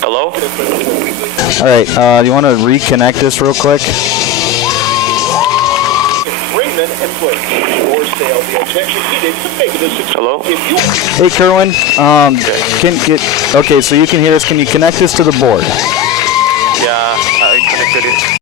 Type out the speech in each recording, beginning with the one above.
Hello? All right, you want to reconnect this real quick? Hello? Hey, Kerwin. Okay, so you can hear us. Can you connect this to the board? Yeah, I connected it.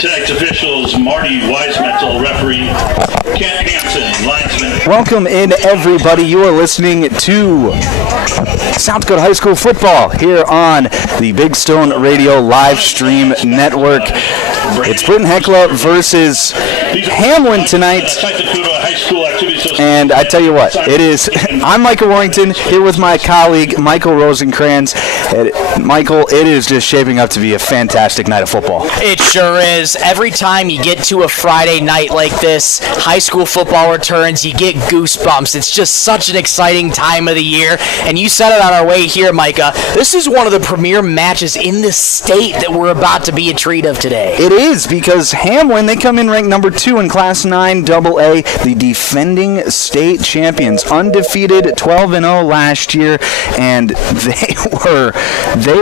Tonight's officials, Marty Wisemental, referee, Kent Hansen, linesman. Welcome in, everybody. You are listening to South Dakota High School football here on the Big Stone Radio live stream network. It's Britton-Hecla versus Hamlin tonight. And I tell you what, I'm Michael Warrington here with my colleague Michael Rosencrantz. Michael, it is just shaping up to be a fantastic night of football. It sure is. Every time you get to a Friday night like this, high school football returns, you get goosebumps. It's just such an exciting time of the year. And you said it on our way here, Micah. This is one of the premier matches in the state that we're about to be a treat of today. It is, because Hamlin, they come in ranked number 2 in Class 9 AA, the defending state champions, undefeated 12-0 last year, and they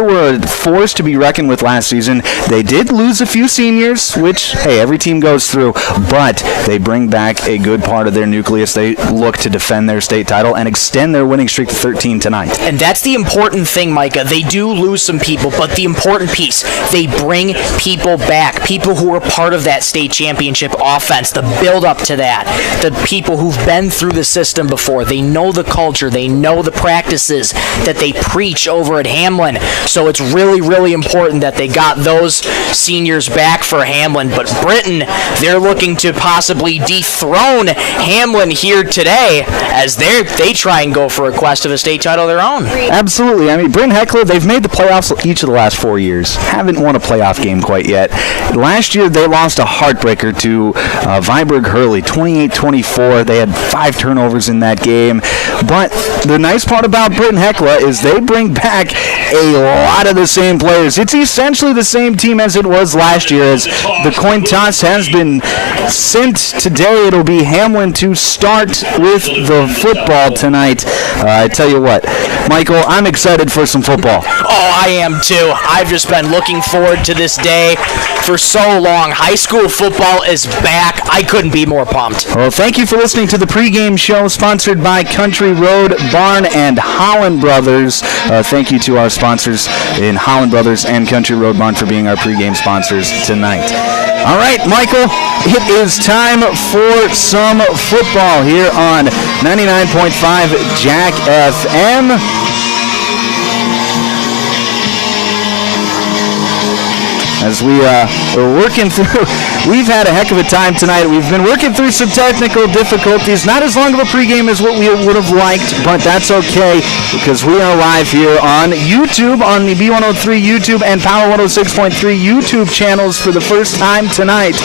were forced to be reckoned with last season. They did lose a few seniors, which, hey, every team goes through, but they bring back a good part of their nucleus. They look to defend their state title and extend their winning streak to 13 tonight. And that's the important thing, Micah. They do lose some people, but the important piece, they bring people back, people who are part of that state championship offense, the build-up to that, the people who've been through the system before. They know the culture. They know the practices that they preach over at Hamlin. So it's really, really important that they got those seniors back for Hamlin. But Britton, they're looking to possibly dethrone Hamlin here today as they try and go for a quest of a state title of their own. Absolutely. I mean, Britton-Hecla, they've made the playoffs each of the last 4 years. Haven't won a playoff game quite yet. Last year, they lost a heartbreaker to Viborg-Hurley, 28-24. They had 5 turnovers in that game. But the nice part about Britton-Hecla is they bring back a lot of the same players. It's essentially the same team as it was last year, as the coin toss has been sent today. It'll be Hamlin to start with the football tonight. I tell you what, Michael, I'm excited for some football. Oh, I am too. I've just been looking forward to this day for so long. High school football is back. I couldn't be more pumped. Well, thank you for listening to the pregame show sponsored by Country Road Barn and Holland Brothers. Thank you to our sponsors in Holland Brothers and Country Road Barn for being our pregame sponsors tonight. All right, Michael, it is time for some football here on 99.5 Jack FM. As we're working through, we've had a heck of a time tonight. We've been working through some technical difficulties. Not as long of a pregame as what we would have liked, but that's okay because we are live here on YouTube, on the B103 YouTube and Power 106.3 YouTube channels for the first time tonight.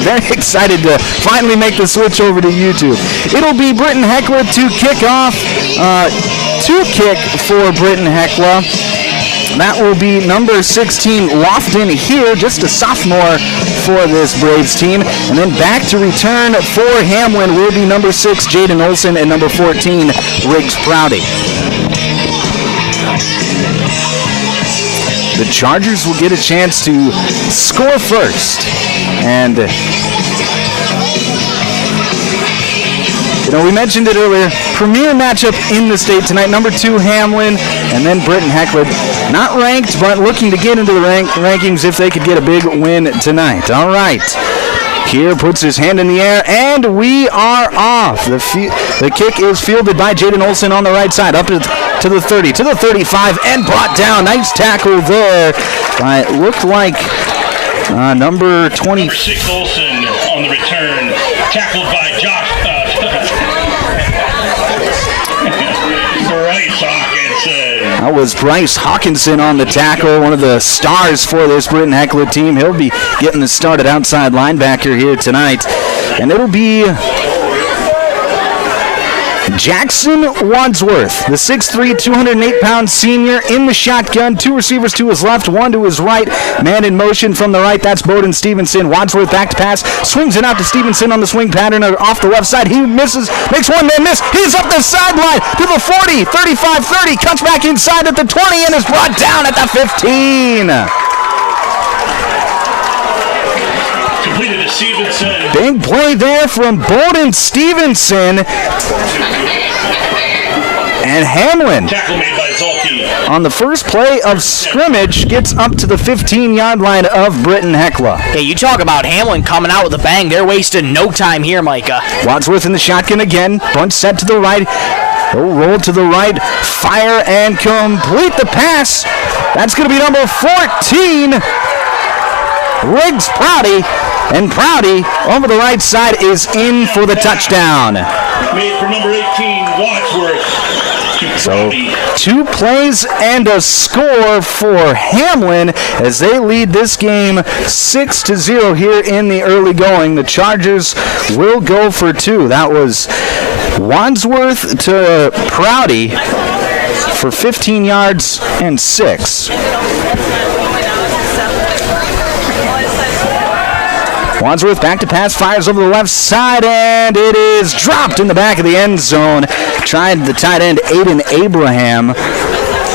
Very excited to finally make the switch over to YouTube. It'll be Britton-Hecla to kick off, to kick for Britton-Hecla. That will be number 16, Lofton here, just a sophomore for this Braves team. And then back to return for Hamlin will be number 6, Jaden Olson, and number 14, Riggs Prouty. The Chargers will get a chance to score first. And we mentioned it earlier, premier matchup in the state tonight. Number 2, Hamlin, and then Britton-Hecla. Not ranked, but looking to get into the rankings if they could get a big win tonight. All right. Here puts his hand in the air, and we are off. The kick is fielded by Jaden Olson on the right side, up to the 30, to the 35, and brought down. Nice tackle there. It looked like number 20. Number 6 Olson on the return, tackled by Josh. That was Bryce Hawkinson on the tackle, one of the stars for this Britton-Hecla team. He'll be getting the start at outside linebacker here tonight. And it'll be Jackson Wadsworth, the 6'3", 208-pound senior in the shotgun. 2 receivers to his left, 1 to his right. Man in motion from the right, that's Bowden Stevenson. Wadsworth back to pass, swings it out to Stevenson on the swing pattern off the left side. He misses, makes one man miss. He's up the sideline to the 40, 35, 30, cuts back inside at the 20 and is brought down at the 15. Completed to Stevenson. Big play there from Bowden Stevenson. And Hamlin. Tackle made by Zolke. on the first play of scrimmage gets up to the 15-yard line of Britton-Hecla. Hey, you talk about Hamlin coming out with a bang. They're wasting no time here, Micah. Wadsworth in the shotgun again. Bunch set to the right. He'll roll to the right. Fire and complete the pass. That's going to be number 14. Riggs Prouty. And Prouty over the right side is in for the touchdown. Made for number 18, Wadsworth. So 2 plays and a score for Hamlin as they lead this game 6-0 here in the early going. The Chargers will go for 2. That was Wadsworth to Prouty for 15 yards and 6. Wadsworth back to pass, fires over the left side, and it is dropped in the back of the end zone. Tried the tight end, Aiden Abraham,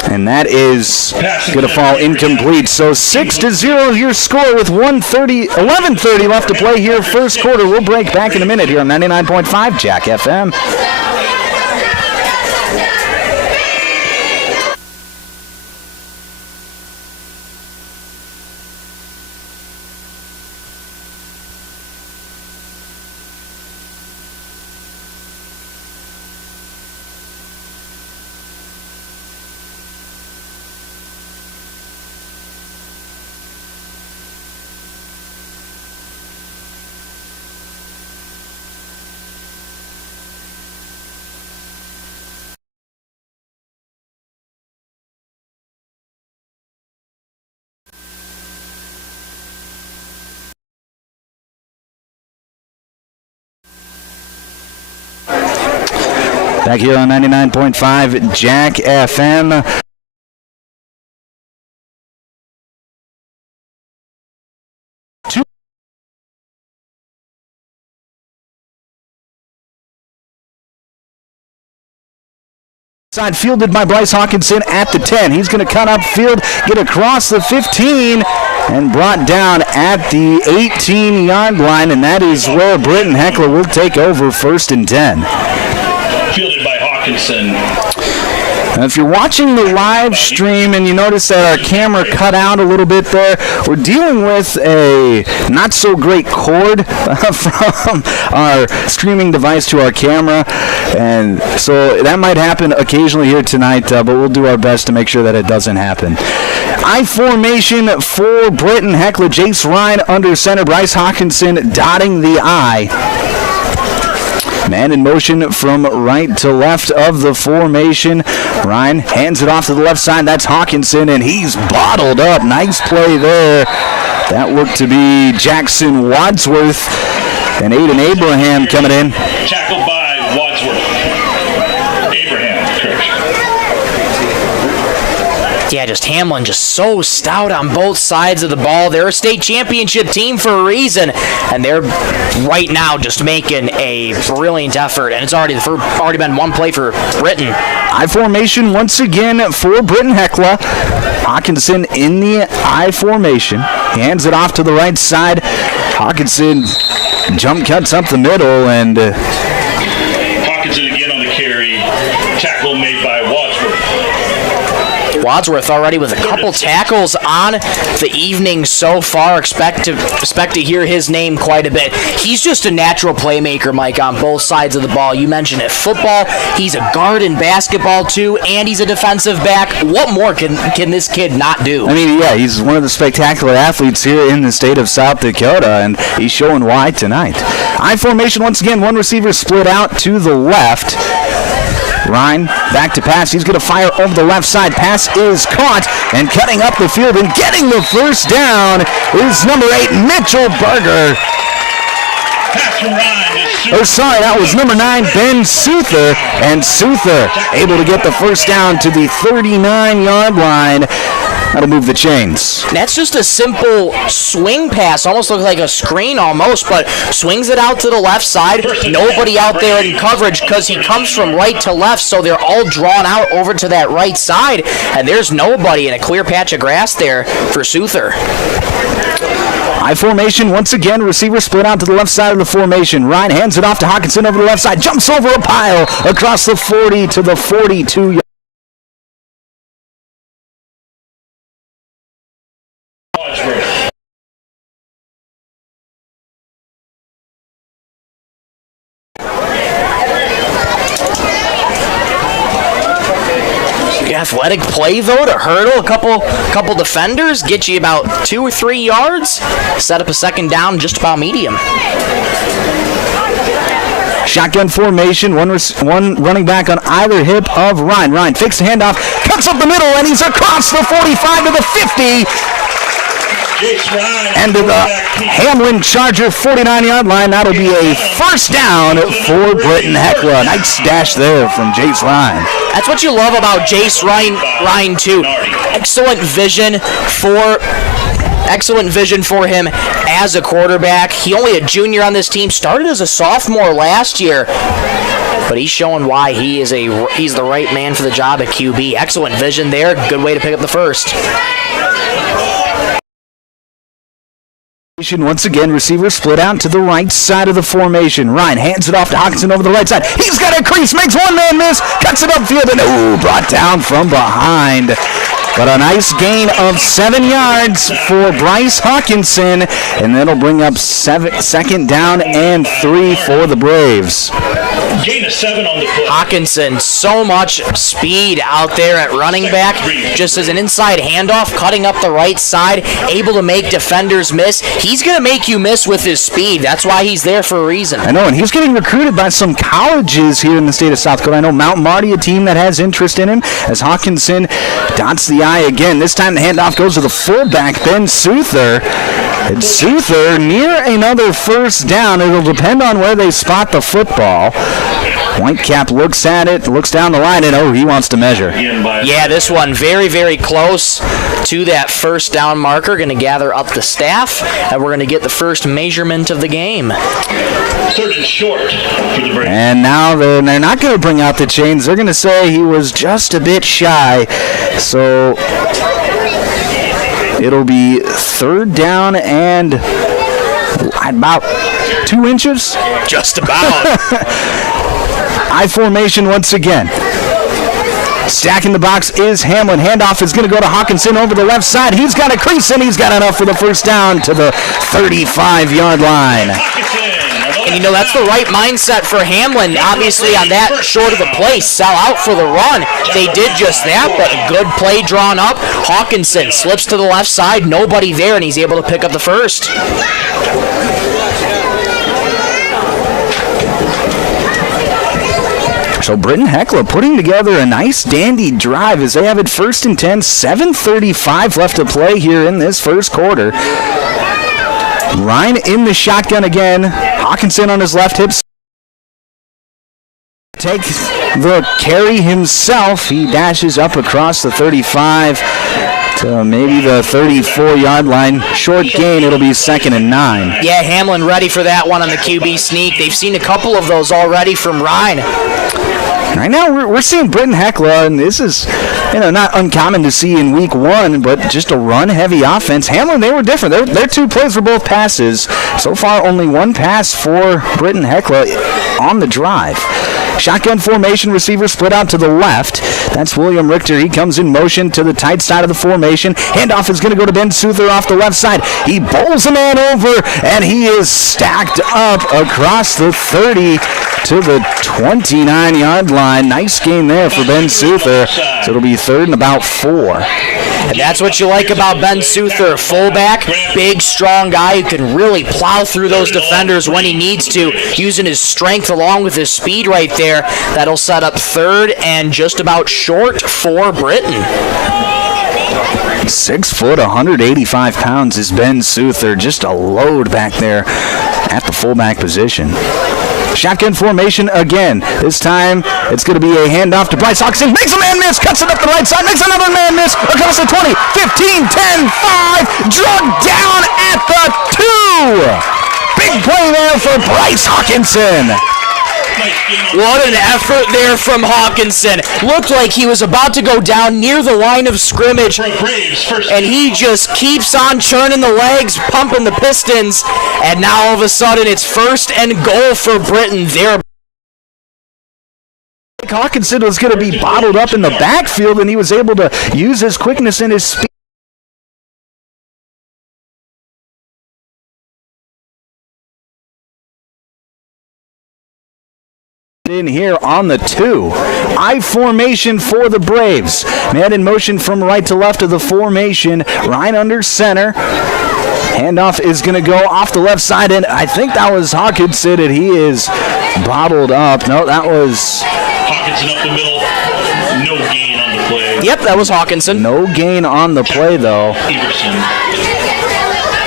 and that is going to fall incomplete. So 6-0 your score with 11:30 left to play here first quarter. We'll break back in a minute here on 99.5 Jack FM. Back here on 99.5 Jack FM. Side fielded by Bryce Hawkinson at the 10. He's going to cut upfield, get across the 15, and brought down at the 18-yard line, and that is where Britton-Hecla will take over 1st and 10. Fielded by Hawkinson. Now, if you're watching the live stream and you notice that our camera cut out a little bit there, we're dealing with a not-so-great cord from our streaming device to our camera, and so that might happen occasionally here tonight, but we'll do our best to make sure that it doesn't happen. I formation for Britton-Hecla. Jace Ryan under center, Bryce Hawkinson dotting the I. Man in motion from right to left of the formation. Ryan hands it off to the left side. That's Hawkinson, and he's bottled up. Nice play there. That looked to be Jackson Wadsworth. And Aiden Abraham coming in. Tackled by Wadsworth. Abraham, correct. Yeah, just Hamlin just so stout on both sides of the ball. They're a state championship team for a reason, and they're right now just making a brilliant effort, and it's already been 1 play for Britton. I formation once again for Britton-Hecla. Hawkinson in the I formation. He hands it off to the right side. Hawkinson jump cuts up the middle, and Hawkinson again on the carry. Tackle made by Wadsworth. Wadsworth already with a couple tackles on the evening so far. Expect to hear his name quite a bit. He's just a natural playmaker, Mike, on both sides of the ball. You mentioned it. Football, he's a guard in basketball too, and he's a defensive back. What more can this kid not do? I mean, yeah, he's one of the spectacular athletes here in the state of South Dakota, and he's showing why tonight. I formation once again, 1 receiver split out to the left. Ryan back to pass. He's going to fire over the left side. Pass is caught, and cutting up the field and getting the first down is number 8, Mitchell Berger. Pass from Ryan. That was number 9, Ben Souther, and Souther able to get the first down to the 39-yard line. That'll move the chains. That's just a simple swing pass. Almost looks like a screen almost, but swings it out to the left side. Nobody out there in coverage because he comes from right to left, so they're all drawn out over to that right side, and there's nobody in a clear patch of grass there for Souther. I formation once again, receiver split out to the left side of the formation. Ryan hands it off to Hawkinson over the left side, jumps over a pile across the 40 to the 42. athletic play, though, to hurdle a couple defenders, get you about 2 or 3 yards, set up a second down just about medium. Shotgun formation, one running back on either hip of Ryan. Ryan fakes the handoff, cuts up the middle, and he's across the 45 to the 50. And to the Hamlin Charger 49-yard line. That'll be a first down for Britton-Hecla. Nice dash there from Jace Ryan. That's what you love about Jace Ryan too. Excellent vision for him as a quarterback. He only a junior on this team, started as a sophomore last year, but he's showing why he's the right man for the job at QB. Excellent vision there. Good way to pick up the first. Once again, receiver split out to the right side of the formation. Ryan hands it off to Hawkinson over the right side. He's got a crease, makes one man miss, cuts it upfield, and brought down from behind. But a nice gain of 7 yards for Bryce Hawkinson, and that'll bring up second down and 3 for the Braves. Gain of 7 on the play. Hawkinson, so much speed out there at running back, just as an inside handoff, cutting up the right side, able to make defenders miss. He's going to make you miss with his speed. That's why he's there for a reason. I know, and he's getting recruited by some colleges here in the state of South Dakota. I know Mount Marty, a team that has interest in him, as Hawkinson dots the I again. This time the handoff goes to the fullback, Ben Souther. And Souther near another first down. It'll depend on where they spot the football. Whitecap looks at it, looks down the line, and he wants to measure. Yeah, this one very, very close to that first down marker. Going to gather up the staff, and we're going to get the first measurement of the game. Third and short for the Braves. And now they're not going to bring out the chains. They're going to say he was just a bit shy. So it'll be third down and about 2 inches. Just about. I formation once again. Stacking the box is Hamlin. Handoff is going to go to Hawkinson over the left side. He's got a crease, and he's got enough for the first down to the 35-yard line. And that's the right mindset for Hamlin. Obviously, on that short of the play, sell out for the run. They did just that, but a good play drawn up. Hawkinson slips to the left side, nobody there, and he's able to pick up the first. So Britton-Hecla putting together a nice dandy drive as they have it first and 10, 7:35 left to play here in this first quarter. Ryan in the shotgun again. Hawkinson on his left hip. Takes the carry himself. He dashes up across the 35 to maybe the 34-yard line. Short gain. It'll be second and 9. Yeah, Hamlin ready for that one on the QB sneak. They've seen a couple of those already from Ryan. Right now, we're seeing Britton-Hecla, and this is not uncommon to see in week 1, but just a run-heavy offense. Hamlin, they were different. Their 2 plays were both passes. So far, only 1 pass for Britton-Hecla on the drive. Shotgun formation, receiver split out to the left. That's William Richter. He comes in motion to the tight side of the formation. Handoff is going to go to Ben Souther off the left side. He bowls a man over, and he is stacked up across the 30 to the 29-yard line. Nice gain there for Ben Souther. So it'll be third and about 4. And that's what you like about Ben Souther, fullback, big, strong guy who can really plow through those defenders when he needs to, using his strength along with his speed right there. That'll set up third and just about short for Britton. 6 foot, 185 pounds is Ben Souther. Just a load back there at the fullback position. Shotgun formation again. This time, it's going to be a handoff to Bryce Hawkinson. Makes a man miss, cuts it up the right side, makes another man miss, across the 20, 15, 10, 5, drugged down at the 2. Big play there for Bryce Hawkinson. What an effort there from Hawkinson. Looked like he was about to go down near the line of scrimmage, and he just keeps on churning the legs, pumping the pistons, and now all of a sudden it's first and goal for Britton there. Hawkinson was going to be bottled up in the backfield, and he was able to use his quickness and his speed. in here on the 2. I formation for the Braves. Man in motion from right to left of the formation. Ryan under center. Handoff is going to go off the left side, and I think that was Hawkinson, and he is bottled up. No, that was... Hawkinson up the middle. No gain on the play. Yep, that was Hawkinson. No gain on the play, though. Everson.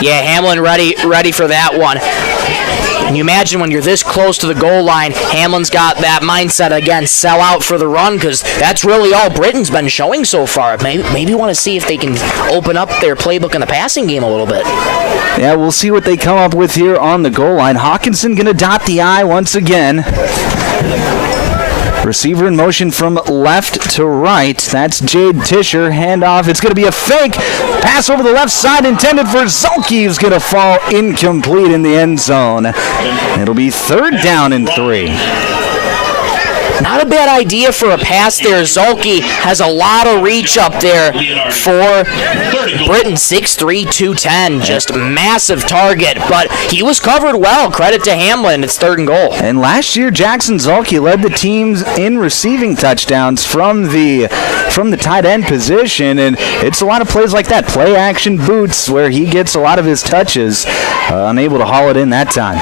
Yeah, Hamlin ready for that one. And you imagine when you're this close to the goal line, Hamlin's got that mindset again, sell out for the run, because that's really all Britton's been showing so far. Maybe want to see if they can open up their playbook in the passing game a little bit. Yeah, we'll see what they come up with here on the goal line. Hawkinson going to dot the I once again. Receiver in motion from left to right. That's Jade Tischer. Handoff. It's going to be a fake. Pass over the left side intended for Zolke, who's going to fall incomplete in the end zone. It'll be 3rd down and 3. Not a bad idea for a pass there. Zolke has a lot of reach up there for Britton. 6'3", 210. Just massive target, but he was covered well. Credit to Hamlin. It's 3rd and goal. And last year, Jackson Zolke led the teams in receiving touchdowns from the tight end position, and it's a lot of plays like that. Play action boots where he gets a lot of his touches. Unable to haul it in that time.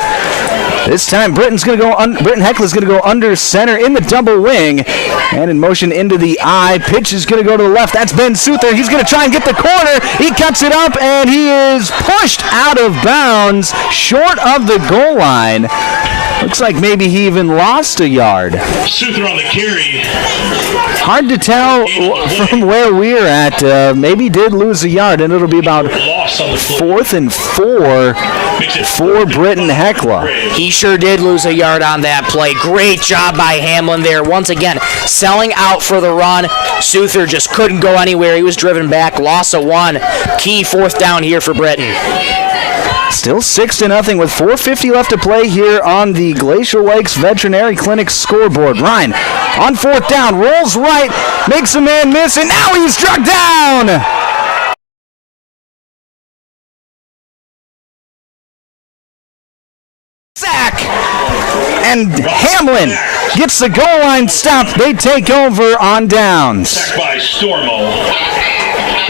This time, Britton-Hecla is going to go under center in the double wing. And in motion into the I. Pitch is going to go to the left. That's Ben Souther. He's going to try and get the corner. He cuts it up, and he is pushed out of bounds, short of the goal line. Looks like maybe he even lost a yard. Souther on the carry. Hard to tell from where we're at. Maybe did lose a yard, and it'll be about 4th and 4 for Britton-Hecla. He sure did lose a yard on that play. Great job by Hamlin there. Once again, selling out for the run. Souther just couldn't go anywhere. He was driven back. Loss of 1. Key 4th down here for Britton. Still 6-0 with 4:50 left to play here on the Glacial Lakes Veterinary Clinic scoreboard. Ryan on 4th down, rolls right, makes a man miss, and now he's struck down! Sack! And Hamlin gets the goal line stop. They take over on downs. Sack by Stormo.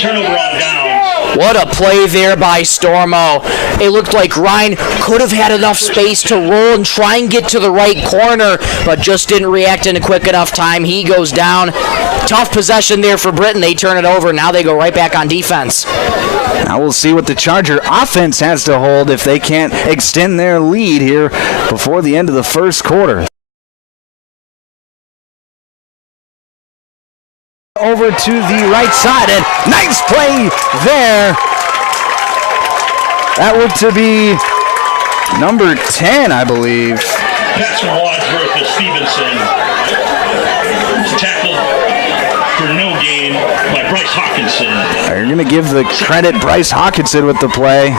Turnover on downs. What a play there by Stormo. It looked like Ryan could have had enough space to roll and try and get to the right corner, but just didn't react in a quick enough time. He goes down. Tough possession there for Britton. They turn it over. Now they go right back on defense. Now we'll see what the Charger offense has to hold if they can't extend their lead here before the end of the first quarter. Over to the right side, and nice play there. That looked to be number 10, I believe. Pass from Wadsworth to Stevenson. Tackled for no gain by Bryce Hawkinson. You're going to give the credit Bryce Hawkinson with the play.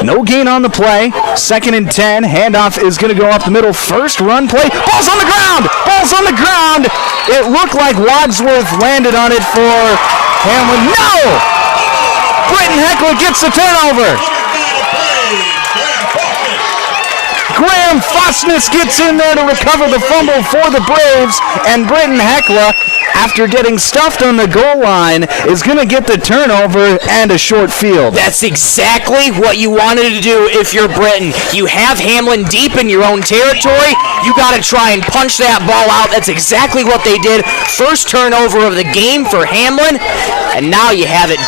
No gain on the play. 2nd and 10. Handoff is going to go up the middle. First run play. Ball's on the ground! Ball's on the ground! It looked like Wadsworth landed on it for Hamlin. No! Britton-Hecla gets the turnover. Graham Fosness gets in there to recover the fumble for the Braves, and Britton-Hecla, after getting stuffed on the goal line, is going to get the turnover and a short field. That's exactly what you wanted to do if you're Britton. You have Hamlin deep in your own territory. You got to try and punch that ball out. That's exactly what they did. First turnover of the game for Hamlin, and now you have it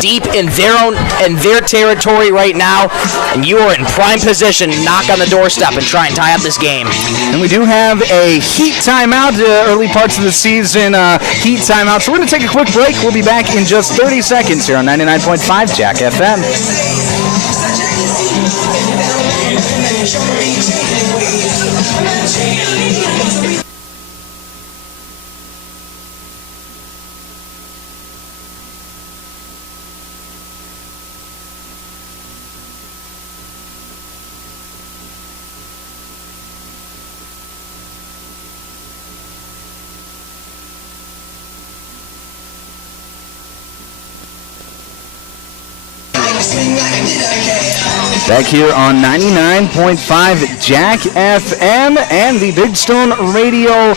deep in their territory right now, and you are in prime position to knock on the doorstep and try and tie up this game. And we do have a heat timeout, early parts of the season heat timeout. So we're going to take a quick break. We'll be back in just 30 seconds here on 99.5 Jack FM. Back here on 99.5 Jack FM and the Big Stone Radio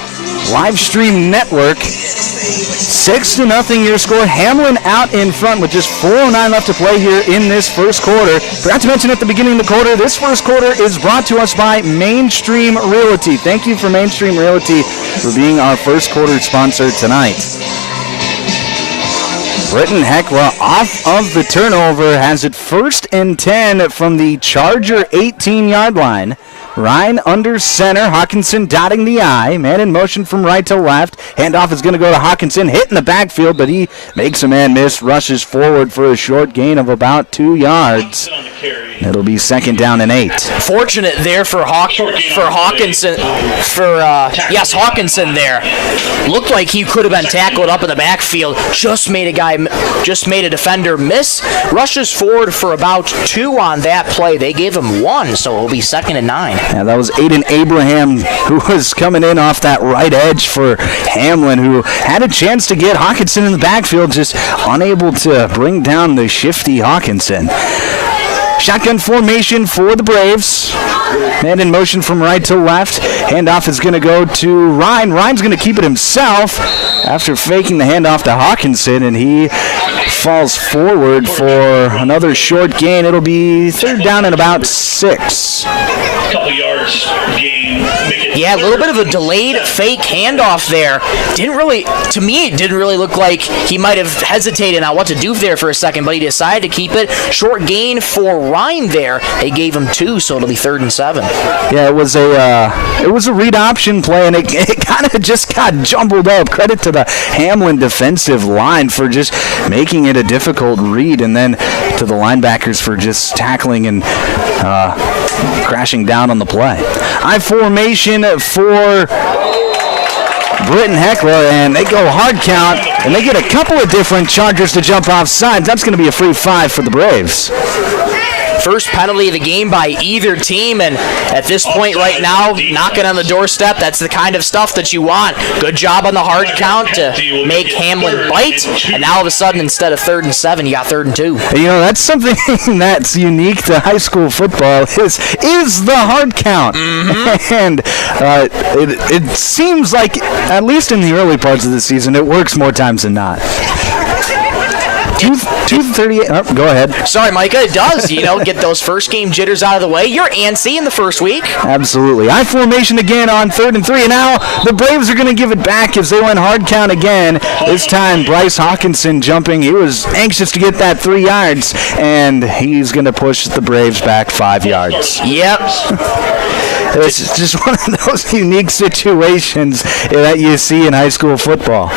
live stream network. 6-0 your score. Hamlin out in front with just 4:09 left to play here in this first quarter. Forgot to mention at the beginning of the quarter, this first quarter is brought to us by Mainstream Realty. Thank you for Mainstream Realty for being our first quarter sponsor tonight. Britton-Hecla off of the turnover has it 1st and 10 from the Charger 18-yard line. Ryan under center, Hawkinson dotting the I. Man in motion from right to left. Handoff is going to go to Hawkinson, hitting the backfield, but he makes a man miss, rushes forward for a short gain of about 2 yards. It'll be 2nd down and 8. Fortunate there for Hawkinson. Hawkinson there. Looked like he could have been tackled up in the backfield. Just made a defender miss. Rushes forward for about 2 on that play. They gave him 1, so it'll be 2nd and 9. Yeah, that was Aiden Abraham who was coming in off that right edge for Hamlin, who had a chance to get Hawkinson in the backfield, just unable to bring down the shifty Hawkinson. Shotgun formation for the Braves. Man in motion from right to left. Handoff is going to go to Ryan. Ryan's going to keep it himself after faking the handoff to Hawkinson, and he falls forward for another short gain. It'll be 3rd down and about 6. A couple yards gain. Yeah, a little bit of a delayed fake handoff there. To me, it didn't really look like he might have hesitated on what to do there for a second, but he decided to keep it. Short gain for Ryan there. They gave him 2, so it'll be 3rd and 7. Yeah, it was a read option play, and it kind of just got jumbled up. Credit to the Hamlin defensive line for just making it a difficult read, and then to the linebackers for just tackling and crashing down on the play. I formation for Britton-Hecla, and they go hard count, and they get a couple of different Chargers to jump off sides. That's going to be a free 5 for the Braves. First penalty of the game by either team, and at this point right now, knocking on the doorstep, that's the kind of stuff that you want. Good job on the hard count to make Hamlin bite, and now all of a sudden, instead of 3rd and 7, you got 3rd and 2. You know, that's something that's unique to high school football is the hard count. Mm-hmm. And it seems like, at least in the early parts of the season, it works more times than not. 2:38. Oh, go ahead. Sorry, Micah. It does. Get those first game jitters out of the way. You're antsy in the first week. Absolutely. I formation again on 3rd and 3. And now the Braves are going to give it back as they went hard count again. This time, Bryce Hawkinson jumping. He was anxious to get that 3 yards, and he's going to push the Braves back 5 yards. Yep. It's just one of those unique situations that you see in high school football.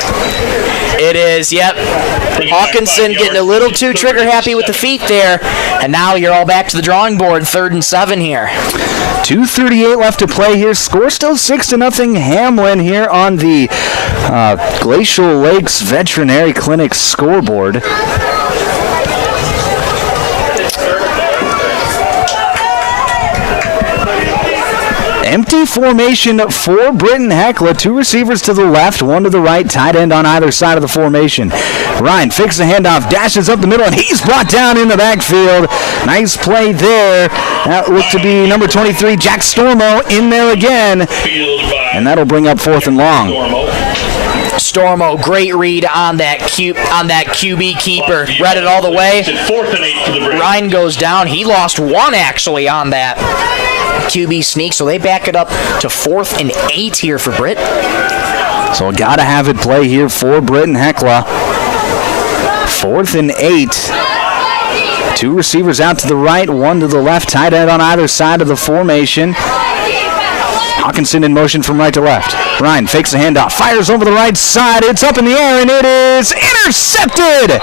It is, yep. Hawkinson getting a little too trigger happy with the feet there, and now you're all back to the drawing board, 3rd and 7 here. 2:38 left to play here. Score still 6-0 Hamlin here on the Glacial Lakes Veterinary Clinic scoreboard. Empty formation for Britton-Hecla. 2 receivers to the left, 1 to the right, tight end on either side of the formation. Ryan fakes the handoff, dashes up the middle, and he's brought down in the backfield. Nice play there. That looked to be number 23, Jack Stormo, in there again. And that'll bring up 4th and long. Stormo, great read on that QB keeper. Read it all the way. 4th and 8 for the Braves. Ryan goes down. He lost 1 actually on that QB sneak, so they back it up to 4th and 8 here for Britt. So gotta have it play here for Britton-Hecla. 4th and 8. 2 receivers out to the right, 1 to the left, tight end on either side of the formation. Hawkinson in motion from right to left. Ryan fakes the handoff, fires over the right side. It's up in the air, and it is intercepted.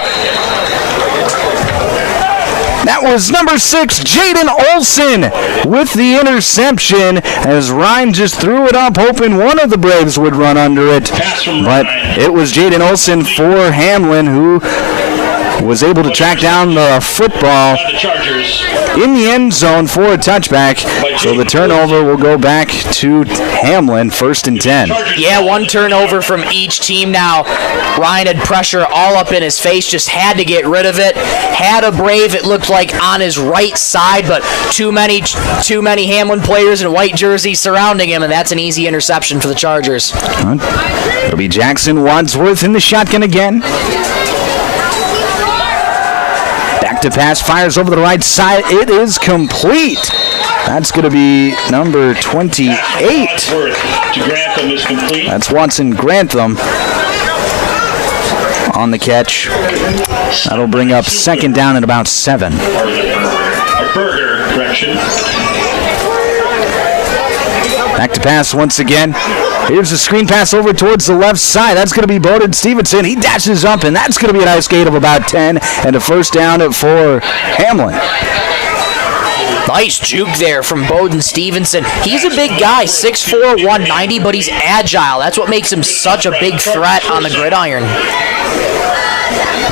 That was number 6, Jaden Olson, with the interception, as Ryan just threw it up, hoping one of the Braves would run under it. But it was Jaden Olson for Hamlin, who was able to track down the football The Chargers. in the end zone for a touchback. So the turnover will go back to Hamlin, 1st and 10. Yeah, one turnover from each team now. Ryan had pressure all up in his face, just had to get rid of it. Had a brave, it looked like, on his right side, but too many Hamlin players in white jerseys surrounding him, and that's an easy interception for the Chargers. It'll be Jackson Wadsworth in the shotgun again. Back to pass, fires over the right side. It is complete. That's going to be number 28. To Grantham is complete. That's Watson Grantham on the catch. That'll bring up 2nd down at about 7. A Burger, correction. Back to pass once again. Here's a screen pass over towards the left side. That's going to be Bowden Stevenson. He dashes up, and that's going to be a nice gain of about 10 and a 1st down for Hamlin. Nice juke there from Bowden Stevenson. He's a big guy, 6'4", 190, but he's agile. That's what makes him such a big threat on the gridiron.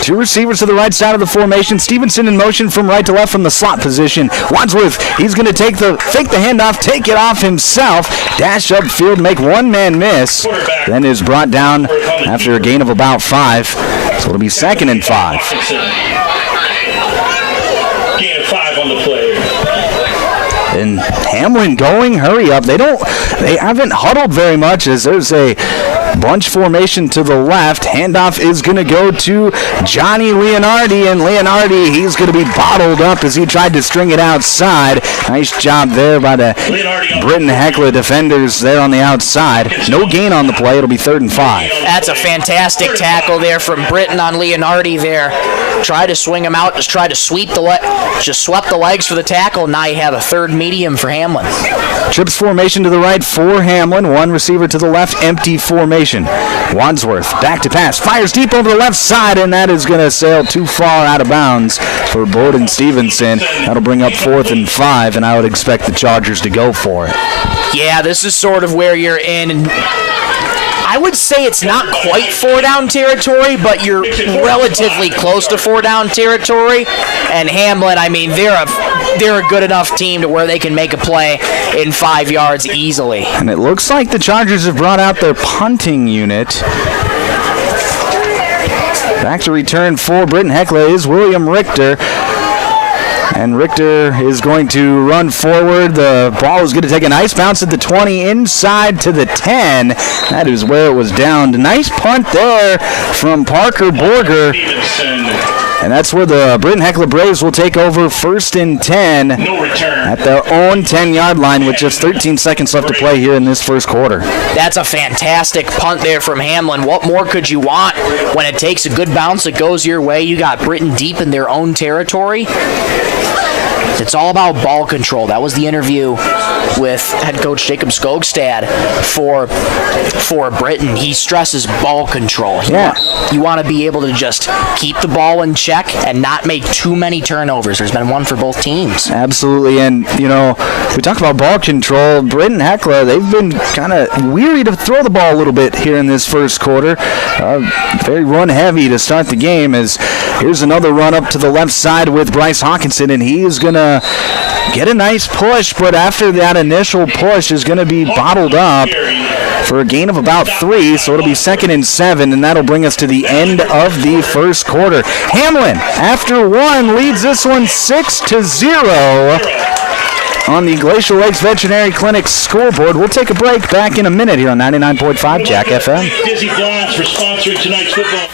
2 receivers to the right side of the formation. Stevenson in motion from right to left from the slot position. Wadsworth, he's going to fake the handoff, take it off himself, dash upfield, make one man miss, then is brought down after a gain of about 5. So it'll be 2nd and 5. Gain of 5 on the play. And Hamlin going, hurry up. They haven't huddled very much as there's a bunch formation to the left. Handoff is going to go to Johnny Leonardi, and Leonardi, he's going to be bottled up as he tried to string it outside. Nice job there by the Britton-Hecla defenders there on the outside. No gain on the play. It'll be 3rd and 5. That's a fantastic tackle there from Britton on Leonardi there. Try to swing him out, just try to swept the legs for the tackle. Now you have a 3rd medium for Hamlin. Trips formation to the right for Hamlin. 1 receiver to the left, empty formation. Wadsworth back to pass, fires deep over the left side, and that is going to sail too far out of bounds for Bowden Stevenson. That'll bring up 4th and 5, and I would expect the Chargers to go for it. Yeah, this is sort of where you're in. And I would say it's not quite 4-down territory, but you're relatively close to 4-down territory. And Hamlin, I mean, they're a good enough team to where they can make a play in 5 yards easily. And it looks like the Chargers have brought out their punting unit. Back to return for Britton-Hecla is William Richter. And Richter is going to run forward. The ball is going to take a nice bounce at the 20, inside to the 10. That is where it was downed. Nice punt there from Parker Borger. And that's where the Britton-Hecla Braves will take over 1st and 10 at their own 10-yard line with just 13 seconds left to play here in this 1st quarter. That's a fantastic punt there from Hamlin. What more could you want when it takes a good bounce that goes your way? You got Britton deep in their own territory. It's all about ball control. That was the interview with head coach Jacob Skogstad for Britton. He stresses ball control. You want to be able to just keep the ball in check and not make too many turnovers. There's been one for both teams. Absolutely, and we talk about ball control. Britton-Hecla, they've been kind of weary to throw the ball a little bit here in this 1st quarter. Very run heavy to start the game. As here's another run up to the left side with Bryce Hawkinson, and he is going to get a nice push, but after that initial push is going to be bottled up for a gain of about 3, so it'll be 2nd and 7, and that'll bring us to the end of the 1st quarter. Hamlin, after 1, leads this one 6-0 on the Glacial Lakes Veterinary Clinic scoreboard. We'll take a break. Back in a minute here on 99.5 Jack FM. Dizzy Blondes for sponsoring tonight's football.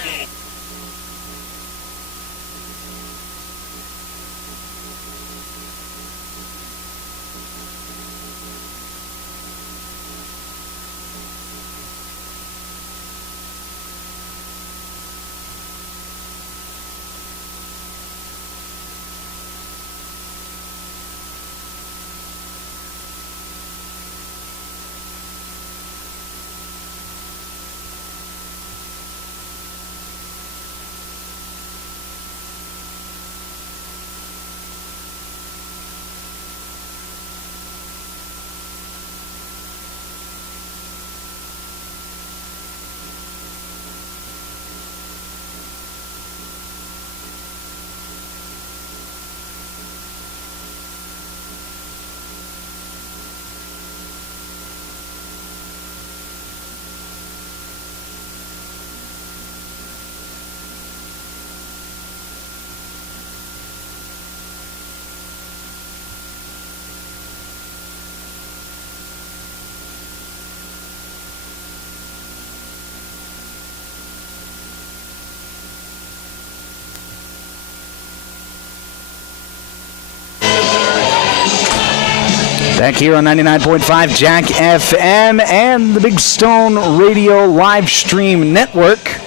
Back here on 99.5 Jack FM and the Big Stone Radio live stream network.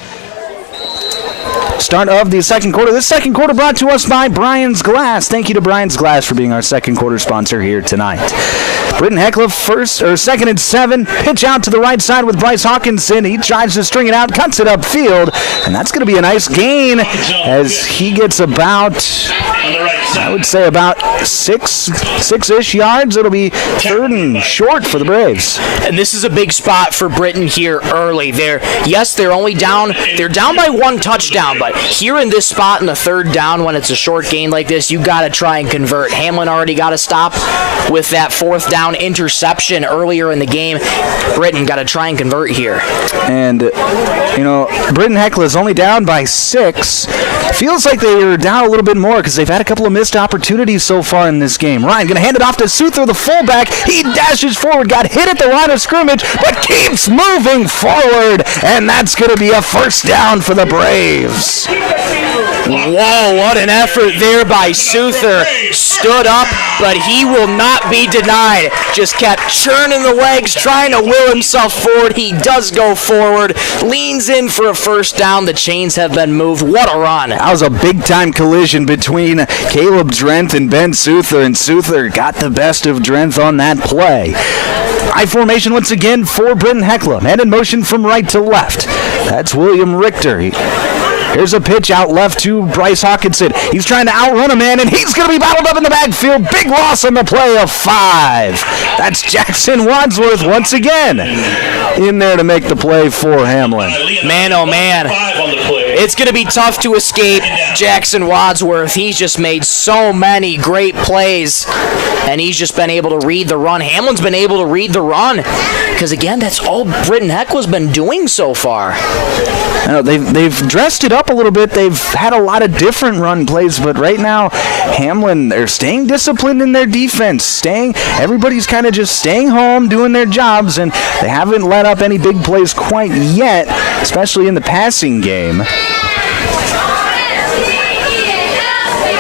Start of the second quarter. This second quarter brought to us by Brian's Glass. Thank you to Brian's Glass for being our second quarter sponsor here tonight. Britton-Hecla second and 7. Pitch out to the right side with Bryce Hawkinson. He tries to string it out, cuts it upfield, and that's going to be a nice gain as he gets about, I would say about six-ish yards. It'll be third and short for the Braves. And this is a big spot for Britton here early. They're only down. They're down by one touchdown, but here in this spot in the third down when it's a short gain like this, you got to try and convert. Hamlin already got a stop with that fourth down interception earlier in the game. Britton got to try and convert here. And, Britton-Hecla is only down by 6. Feels like they are down a little bit more because they've had a couple of missed opportunities so far in this game. Ryan going to hand it off to Souther, the fullback. He dashes forward, got hit at the line of scrimmage, but keeps moving forward, and that's going to be a first down for the Braves. Whoa, what an effort there by Souther. Stood up, but he will not be denied. Just kept churning the legs, trying to will himself forward. He does go forward, leans in for a first down. The chains have been moved. What a run. That was a big-time collision between Caleb Drenth and Ben Souther, and Souther got the best of Drenth on that play. I formation once again for Britton-Hecla. Man in motion from right to left. That's William Richter. Here's a pitch out left to Bryce Hawkinson. He's trying to outrun a man, and he's going to be battled up in the backfield. Big loss on the play of 5. That's Jackson Wadsworth once again in there to make the play for Hamlin. Man, oh man. It's going to be tough to escape Jackson Wadsworth. He's just made so many great plays, and he's just been able to read the run. Hamlin's been able to read the run because, again, that's all Britton-Hecla's been doing so far. They've dressed it up a little bit. They've had a lot of different run plays, but right now, Hamlin, they're staying disciplined in their defense. Everybody's kind of just staying home, doing their jobs, and they haven't let up any big plays quite yet, especially in the passing game.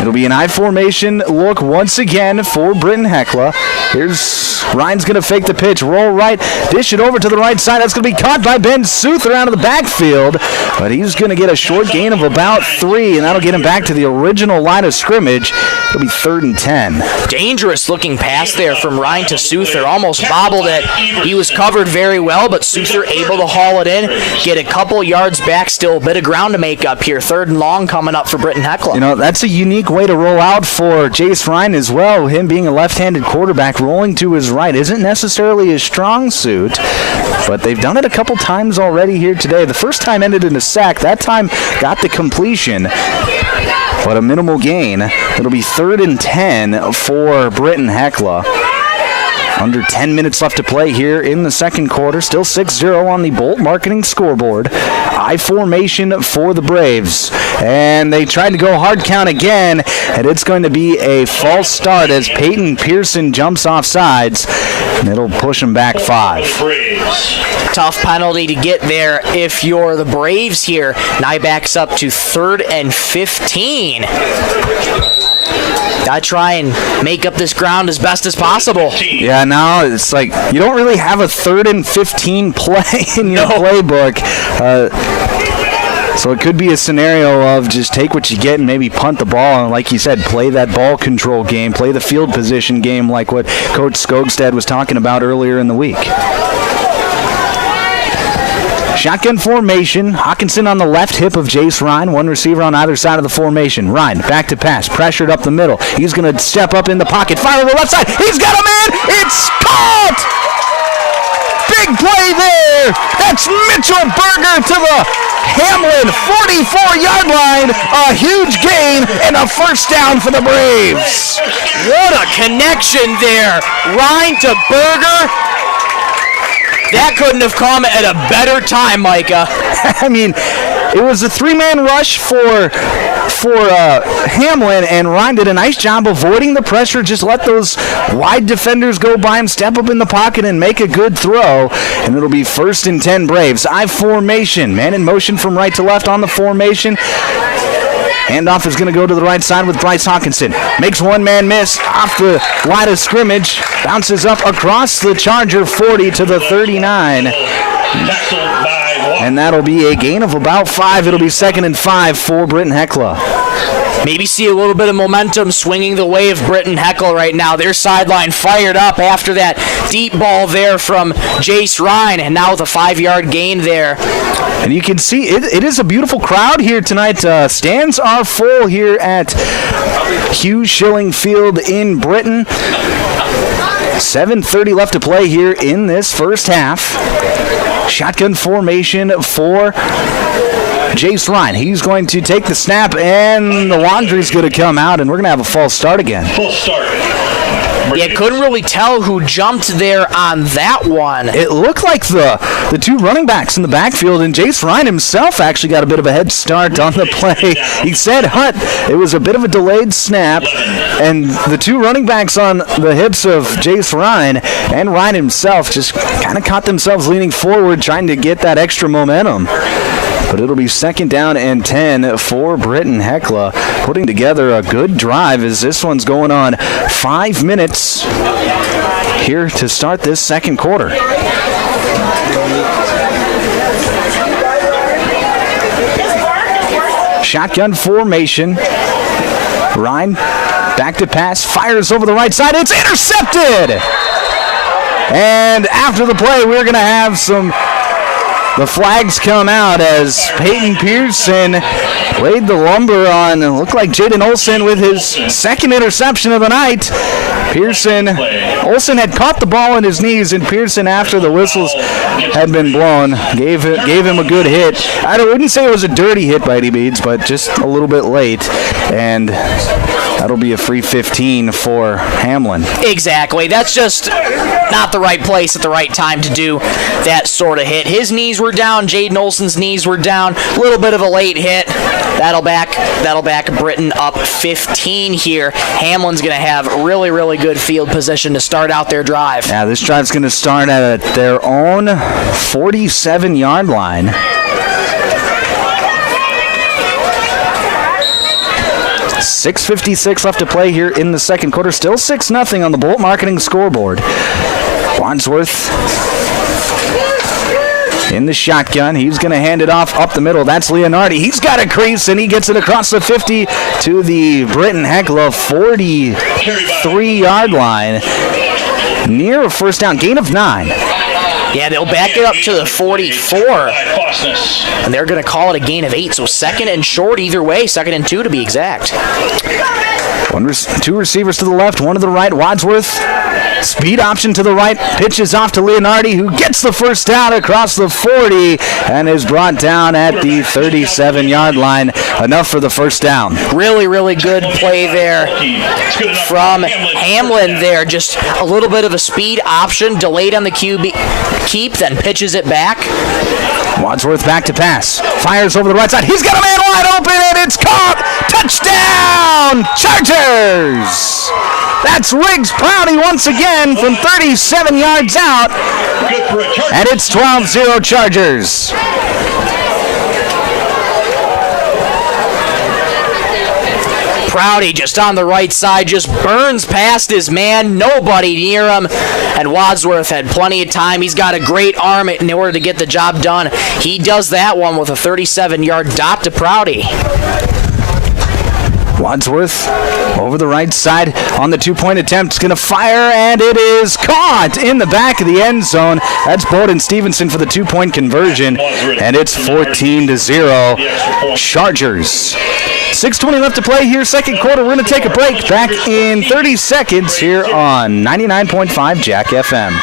It'll be an I formation look once again for Britton-Hecla. Here's Ryan's going to fake the pitch, roll right, dish it over to the right side. That's going to be caught by Ben Souther out of the backfield, but he's going to get a short gain of about 3, and that'll get him back to the original line of scrimmage. It'll be 3rd and 10. Dangerous looking pass there from Ryan to Souther. Almost bobbled it. He was covered very well, but Souther able to haul it in, get a couple yards back, still a bit of ground to make up here. 3rd and long coming up for Britton-Hecla. That's a unique way to roll out for Jace Ryan as well. Him being a left-handed quarterback, rolling to his right isn't necessarily his strong suit, but they've done it a couple times already here today. The first time ended in a sack. That time got the completion, but a minimal gain. It'll be 3rd and 10 for Britton-Hecla. Under 10 minutes left to play here in the second quarter. Still 6-0 on the Bolt Marketing scoreboard. I formation for the Braves. And they tried to go hard count again, and it's going to be a false start as Peyton Pearson jumps off sides, and it'll push him back 5. Tough penalty to get there if you're the Braves here. Now backs up to 3rd and 15. Gotta try and make up this ground as best as possible. Yeah, now it's like you don't really have a 3rd and 15 play in your playbook. So it could be a scenario of just take what you get and maybe punt the ball. And like you said, play that ball control game, play the field position game like what Coach Skogstad was talking about earlier in the week. Shotgun formation. Hawkinson on the left hip of Jace Ryan. One receiver on either side of the formation. Ryan back to pass. Pressured up the middle. He's going to step up in the pocket. Fire on the left side. He's got a man. It's caught! Big play there. That's Mitchell Berger to the Hamlin 44-yard line. A huge gain and a first down for the Braves. What a connection there. Ryan to Berger. That couldn't have come at a better time, Micah. I mean, it was a 3-man rush for Hamlin, and Ryan did a nice job avoiding the pressure. Just let those wide defenders go by him, step up in the pocket, and make a good throw. And it'll be 1st and 10 Braves. I formation. Man in motion from right to left on the formation. Handoff is going to go to the right side with Bryce Hawkinson. Makes one man miss off the line of scrimmage. Bounces up across the Charger 40 to the 39. And that'll be a gain of about 5. It'll be 2nd and 5 for Britton-Hecla. Maybe see a little bit of momentum swinging the way of Britton-Hecla right now. Their sideline fired up after that deep ball there from Jace Ryan, and now with a 5-yard gain there. And you can see it is a beautiful crowd here tonight. Stands are full here at Hughes Schilling Field in Britton. 7:30 left to play here in this first half. Shotgun formation for Jace Ryan. He's going to take the snap, and the laundry's going to come out, and we're going to have a false start again. Full start. Yeah, couldn't really tell who jumped there on that one. It looked like the two running backs in the backfield, and Jace Ryan himself actually got a bit of a head start on the play. He said, "Hunt." It was a bit of a delayed snap, and the two running backs on the hips of Jace Ryan and Ryan himself just kind of caught themselves leaning forward, trying to get that extra momentum. But it'll be 2nd down and 10 for Britton-Hecla, putting together a good drive as this one's going on 5 minutes here to start this second quarter. Shotgun formation. Ryan back to pass, fires over the right side. It's intercepted! And after the play, we're going to have the flags come out as Peyton Pearson laid the lumber on, it looked like Jaden Olson with his second interception of the night. Olson had caught the ball in his knees, and Pearson, after the whistles had been blown, gave him a good hit. I wouldn't say it was a dirty hit by any means, but just a little bit late. And that'll be a free 15 for Hamlin. Exactly. That's just not the right place at the right time to do that sort of hit. His knees were down. Jaden Olson's knees were down. A little bit of a late hit. That'll back Britton up 15 here. Hamlin's going to have really, really good field position to start out their drive. Yeah, this drive's going to start at their own 47-yard line. .656 left to play here in the second quarter. Still 6-0 on the Bolt Marketing scoreboard. Wadsworth in the shotgun. He's going to hand it off up the middle. That's Leonardi. He's got a crease, and he gets it across the 50 to the Britton-Hecla 43-yard line. Near a first down. Gain of 9. Yeah, they'll back it up to the 44. And they're going to call it a gain of 8. So 2nd and short either way. 2nd and 2 to be exact. Two receivers to the left, one to the right. Wadsworth, speed option to the right, pitches off to Leonardi, who gets the first down across the 40 and is brought down at the 37-yard line. Enough for the first down. Really, really good play there from Hamlin there. Just a little bit of a speed option, delayed on the keep, then pitches it back. Wadsworth back to pass. Fires over the right side. He's got a man wide open, and it's caught. Touchdown, Chargers! That's Riggs Prouty once again from 37 yards out. And it's 12-0 Chargers. Prouty just on the right side, just burns past his man, nobody near him, and Wadsworth had plenty of time. He's got a great arm in order to get the job done. He does that one with a 37-yard dot to Prouty. Wadsworth over the right side on the two-point attempt. Is going to fire, and it is caught in the back of the end zone. That's Bowden Stevenson for the two-point conversion, and it's 14-0 Chargers. 6:20 left to play here, second quarter. We're going to take a break. Back in 30 seconds here on 99.5 Jack FM.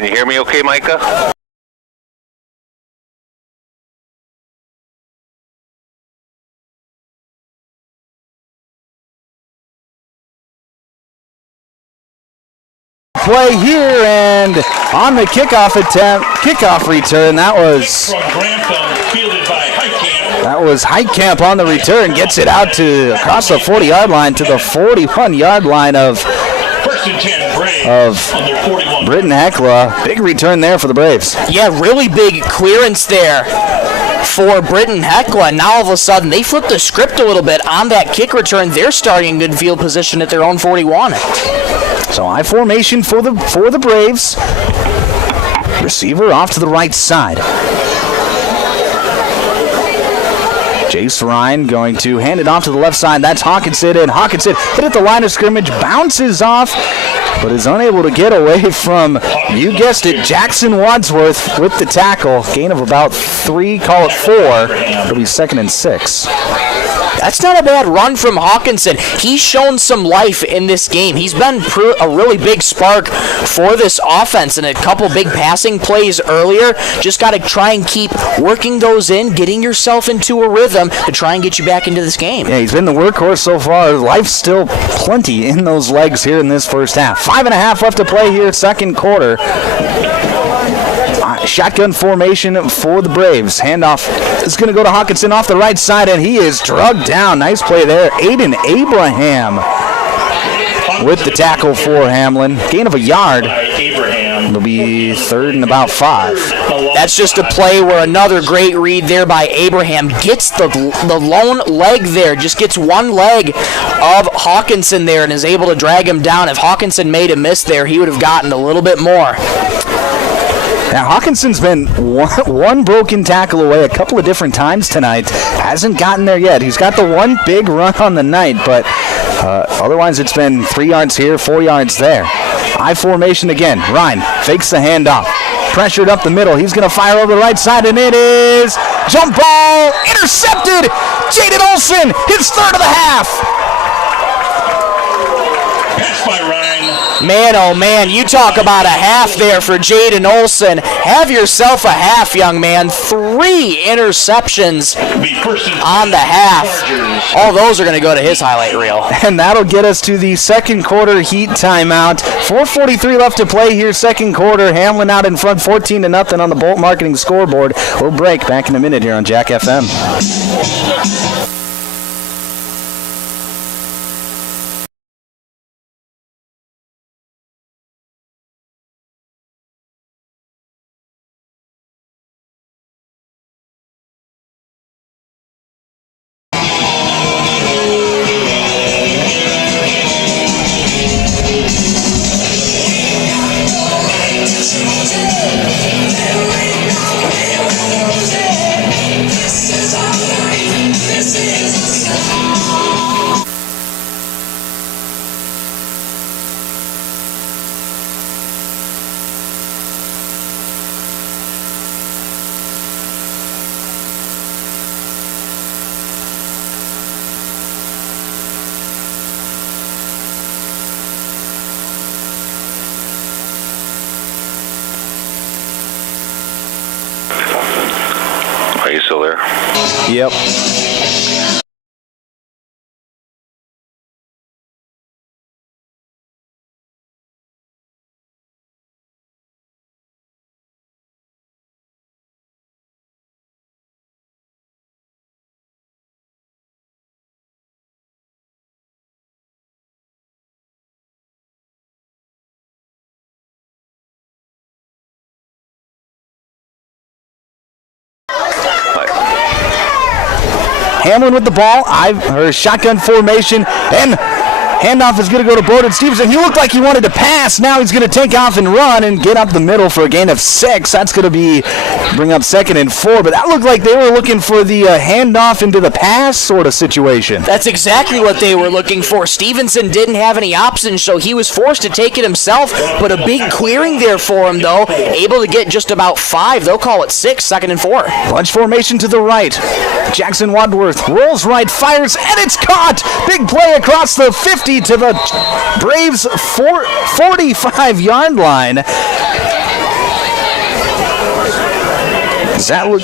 Can you hear me okay, Micah? Play here, and on the kickoff attempt, kickoff return, that was Heitkamp on the return, gets it out to across the 40-yard line to the 41-yard line of Britton-Hecla. Big return there for the Braves. Yeah, really big clearance there for Britton-Hecla. Now all of a sudden they flip the script a little bit on that kick return. They're starting good field position at their own 41. So I formation for the Braves. Receiver off to the right side. Jace Ryan going to hand it off to the left side. That's Hawkinson, and Hawkinson hit at the line of scrimmage, bounces off, but is unable to get away from, you guessed it, Jackson Wadsworth with the tackle. Gain of about 3, call it 4. It'll be 2nd and 6. That's not a bad run from Hawkinson. He's shown some life in this game. He's been a really big spark for this offense, and a couple big passing plays earlier. Just got to try and keep working those in, getting yourself into a rhythm to try and get you back into this game. Yeah, he's been the workhorse so far. Life's still plenty in those legs here in this first half. 5.5 left to play here, second quarter. Shotgun formation for the Braves. Handoff is going to go to Hawkinson off the right side, and he is drugged down. Nice play there. Aiden Abraham with the tackle for Hamlin. Gain of a yard. It'll be 3rd and about 5. That's just a play where another great read there by Abraham gets the lone leg there, just gets one leg of Hawkinson there and is able to drag him down. If Hawkinson made a miss there, he would have gotten a little bit more. Now, Hawkinson's been one broken tackle away a couple of different times tonight. Hasn't gotten there yet. He's got the one big run on the night, but otherwise it's been 3 yards here, 4 yards there. I formation again. Ryan fakes the handoff. Pressured up the middle. He's going to fire over the right side, and it is jump ball intercepted. Jaden Olson, his 3rd of the half. Catch by Ryan. Man, oh man, you talk about a half there for Jaden Olson. Have yourself a half, young man. 3 interceptions on the half. All those are going to go to his highlight reel. And that'll get us to the second quarter heat timeout. 4:43 left to play here, second quarter. Hamlin out in front, 14-0 on the Bolt Marketing scoreboard. We'll break back in a minute here on Jack FM. Are you still there? Yep. Hamlin with the ball, shotgun formation, and handoff is going to go to Bowden Stevenson. He looked like he wanted to pass. Now he's going to take off and run and get up the middle for a gain of 6. That's going to bring up 2nd and 4. But that looked like they were looking for the handoff into the pass sort of situation. That's exactly what they were looking for. Stevenson didn't have any options, so he was forced to take it himself. But a big clearing there for him, though. Able to get just about 5. They'll call it 6, 2nd and 4. Bunch formation to the right. Jackson Wadsworth rolls right, fires, and it's caught. Big play across the 50 to the Braves' 45-yard line. Does that look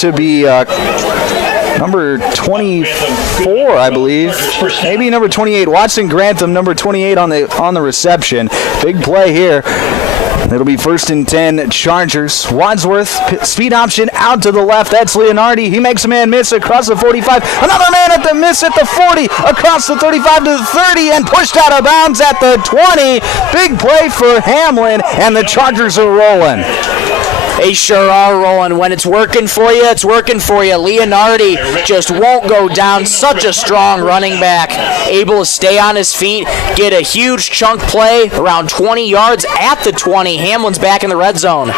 to be number 24, I believe? Maybe number 28. Watson Grantham, number 28 on the reception. Big play here. It'll be 1st and 10 Chargers. Wadsworth, speed option out to the left. That's Leonardi. He makes a man miss across the 45. Another man at the miss at the 40. Across the 35 to the 30 and pushed out of bounds at the 20. Big play for Hamlin, and the Chargers are rolling. They sure are rolling. When it's working for you, it's working for you. Leonardi just won't go down. Such a strong running back. Able to stay on his feet, get a huge chunk play around 20 yards at the 20. Hamlin's back in the red zone.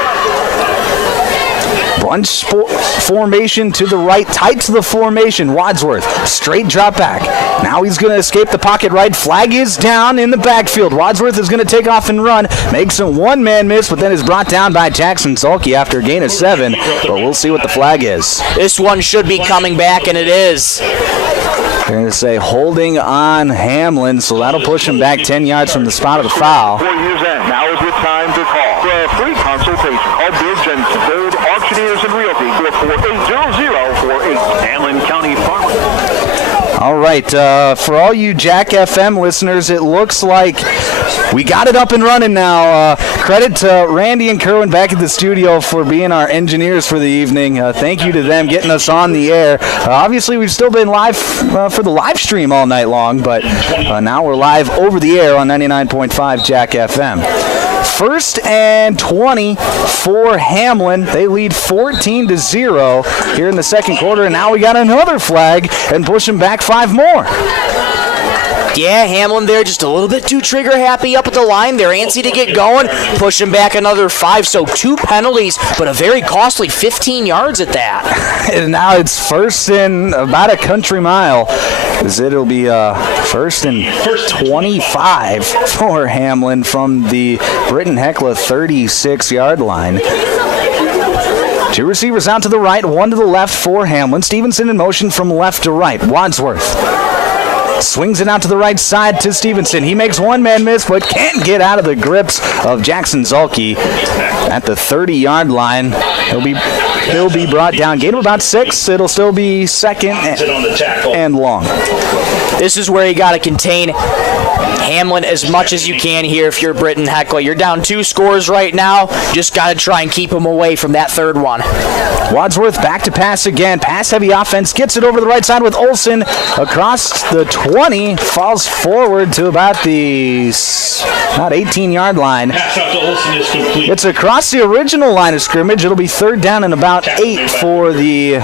Bunch formation to the right, tight to the formation. Wadsworth, straight drop back. Now he's going to escape the pocket right. Flag is down in the backfield. Wadsworth is going to take off and run. Makes a one-man miss, but then is brought down by Jackson Zulke after a gain of 7. But we'll see what the flag is. This one should be coming back, and it is. They're going to say holding on Hamlin, so that'll push him back 10 yards from the spot of the foul. 4 years in. Now is the time to call. For a free consultation, call Bill Jensen, Third Auctioneers and Realty, 448-0048, Hamlin County Farmers. All right, for all you Jack FM listeners, it looks like we got it up and running now. Credit to Randy and Kerwin back at the studio for being our engineers for the evening. Thank you to them getting us on the air. Obviously, we've still been live for the live stream all night long, but now we're live over the air on 99.5 Jack FM. 1st and 20 for Hamlin. They lead 14-0 here in the second quarter, and now we got another flag and push them back 5 more. Yeah, Hamlin there just a little bit too trigger happy up at the line. They're antsy to get going. Push him back another 5, so 2 penalties, but a very costly 15 yards at that. And now it's 1st and about a country mile. It'll be 1st and 25 for Hamlin from the Britton-Hecla 36-yard line. 2 receivers out to the right, 1 to the left for Hamlin. Stevenson in motion from left to right. Wadsworth swings it out to the right side to Stevenson. He makes one man miss, but can't get out of the grips of Jackson Zulke at the 30-yard line. He'll be brought down. Gain of about 6. It'll still be 2nd and long. This is where you got to contain Hamlin as much as you can here if you're Britton-Hecla. You're down 2 scores right now. Just got to try and keep him away from that 3rd one. Wadsworth back to pass again. Pass-heavy offense. Gets it over the right side with Olsen. Across the 20. Falls forward to about the 18-yard line. Pass out to Olsen is complete. It's across the original line of scrimmage. It'll be 3rd down and about 8 for the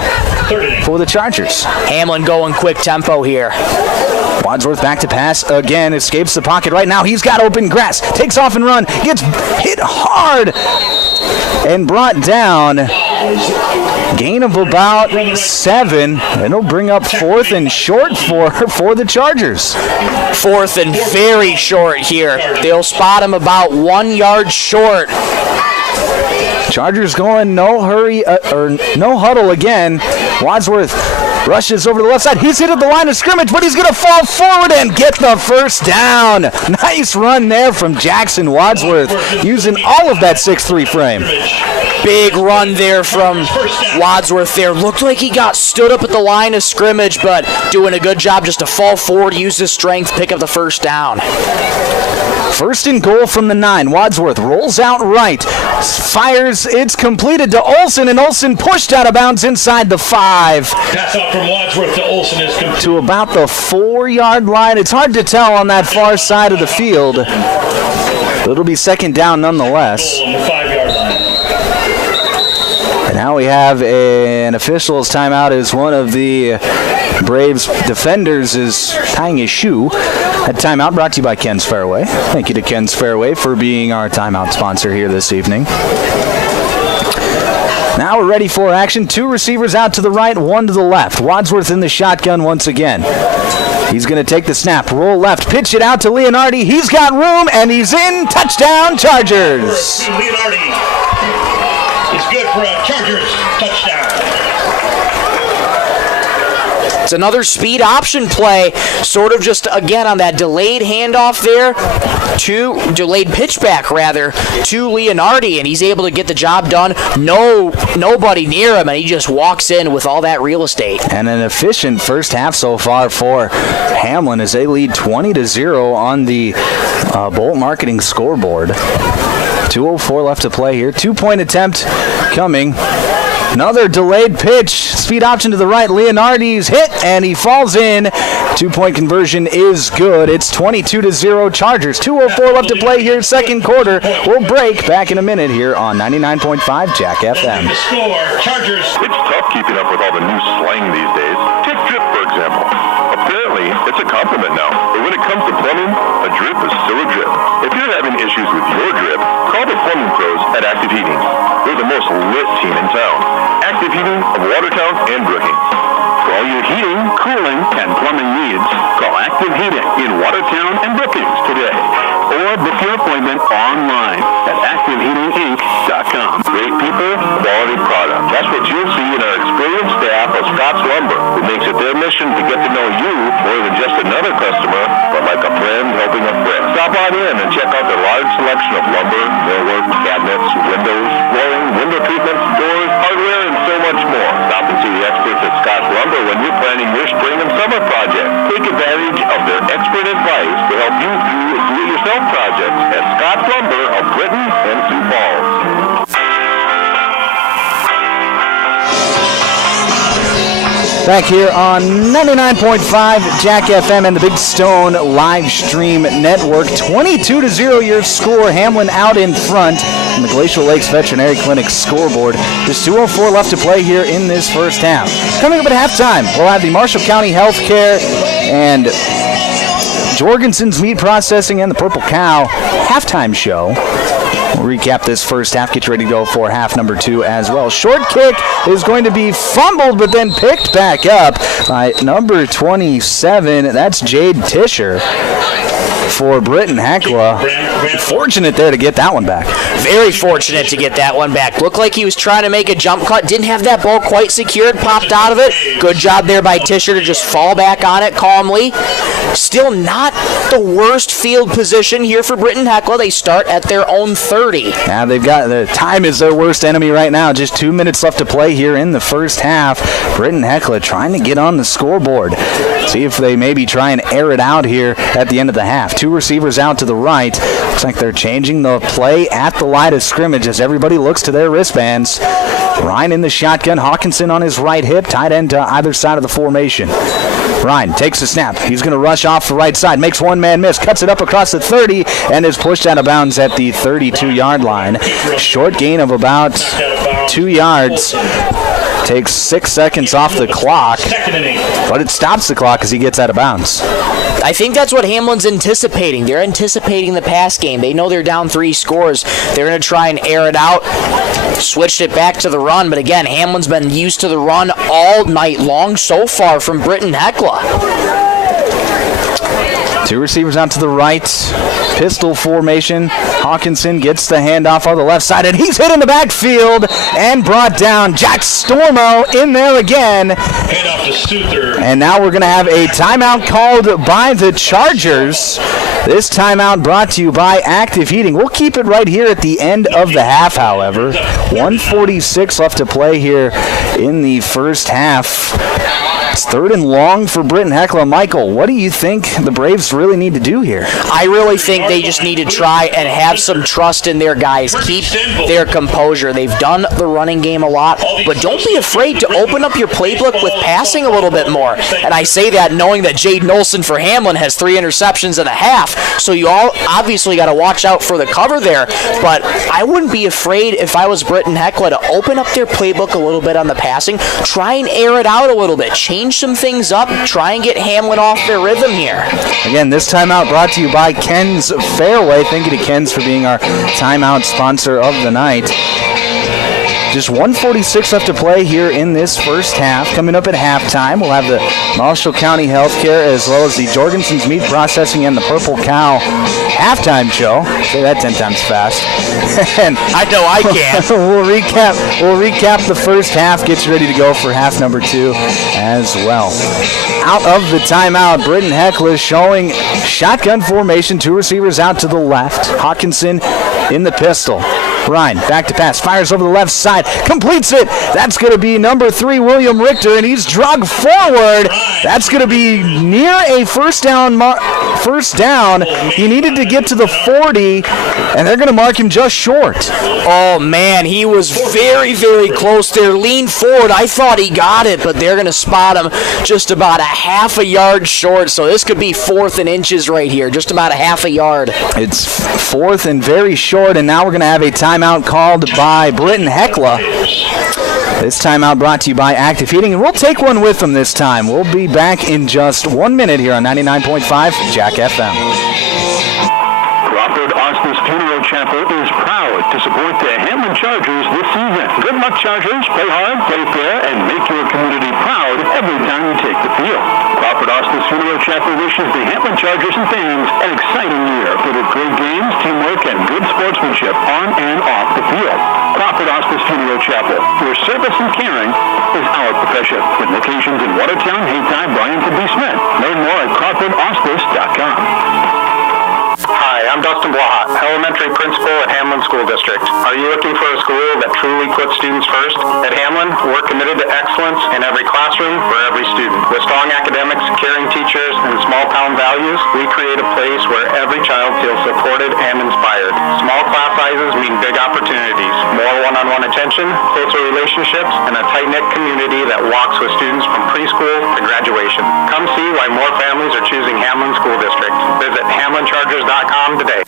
Chargers. Hamlin going quick tempo here. Wadsworth back to pass again. Escapes the pocket right now. He's got open grass. Takes off and run. Gets hit hard and brought down. Gain of about 7. And it'll bring up 4th and short for the Chargers. 4th and very short here. They'll spot him about 1 yard short. Chargers going no hurry or no huddle again. Wadsworth rushes over to the left side. He's hit at the line of scrimmage, but he's going to fall forward and get the 1st down. Nice run there from Jackson Wadsworth, using all of that 6'3" frame. Big run there from Wadsworth there. Looked like he got stood up at the line of scrimmage, but doing a good job just to fall forward, use his strength, pick up the 1st down. 1st and goal from the 9. Wadsworth rolls out right. Fires. It's completed to Olsen, and Olsen pushed out of bounds inside the 5. Pass out from Wadsworth to Olsen is complete. To about the 4-yard line. It's hard to tell on that far side of the field. It'll be 2nd down nonetheless. On the 5-yard line. And now we have an official's timeout as one of the Braves defenders is tying his shoe. That timeout brought to you by Ken's Fairway. Thank you to Ken's Fairway for being our timeout sponsor here this evening. Now we're ready for action. 2 receivers out to the right, 1 to the left. Wadsworth in the shotgun once again. He's going to take the snap, roll left, pitch it out to Leonardi. He's got room, and he's in. Touchdown, Chargers. Leonardi is good for a Chargers touchdown. It's another speed option play, sort of just, again, on that delayed handoff there, delayed pitchback, rather, to Leonardi, and he's able to get the job done. Nobody near him, and he just walks in with all that real estate. And an efficient first half so far for Hamlin as they lead 20-0 on the Bolt Marketing scoreboard. 2:04 left to play here. 2-point attempt coming. Another delayed pitch. Speed option to the right. Leonardi's hit, and he falls in. 2-point conversion is good. It's 22-0 Chargers. 2:04 left to play here, second quarter. We'll break back in a minute here on 99.5 Jack FM. The score, Chargers. It's tough keeping up with all the new slang these days. Take drip, for example. Apparently, it's a compliment now. But when it comes to plumbing, a drip is still a drip. If you're having issues with your drip, call the plumbing pros at Active Heating. They're the most lit team in town. Active Heating of Watertown and Brookings. For all your heating, cooling, and plumbing needs, call Active Heating in Watertown and Brookings today. Or book your appointment online at ActiveHeatingInc.com. Great people, quality product. That's what you'll see in our experienced staff of Scott's Lumber, who makes it their mission to get to know you more than just another customer, but like a friend helping a friend. Stop on in and check out their large selection of lumber, millwork, cabinets, windows, flooring, window treatments, doors, hardware, and so much more. Stop and see the experts at Scott's Lumber when you're planning your spring and summer project. Take advantage of their expert advice to help you through do-it-yourself projects at Scott's Lumber of Britton and Sioux Falls. Back here on 99.5 Jack FM and the Big Stone live stream network. 22-0 your score. Hamlin out in front on the Glacial Lakes Veterinary Clinic scoreboard. Just 2:04 left to play here in this first half. Coming up at halftime, we'll have the Marshall County Healthcare and Jorgensen's Meat Processing and the Purple Cow halftime show. We'll recap this first half, get you ready to go for half number 2 as well. Short kick is going to be fumbled, but then picked back up by number 27. That's Jade Tischer for Britton-Hecla. Fortunate there to get that one back. Very fortunate to get that one back. Looked like he was trying to make a jump cut. Didn't have that ball quite secured. Popped out of it. Good job there by Tischer to just fall back on it calmly. Still not the worst field position here for Britton-Hecla. They start at their own 30. Yeah, they've got the time is their worst enemy right now. Just 2 minutes left to play here in the first half. Britton-Hecla trying to get on the scoreboard. See if they maybe try and air it out here at the end of the half. 2 receivers out to the right. Looks like they're changing the play at the line of scrimmage as everybody looks to their wristbands. Ryan in the shotgun, Hawkinson on his right hip, tight end to either side of the formation. Ryan takes the snap. He's going to rush off the right side, makes one man miss, cuts it up across the 30, and is pushed out of bounds at the 32-yard line. Short gain of about 2 yards. Takes 6 seconds off the clock, but it stops the clock as he gets out of bounds. I think that's what Hamlin's anticipating. They're anticipating the pass game. They know they're down 3 scores. They're going to try and air it out. Switched it back to the run, but again, Hamlin's been used to the run all night long so far from Britton-Hecla. 2 receivers out to the right. Pistol formation. Hawkinson gets the handoff on the left side, and he's hit in the backfield and brought down. Jack Stormo in there again. Handoff to Souther. And now we're going to have a timeout called by the Chargers. This timeout brought to you by Active Heating. We'll keep it right here at the end of the half, however. 1:46 left to play here in the first half. It's 3rd and long for Britton-Hecla. Michael, what do you think the Braves really need to do here? I really think they just need to try and have some trust in their guys. Keep their composure. They've done the running game a lot, but don't be afraid to open up your playbook with passing a little bit more. And I say that knowing that Jaden Olson for Hamlin has 3 interceptions and a half, so you all obviously got to watch out for the cover there. But I wouldn't be afraid if I was Britton-Hecla to open up their playbook a little bit on the passing, try and air it out a little bit, change some things up, try and get Hamlin off their rhythm here. Again, this timeout brought to you by Ken's Fairway. Thank you to Ken's for being our timeout sponsor of the night. Just 1:46 left to play here in this first half. Coming up at halftime, we'll have the Marshall County Healthcare as well as the Jorgensen's Meat Processing and the Purple Cow halftime show. Say that 10 times fast. And I know I can. We'll recap the first half. Get you ready to go for half number 2 as well. Out of the timeout, Britton-Hecla showing shotgun formation. 2 receivers out to the left. Hawkinson in the pistol. Ryan, back to pass, fires over the left side, completes it. That's going to be number 3, William Richter, and he's dragged forward. That's going to be near a first down. He needed to get to the 40, and they're going to mark him just short. Oh, man, he was very, very close there. Leaned forward. I thought he got it, but they're going to spot him just about a half a yard short, so this could be 4th and inches right here, just about a half a yard. It's 4th and very short, and now we're going to have a timeout called by Britton-Hecla. This timeout brought to you by Active Heating, and we'll take one with them this time. We'll be back in just 1 minute here on 99.5 Jack FM. Crawford Osmus Funeral Chapel is proud to support the Hamlin Chargers this season. Good luck, Chargers. Play hard, play fair, and make your community proud every time you take the field. Crawford Osmus Funeral Chapel wishes the Hamlin Chargers and fans an exciting year filled with great games, teamwork, and good sportsmanship on and off the field. Crawford Osmus Funeral Chapel, where service and caring is our profession. With locations in Watertown, Haytime, Bryant, and B. Smith. Learn more at CrawfordOsmus.com. Hi, I'm Dustin Blahat, elementary principal at Hamlin School District. Are you looking for a school that truly puts students first? At Hamlin, we're committed to excellence in every classroom for every student. With strong academics, caring teachers, and small town values, we create a place where every child feels supported and inspired. Small class sizes mean big opportunities, more one-on-one attention, closer relationships, and a tight-knit community that walks with students from preschool to graduation. Come see why more families are choosing Hamlin School District. Visit HamlinChargers.com today.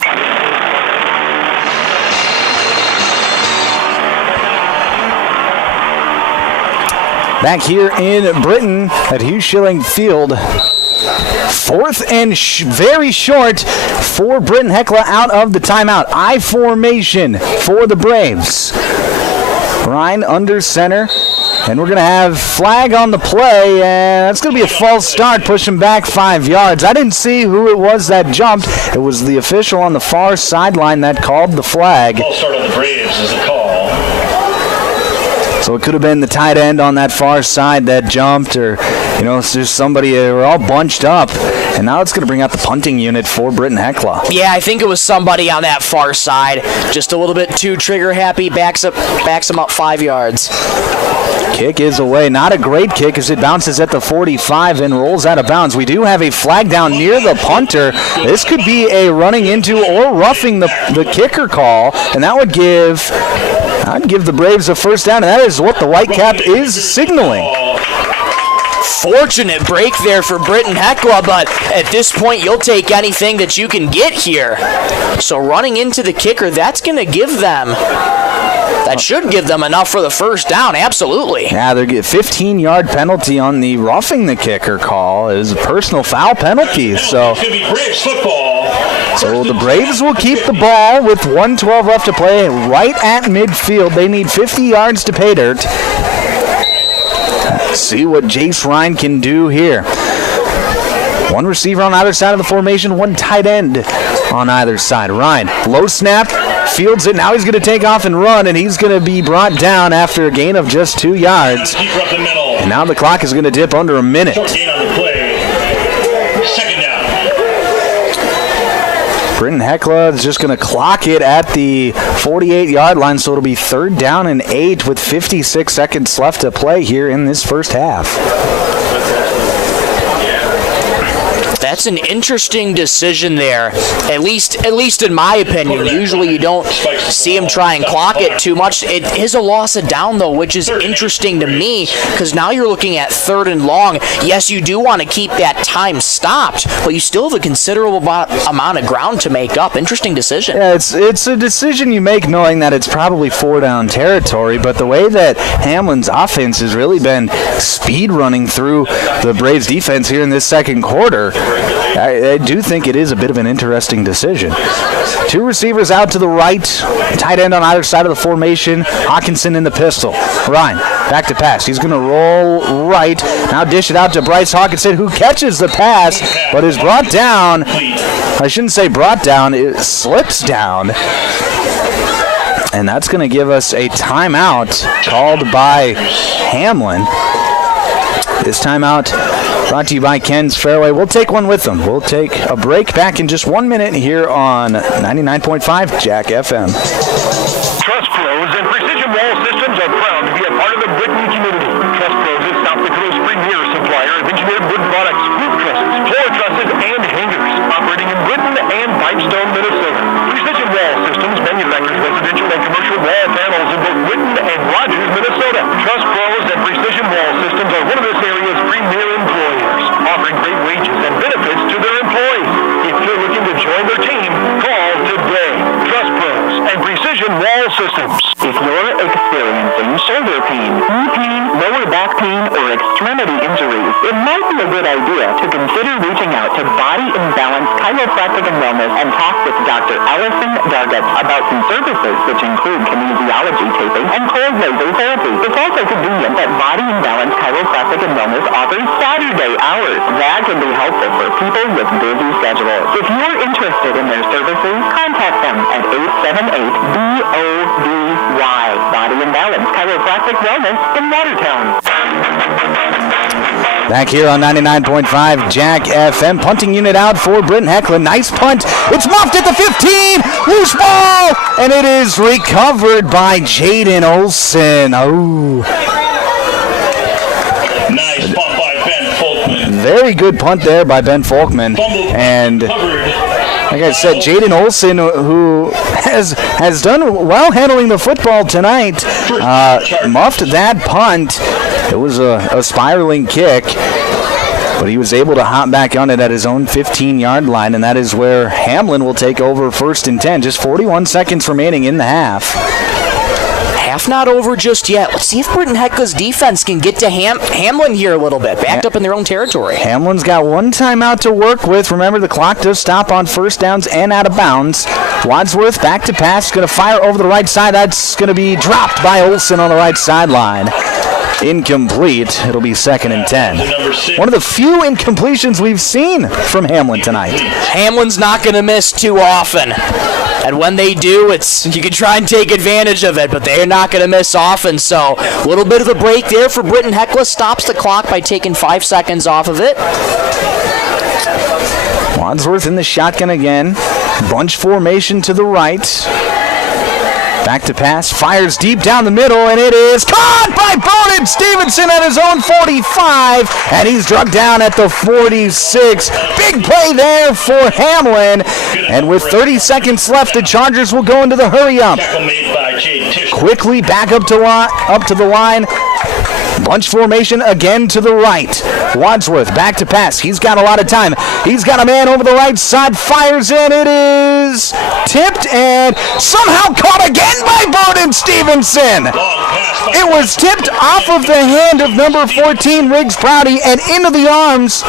Back here in Britton at Hugh Schilling Field. 4th and very short for Britton-Hecla out of the timeout. I formation for the Braves. Ryan under center. And we're going to have flag on the play, and that's going to be a false start, pushing back 5 yards. I didn't see who it was that jumped. It was the official on the far sideline that called the flag. False start on the Braves is a call. So it could have been the tight end on that far side that jumped, or, it's just somebody, we're all bunched up. And now it's going to bring out the punting unit for Britton-Hecla. Yeah, I think it was somebody on that far side. Just a little bit too trigger happy, backs him up 5 yards. Kick is away. Not a great kick as it bounces at the 45 and rolls out of bounds. We do have a flag down near the punter. This could be a running into or roughing the kicker call, and that would give the Braves a first down, and that is what the Whitecap is signaling. Fortunate break there for Britton-Hecla, but at this point you'll take anything that you can get here. So running into the kicker, that should give them enough for the first down, absolutely. Yeah, they get a 15-yard penalty on the roughing the kicker call. It is a personal foul penalty. So the Braves will keep the ball with 1:12 left to play right at midfield. They need 50 yards to pay dirt. See what Jace Ryan can do here. One receiver on either side of the formation, one tight end on either side. Ryan, low snap, fields it. Now he's going to take off and run, and he's going to be brought down after a gain of just 2 yards. And now the clock is going to dip under a minute. Britton-Hecla is just going to clock it at the 48-yard line, so it'll be 3rd down and 8 with 56 seconds left to play here in this first half. That's an interesting decision there, at least in my opinion. Usually you don't see him try and clock it too much. It is a loss of down, though, which is interesting to me because now you're looking at 3rd and long. Yes, you do want to keep that time stopped, but you still have a considerable amount of ground to make up. Interesting decision. Yeah, it's a decision you make knowing that it's probably 4-down territory, but the way that Hamlin's offense has really been speed running through the Braves defense here in this second quarter, I do think it is a bit of an interesting decision. Two receivers out to the right, tight end on either side of the formation. Hawkinson in the pistol. Ryan, back to pass. He's going to roll right. Now dish it out to Bryce Hawkinson, who catches the pass, but is brought down. I shouldn't say brought down. It slips down. And that's going to give us a timeout called by Hamlin. This timeout brought to you by Ken's Fairway. We'll take one with them. We'll take a break. Back in just 1 minute here on 99.5 Jack FM. Trust Pros and Precision Wall Systems are proud to be a part of the Britton community. Trust Pros is South Dakota's premier supplier of engineered wood products, roof trusses, floor trusses, and hangers, operating in Britton and Pipestone, Minnesota. Precision Wall Systems manufactures residential and commercial wall panels in both Britton and Rogers, Minnesota. Trust Pros and Precision Wall Systems are one of this area's premier employers, offering great wages and benefits to their employees. If you're looking to join their team, call today. Trust Pros and Precision Wall Systems. If you're experiencing shoulder pain, knee pain, lower back pain, or extremity injuries, it might be a good idea to consider reaching out to Body Imbalance Chiropractic and Wellness and talk with Dr. Allison Dargett about some services which include kinesiology taping and cold laser therapy. It's also convenient that Body Imbalance Chiropractic and Wellness offers Saturday hours. That can be helpful for people with busy schedules. If you're interested in their services, contact them at 878-BODY. Body Imbalance Chiropractic Wellness in Watertown. Back here on 99.5 Jack FM. Punting unit out for Britton-Hecla. Nice punt. It's muffed at the 15. Loose ball. And it is recovered by Jaden Olson. Oh. Nice punt by Ben Folkman. Very good punt there by Ben Folkman. And like I said, Jaden Olson, who has done well handling the football tonight, muffed that punt. It was a spiraling kick, but he was able to hop back on it at his own 15-yard line, and that is where Hamlin will take over 1st and 10. Just 41 seconds remaining in the half. Half not over just yet. Let's see if Britton-Hecla's defense can get to Hamlin here a little bit, backed up in their own territory. Hamlin's got one timeout to work with. Remember, the clock does stop on first downs and out of bounds. Wadsworth back to pass, going to fire over the right side. That's going to be dropped by Olson on the right sideline. Incomplete. It'll be 2nd and 10. One of the few incompletions we've seen from Hamlin tonight. Hamlin's not going to miss too often. And when they do, you can try and take advantage of it, but they're not going to miss often. So a little bit of a break there for Britton-Hecla. Stops the clock by taking 5 seconds off of it. Wadsworth in the shotgun again. Bunch formation to the right. Back to pass, fires deep down the middle, and it is caught by Bowden Stevenson at his own 45, and he's drugged down at the 46. Big play there for Hamlin, and with 30 seconds left, the Chargers will go into the hurry-up. Quickly back up to the line. Bunch formation again to the right. Wadsworth back to pass. He's got a lot of time. He's got a man over the right side. Fires in. It is tipped and somehow caught again by Bowden Stevenson. It was tipped off of the hand of number 14, Riggs Prouty, and into the arms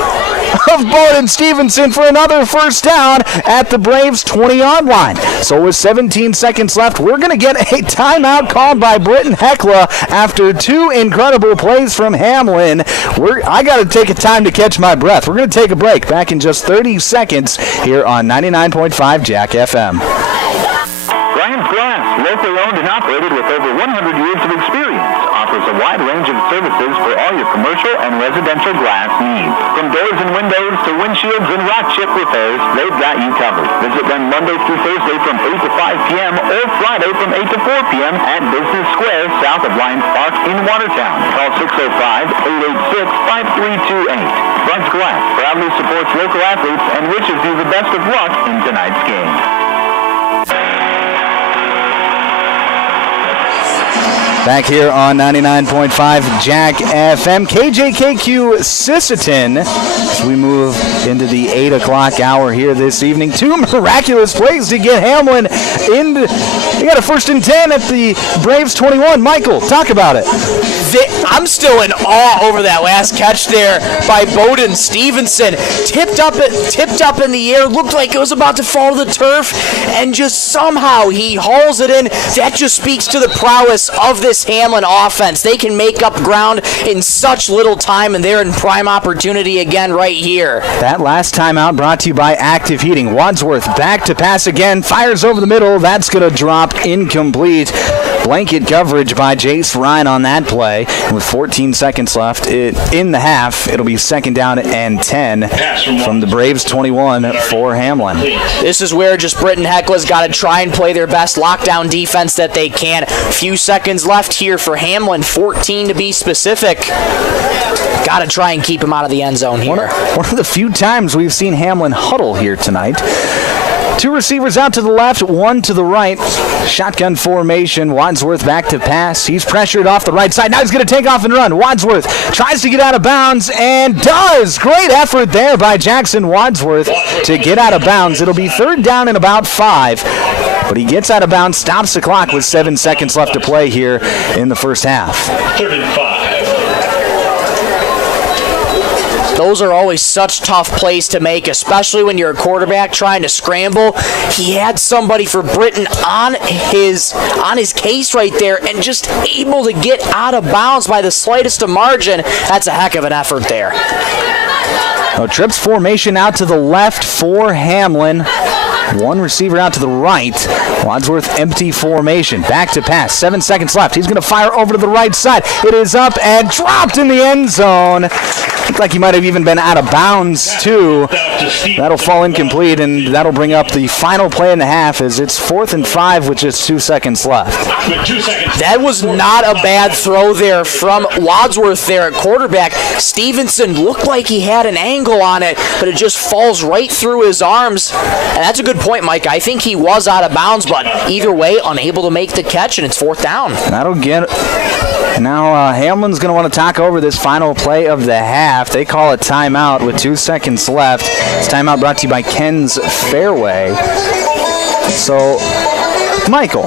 of Bowden Stevenson for another first down at the Braves' 20-yard line. So with 17 seconds left, we're going to get a timeout called by Britton-Hecla after 2 incredible plays from Hamlin. I got to take a time to catch my breath. We're going to take a break. Back in just 30 seconds here on 99.5 Jack FM. Brian's Glass, locally owned and operated with over 100 years of experience, offers a wide range of services for all your commercial and residential glass needs. From doors and windows to windshields and rock chip repairs, they've got you covered. Visit them Monday through Thursday from 8 to 5 p.m. or Friday from 8 to 4 p.m. at Business Square south of Lions Park in Watertown. Call 605-886-5328. Bruns Glass proudly supports local athletes and wishes you the best of luck in tonight's game. Back here on 99.5 Jack FM. KJKQ Sisseton as we move into the 8 o'clock hour here this evening. Two miraculous plays to get Hamlin in. They got a 1st and 10 at the Braves 21. Michael, talk about it. I'm still in awe over that last catch there by Bowden Stevenson. Tipped up in the air, looked like it was about to fall to the turf, and just somehow he hauls it in. That just speaks to the prowess of this Hamlin offense. They can make up ground in such little time, and they're in prime opportunity again right here. That last timeout brought to you by Active Heating. Wadsworth back to pass again, fires over the middle. That's going to drop incomplete. Blanket coverage by Jace Ryan on that play. With 14 seconds left in the half, it'll be 2nd down and 10 from the Braves 21 for Hamlin. This is where just Britton-Hecla's got to try and play their best lockdown defense that they can. Few seconds left here for Hamlin, 14 to be specific. Got to try and keep him out of the end zone here. One of the few times we've seen Hamlin huddle here tonight. 2 receivers out to the left, 1 to the right. Shotgun formation. Wadsworth back to pass. He's pressured off the right side. Now he's going to take off and run. Wadsworth tries to get out of bounds and does. Great effort there by Jackson Wadsworth to get out of bounds. It'll be 3rd down and about 5. But he gets out of bounds, stops the clock with 7 seconds left to play here in the first half. 3rd and 5. Those are always such tough plays to make, especially when you're a quarterback trying to scramble. He had somebody for Britton on his case right there and just able to get out of bounds by the slightest of margin. That's a heck of an effort there. Trips formation out to the left for Hamlin. 1 receiver out to the right. Wadsworth empty formation. Back to pass. 7 seconds left. He's going to fire over to the right side. It is up and dropped in the end zone. Looked like he might have even been out of bounds, too. That'll fall incomplete, and that'll bring up the final play in the half as it's 4th and 5 with just 2 seconds left. That was not a bad throw there from Wadsworth there at quarterback. Stevenson looked like he had an angle on it, but it just falls right through his arms. And that's a good point, Mike. I think he was out of bounds, but either way, unable to make the catch, and it's 4th down. That'll get... Now Hamlin's going to want to talk over this final play of the half. They call a timeout with 2 seconds left. This timeout brought to you by Ken's Fairway. So, Michael,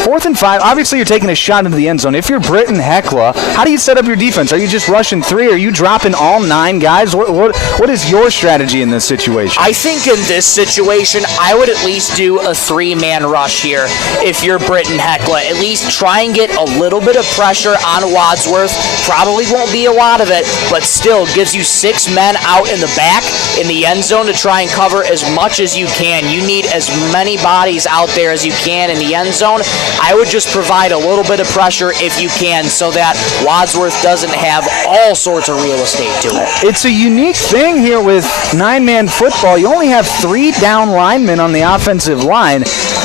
4th and 5. Obviously, you're taking a shot into the end zone. If you're Britton-Hecla, how do you set up your defense? Are you just rushing 3? Are you dropping all 9 guys? What is your strategy in this situation? I think in this situation, I would at least do a 3-man rush here. If you're Britton-Hecla, at least try and get a little bit of pressure on Wadsworth. Probably won't be a lot of it, but still gives you 6 men out in the back in the end zone to try and cover as much as you can. You need as many bodies out there as you can in the end zone. I would just provide a little bit of pressure if you can so that Wadsworth doesn't have all sorts of real estate to it. It's a unique thing here with 9-man football. You only have 3 down linemen on the offensive line.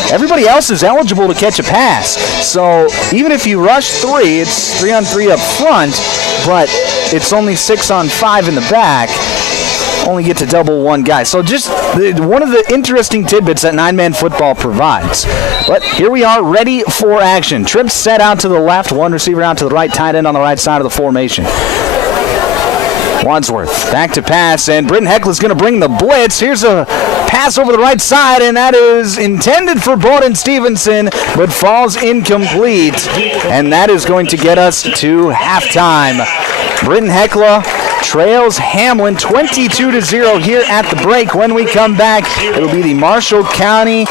Everybody else is eligible to catch a pass. So even if you rush 3, it's 3-on-3 up front, but it's only 6-on-5 in the back. Only get to double 1 guy. So just one of the interesting tidbits that 9-man football provides. But here we are, ready for action. Trips set out to the left, 1 receiver out to the right, tight end on the right side of the formation. Wadsworth back to pass, and Britton-Hecla is going to bring the blitz. Here's a pass over the right side, and that is intended for Bowden Stevenson, but falls incomplete. And that is going to get us to halftime. Britton-Hecla trails Hamlin 22-0 here at the break. When we come back, it'll be the Marshall County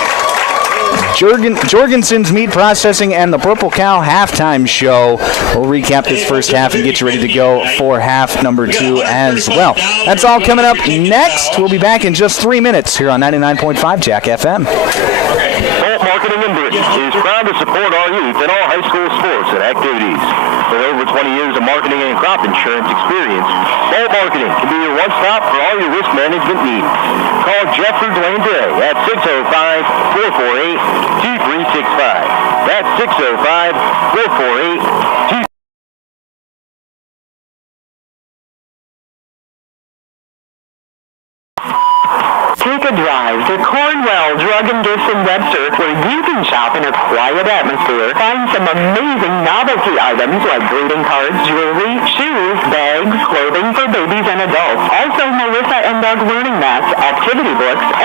Jorgensen's Meat Processing and the Purple Cow halftime show. We'll recap this first half and get you ready to go for half number 2 as well. That's all coming up next. We'll be back in just 3 minutes here on 99.5 Jack FM. Bolt Marketing in Britton is proud to support our youth in all high school sports and activities. With over 20 years of marketing and crop insurance experience, Bolt Marketing can be your one-stop for all your risk management needs. Call Jeffrey Dwayne today at 605-448-2365. That's 605-448-2365. Take a drive to Cornwell Drug and Gifts in Webster, where you can shop in a quiet atmosphere. Find some amazing novelty items like greeting cards, jewelry, shoes, bags, clothing for babies and adults. Also, Melissa and Dog Learning Mats, activity books,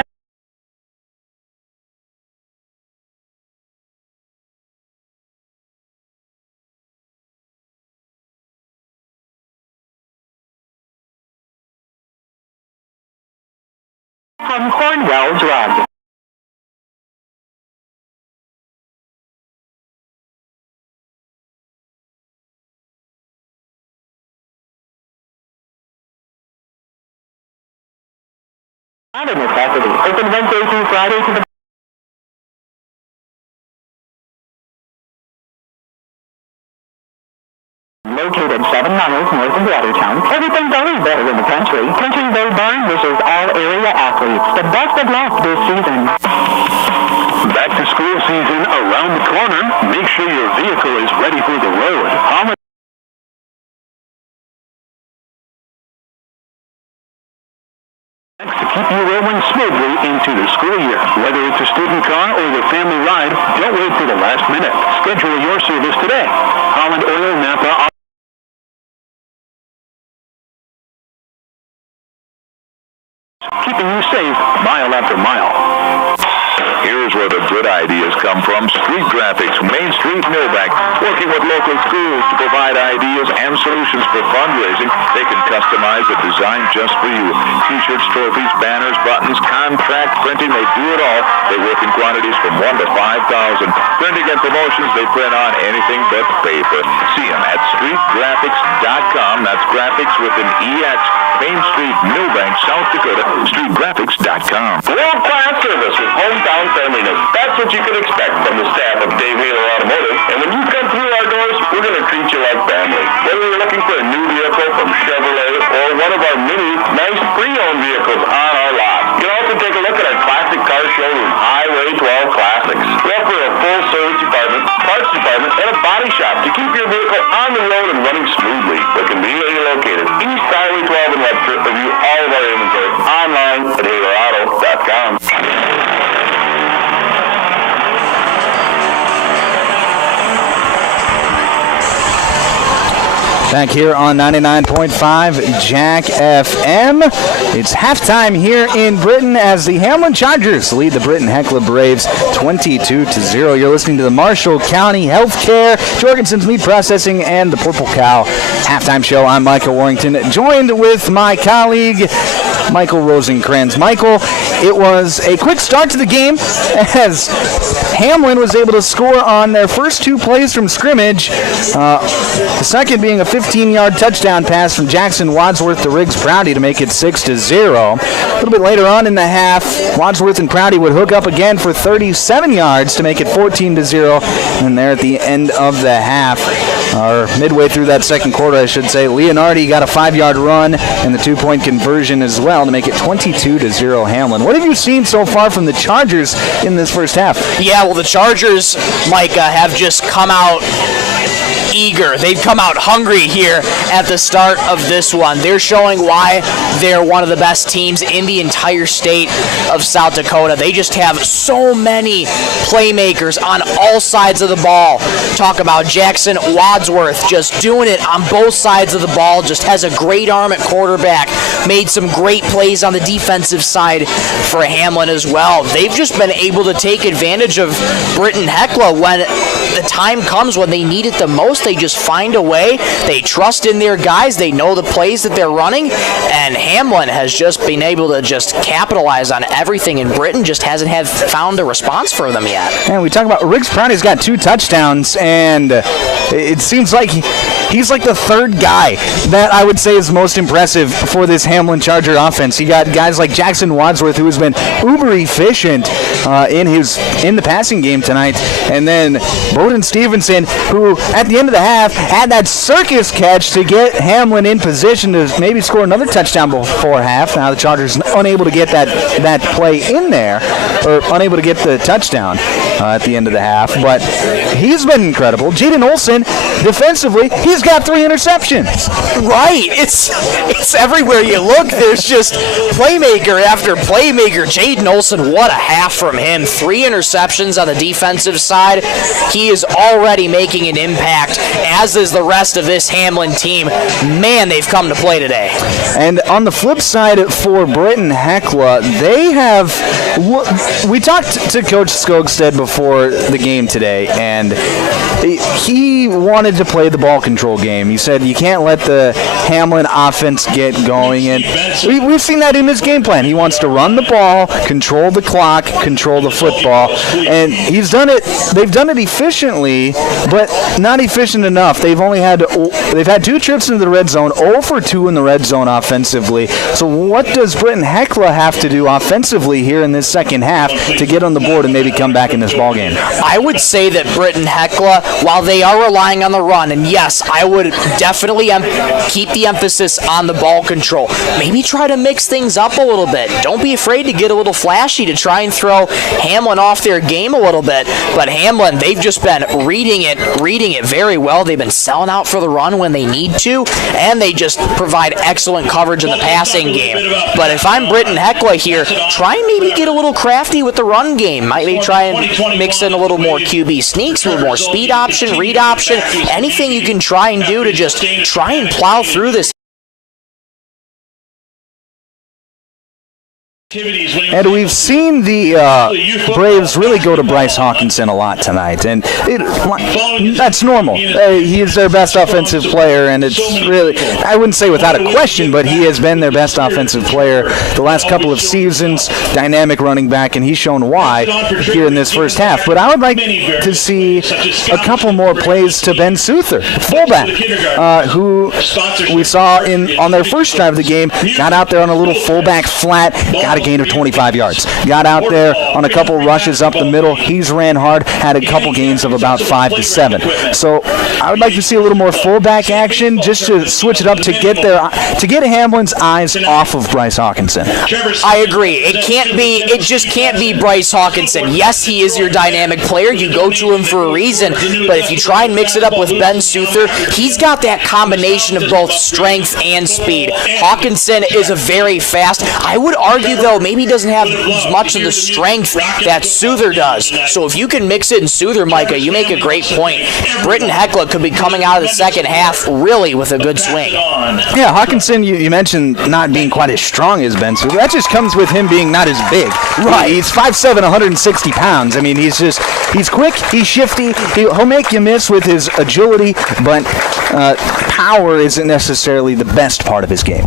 from Cornwell Drug. Not a necessity. Open Wednesday through Friday to the located 7 miles north of Watertown. Everything's always better in the country. Country Road Barn wishes all area athletes the best of luck this season. Back to school season around the corner. Make sure your vehicle is ready for the road. To keep you rolling smoothly into the school year. Whether it's a student car or your family ride, don't wait for the last minute. Schedule your service today. Holland Oil Napa. Keeping you safe mile after mile. Here's where the good ideas come from. Street Graphics, Main Street, Millbank, working with local schools to provide ideas and solutions for fundraising. They can customize a design just for you. T-shirts, trophies, banners, buttons, contract printing, they do it all. They work in quantities from 1 to 5,000. Printing and promotions, they print on anything but paper. See them at streetgraphics.com. That's graphics with an EX. Main Street, Millbank, South Dakota, streetgraphics.com. World-class service with hometown friendliness. That's what you can expect from the staff of Dave Wheeler Automotive. And when you come through our doors, we're going to treat you like family. Whether you're looking for a new vehicle from Chevrolet or one of our many nice pre-owned vehicles on our lot, you can also take a look at our classic car showroom, Highway 12 Classics. We offer a full service department, parts department, and a body shop to keep your vehicle on the road and running smoothly. We're conveniently located East Highway 12 in Webster. Review all of our inventory online at HalerAuto.com. Back here on 99.5 Jack FM. It's halftime here in Britton as the Hamlin Chargers lead the Britton-Hecla Braves 22-0. You're listening to the Marshall County Healthcare, Jorgensen's Meat Processing, and the Purple Cow halftime show. I'm Michael Warrington, joined with my colleague Michael Rosencrantz. Michael, it was a quick start to the game as Hamlin was able to score on their first 2 plays from scrimmage. The second being a 15-yard touchdown pass from Jackson Wadsworth to Riggs Prouty to make it 6-0. A little bit later on in the half, Wadsworth and Prouty would hook up again for 37 yards to make it 14-0. And there at the end of the half, or midway through that second quarter, I should say, Leonardi got a 5-yard run and the 2-point conversion as well to make it 22-0 Hamlin. What have you seen so far from the Chargers in this first half? Yeah, well, the Chargers, Micah, have just come out eager. They've come out hungry here at the start of this one. They're showing why they're one of the best teams in the entire state of South Dakota. They just have so many playmakers on all sides of the ball. Talk about Jackson Wadsworth just doing it on both sides of the ball, just has a great arm at quarterback, made some great plays on the defensive side for Hamlin as well. They've just been able to take advantage of Britton-Hecla when the time comes when they need it the most. They just find a way. They trust in their guys. They know the plays that they're running, and Hamlin has just been able to just capitalize on everything, and Britton just hasn't found a response for them yet. And we talk about Riggs Prouty's got 2 touchdowns, and it seems like he's like the third guy that I would say is most impressive for this Hamlin Charger offense. You got guys like Jackson Wadsworth, who has been uber efficient in the passing game tonight, and then Bowden Stevenson, who at the end of the half had that circus catch to get Hamlin in position to maybe score another touchdown before half. Now the Chargers unable to get that play in there, or unable to get the touchdown at the end of the half, but he's been incredible. Jaden Olson, defensively, he's he's got 3 interceptions. Right. It's everywhere you look. There's just playmaker after playmaker. Jaden Olsen, what a half from him. 3 interceptions on the defensive side. He is already making an impact, as is the rest of this Hamlin team. Man, they've come to play today. And on the flip side for Britton-Hecla, they have... We talked to Coach Skogstad before the game today, and he wanted to play the ball control game. He said you can't let the Hamlin offense get going, and we've seen that in his game plan. He wants to run the ball, control the clock, control the football, and he's done it. They've done it efficiently, but not efficient enough. They've had 2 trips into the red zone, 0 for 2 in the red zone offensively. So what does Britton-Hecla have to do offensively here in this second half to get on the board and maybe come back in this ball game? I would say that Britton-Hecla, while they are relying on the run, and yes, I would definitely keep the emphasis on the ball control. Maybe try to mix things up a little bit. Don't be afraid to get a little flashy to try and throw Hamlin off their game a little bit. But Hamlin, they've just been reading it very well. They've been selling out for the run when they need to, and they just provide excellent coverage in the passing game. But if I'm Britton-Hecla here, try and maybe get a little crafty with the run game. Maybe try and mix in a little more QB sneaks, a little more speed option, read option, anything you can try and do to just try and plow through this. And we've seen the Braves really go to Bryce Hawkinson a lot tonight, and that's normal. He is their best offensive player, and it's really, I wouldn't say without a question, but he has been their best offensive player the last couple of seasons, dynamic running back, and he's shown why here in this first half. But I would like to see a couple more plays to Ben Souther, fullback, who we saw on their first drive of the game, got out there on a little fullback flat, got a gain of 25 yards. Got out there on a couple rushes up the middle. He's ran hard, had a couple gains of about 5 to 7. So I would like to see a little more fullback action just to switch it up to get Hamlin's eyes off of Bryce Hawkinson. I agree. It just can't be Bryce Hawkinson. Yes, he is your dynamic player. You go to him for a reason. But if you try and mix it up with Ben Souther, he's got that combination of both strength and speed. Hawkinson is a very fast. I would argue, though, maybe he doesn't have as much of the strength that Souther does. So if you can mix it in Souther, Micah, you make a great point. Britton-Hecla could be coming out of the second half really with a good swing. Yeah, Hawkinson, you mentioned not being quite as strong as Ben Souther. That just comes with him being not as big. Right. He's 5'7", 160 pounds. I mean, he's quick, he's shifty, he'll make you miss with his agility, but power isn't necessarily the best part of his game.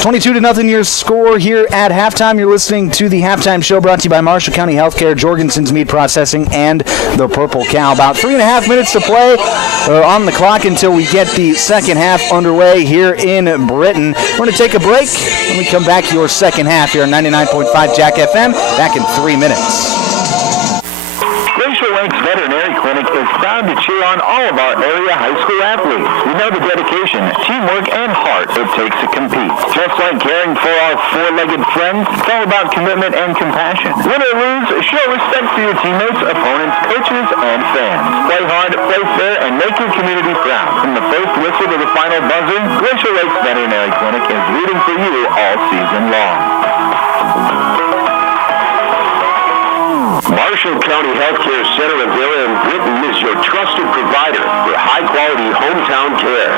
22-0 your score here at halftime. You're listening to the Halftime Show brought to you by Marshall County Healthcare, Jorgensen's Meat Processing, and the Purple Cow. About 3.5 minutes to play on the clock until we get the second half underway here in Britton. We're going to take a break. When we come back, your second half here on 99.5 Jack FM. Back in 3 minutes. Veterinary Clinic is proud to cheer on all of our area high school athletes. We know the dedication, teamwork, and heart it takes to compete. Just like caring for our four-legged friends, it's all about commitment and compassion. Win or lose, show respect to your teammates, opponents, coaches, and fans. Play hard, play fair, and make your community proud. From the first whistle to the final buzzer, Glacier Lakes Veterinary Clinic is rooting for you all season long. Marshall County Healthcare Center of Vera in Britton is your trusted provider for high-quality hometown care.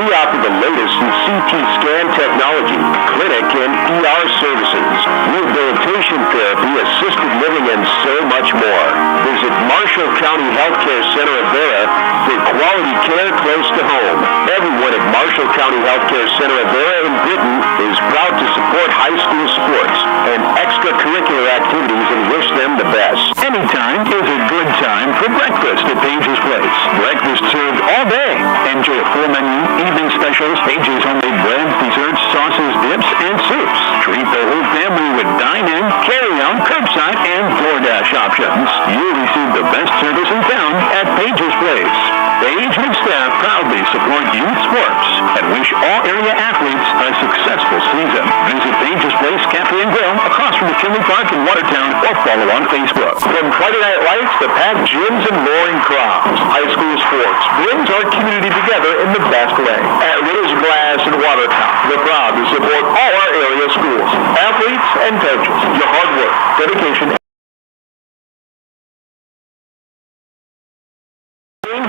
We offer the latest in CT scan technology, clinic and ER services, rehabilitation therapy, assisted living, and so much more. Visit Marshall County Healthcare Center of Vera for quality care close to home. Everyone at Marshall County Healthcare Center of Vera in Britton is proud to support high school sports and extracurricular activities and wish them the best. Anytime is a good time for breakfast at Page's Place. Breakfast served all day. Enjoy a full menu, evening specials, Page's homemade breads, desserts, sauces, dips, and soups. Treat the whole family with dine-in, carry-out, curbside, and DoorDash options. You'll receive the best service in town at Page's Place. Page and staff proudly support youth sports and wish all area athletes a successful season. Visit Page's Place Cafe and Grill across from McKinley Park in Watertown or follow on Facebook. From Friday Night Lights to packed gyms and roaring crowds, high school sports brings our community together in the best way. At Riddle's Glass in Watertown, we're proud to support all our area schools, athletes, and coaches. Your hard work, dedication,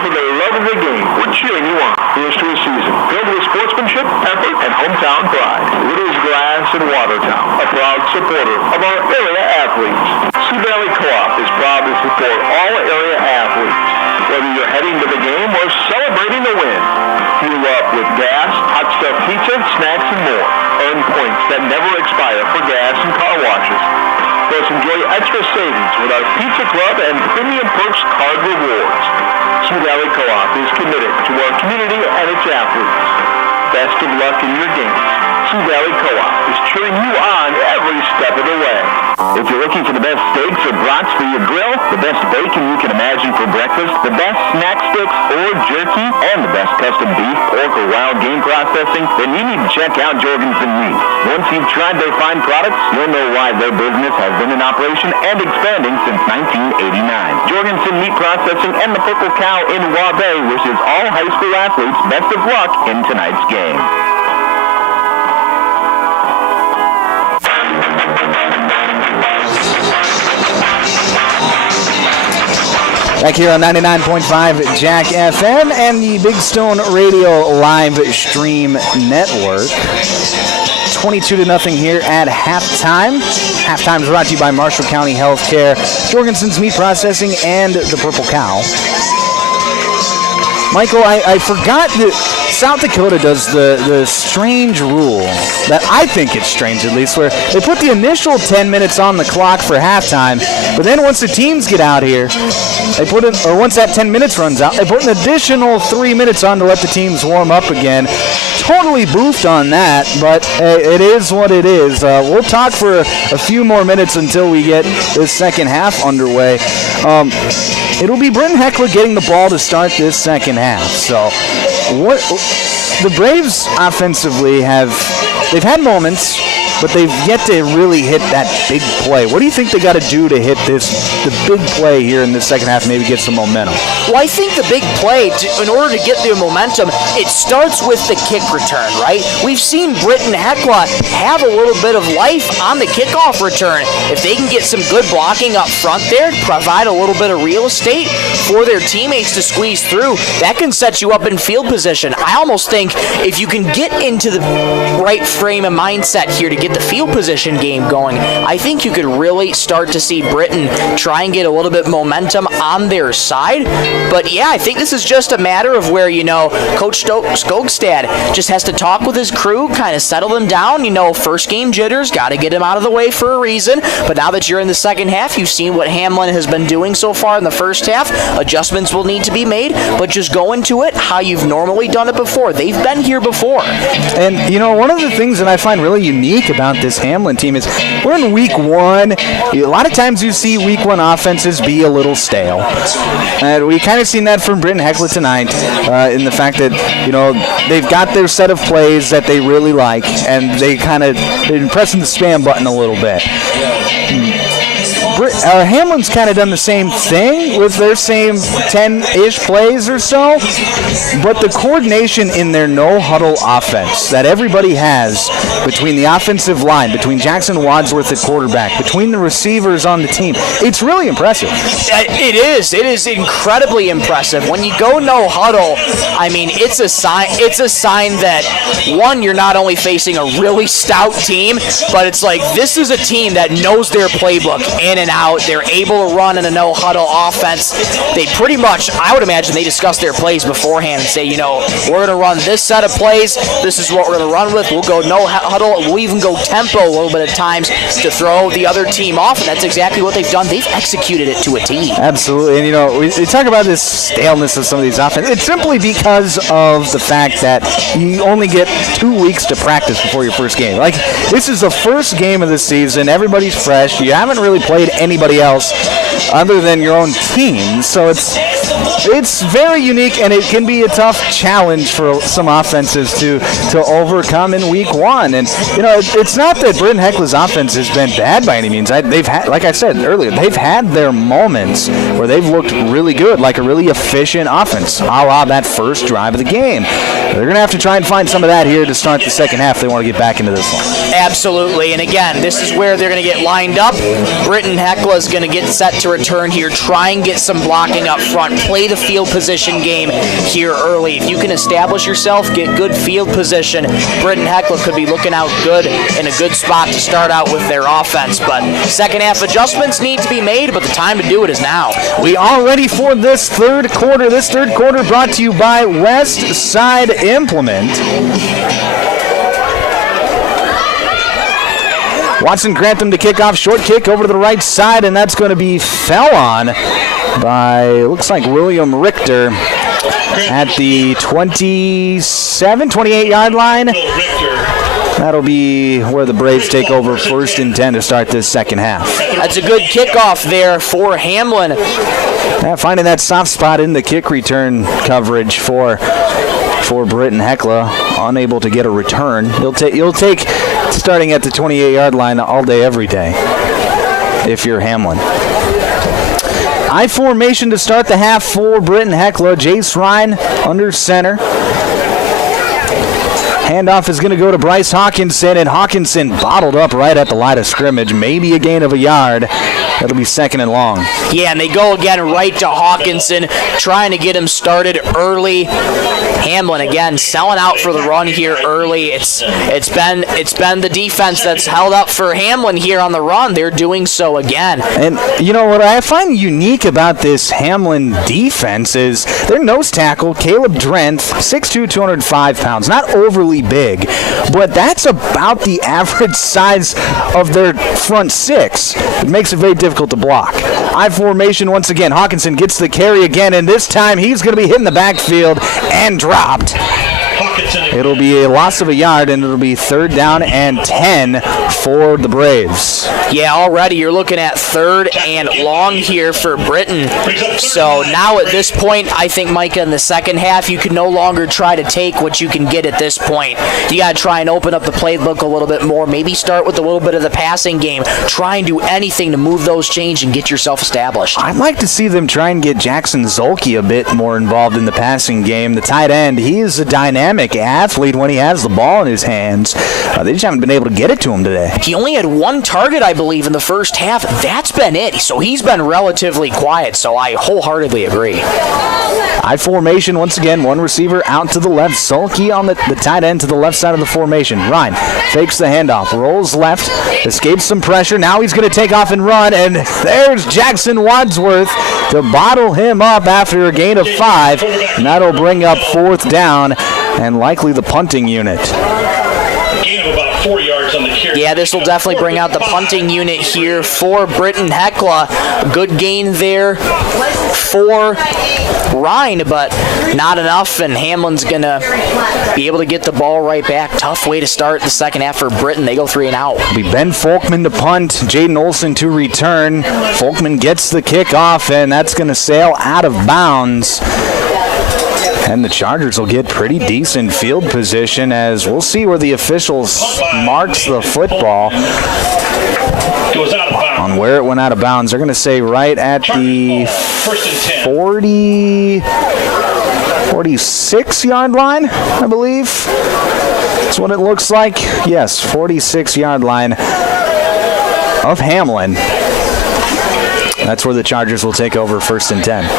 for the love of the game, we're cheering you on. Here's to a season filled with sportsmanship, effort, and hometown pride. Riddle's Glass in Watertown, a proud supporter of our area athletes. Sioux Valley Co-op is proud to support all area athletes. Whether you're heading to the game or celebrating the win, fuel up with gas, hot stuff pizza, snacks, and more. Earn points that never expire for gas and car washes. Plus, enjoy extra savings with our Pizza Club and Premium Perks card rewards. Sioux Valley Co-op is committed to our community and its athletes. Best of luck in your games. Sioux Valley Co-op is cheering you on every step of the way. If you're looking for the best steaks or brats for your grill, the best bacon you can imagine for breakfast, the best snack sticks or jerky, and the best custom beef, pork, or wild game processing, then you need to check out Jorgensen Meat. Once you've tried their fine products, you'll know why their business has been in operation and expanding since 1989. Jorgensen Meat Processing and the Purple Cow in Waubay wishes all high school athletes best of luck in tonight's game. Back here on 99.5 Jack FM and the Big Stone Radio live stream network. 22-0 here at halftime. Halftime is brought to you by Marshall County Healthcare, Jorgensen's Meat Processing, and the Purple Cow. Michael, I forgot that South Dakota does the strange rule that I think it's strange, at least, where they put the initial 10 minutes on the clock for halftime, but then once the teams get out here, they put in, or once that 10 minutes runs out, they put an additional 3 minutes on to let the teams warm up again. Totally boofed on that, but it is what it is. We'll talk for a few more minutes until we get this second half underway. It'll be Britton-Hecla getting the ball to start this second half. So what the Braves offensively they've had moments, but they've yet to really hit that big play. What do you think they got to do to hit the big play here in the second half, maybe get some momentum? Well, I think the big play, in order to get the momentum, it starts with the kick return, right? We've seen Britton-Hecla have a little bit of life on the kickoff return. If they can get some good blocking up front there, provide a little bit of real estate for their teammates to squeeze through, that can set you up in field position. I almost think if you can get into the right frame of mindset here to get the field position game going, I think you could really start to see Britton try and get a little bit momentum on their side. But yeah, I think this is just a matter of where, Coach Skogstad just has to talk with his crew, kind of settle them down. First game jitters, got to get him out of the way for a reason. But now that you're in the second half, you've seen what Hamlin has been doing so far in the first half. Adjustments will need to be made, but just go into it how you've normally done it before. They've been here before. And, one of the things that I find really unique about this Hamlin team is we're in week one. A lot of times you see week one offenses be a little stale. And we kind of seen that from Britton-Hecla tonight in the fact that, they've got their set of plays that they really like, and they've been pressing the spam button a little bit. Hamlin's kind of done the same thing with their same 10-ish plays or so, but the coordination in their no-huddle offense that everybody has between the offensive line, between Jackson Wadsworth at quarterback, between the receivers on the team, it's really impressive. It is. It is incredibly impressive. When you go no-huddle, it's a sign that, one, you're not only facing a really stout team, but it's like this is a team that knows their playbook in and out. They're able to run in a no-huddle offense. They pretty much, I would imagine, they discuss their plays beforehand and say, we're going to run this set of plays. This is what we're going to run with. We'll go no-huddle. We'll even go tempo a little bit of times to throw the other team off, and that's exactly what they've done. They've executed it to a T. Absolutely. And, we talk about this staleness of some of these offenses. It's simply because of the fact that you only get 2 weeks to practice before your first game. Like, this is the first game of the season. Everybody's fresh. You haven't really played anybody else other than your own team. So it's it's very unique, and it can be a tough challenge for some offenses to overcome in week one. And, it's not that Britton-Hecla's offense has been bad by any means. They've had, like I said earlier, they've had their moments where they've looked really good, like a really efficient offense, a la that first drive of the game. They're going to have to try and find some of that here to start the second half if they want to get back into this one. Absolutely, and again, this is where they're going to get lined up. Britton-Hecla is going to get set to return here, try and get some blocking up front, play the field position game here early. If you can establish yourself, get good field position, Britton-Hecla could be looking out good in a good spot to start out with their offense. But second half adjustments need to be made, but the time to do it is now. We are ready for this third quarter. This third quarter brought to you by West Side Implement. Watson Grantham to kick off, short kick over to the right side, and that's going to be fell on by, looks like William Richter at the 28-yard line. That'll be where the Braves take over 1st and 10 to start this second half. That's a good kickoff there for Hamlin. Yeah, finding that soft spot in the kick return coverage for Britton-Hecla, unable to get a return. You'll take starting at the 28-yard line all day, every day, if you're Hamlin. I formation to start the half for Britton-Hecla. Jace Ryan under center. Handoff is going to go to Bryce Hawkinson, and Hawkinson bottled up right at the line of scrimmage. Maybe a gain of a yard. That'll be 2nd and long. Yeah, and they go again right to Hawkinson, trying to get him started early. Hamlin again selling out for the run here early. It's been the defense that's held up for Hamlin here on the run. They're doing so again. And what I find unique about this Hamlin defense is their nose tackle, Caleb Drenth, 6'2", 205 pounds, not overly big, but that's about the average size of their front six. It makes it very difficult to block. I formation once again. Hawkinson gets the carry again, and this time he's going to be hitting the backfield and dropped. It'll be a loss of a yard, and it'll be 3rd down and 10 for the Braves. Yeah, already you're looking at 3rd and long here for Britton. So now at this point, I think, Micah, in the second half, you can no longer try to take what you can get at this point. You got to try and open up the playbook a little bit more. Maybe start with a little bit of the passing game. Try and do anything to move those chains and get yourself established. I'd like to see them try and get Jackson Zolke a bit more involved in the passing game. The tight end, he is a dynamic athlete when he has the ball in his hands. They just haven't been able to get it to him today. He only had 1 target, I believe, in the first half. That's been it. So he's been relatively quiet, so I wholeheartedly agree. I formation once again, 1 receiver out to the left. Zolke on the tight end to the left side of the formation. Ryan fakes the handoff, rolls left, escapes some pressure. Now he's going to take off and run, and there's Jackson Wadsworth to bottle him up after a gain of 5, and that'll bring up 4th down and likely the punting unit. Gain of about 4 yards on the carry. Yeah, this will definitely bring out the punting unit here for Britton-Hecla. Good gain there for Ryan, but not enough, and Hamlin's going to be able to get the ball right back. Tough way to start the second half for Britton. They go 3 and out. It'll be Ben Folkman to punt, Jaden Olson to return. Folkman gets the kickoff, and that's going to sail out of bounds. And the Chargers will get pretty decent field position, as we'll see where the officials marks the football on where it went out of bounds. They're going to say right at the 46-yard line, I believe. That's what it looks like. Yes, 46-yard line of Hamlin. That's where the Chargers will take over 1st and 10.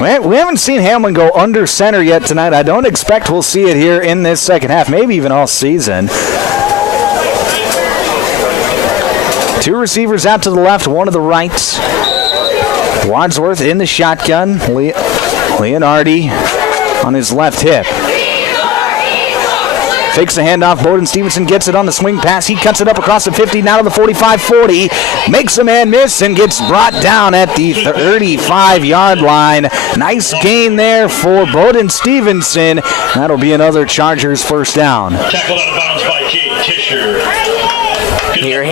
We haven't seen Hamlin go under center yet tonight. I don't expect we'll see it here in this second half, maybe even all season. 2 receivers out to the left, 1 to the right. Wadsworth in the shotgun. Leonardi on his left hip. Fakes the handoff. Bowden Stevenson gets it on the swing pass. He cuts it up across the 50, now to the 45-40. Makes a man miss and gets brought down at the 35-yard line. Nice gain there for Bowden Stevenson. That'll be another Chargers 1st down. Tackled out of bounds by Jake Tischer.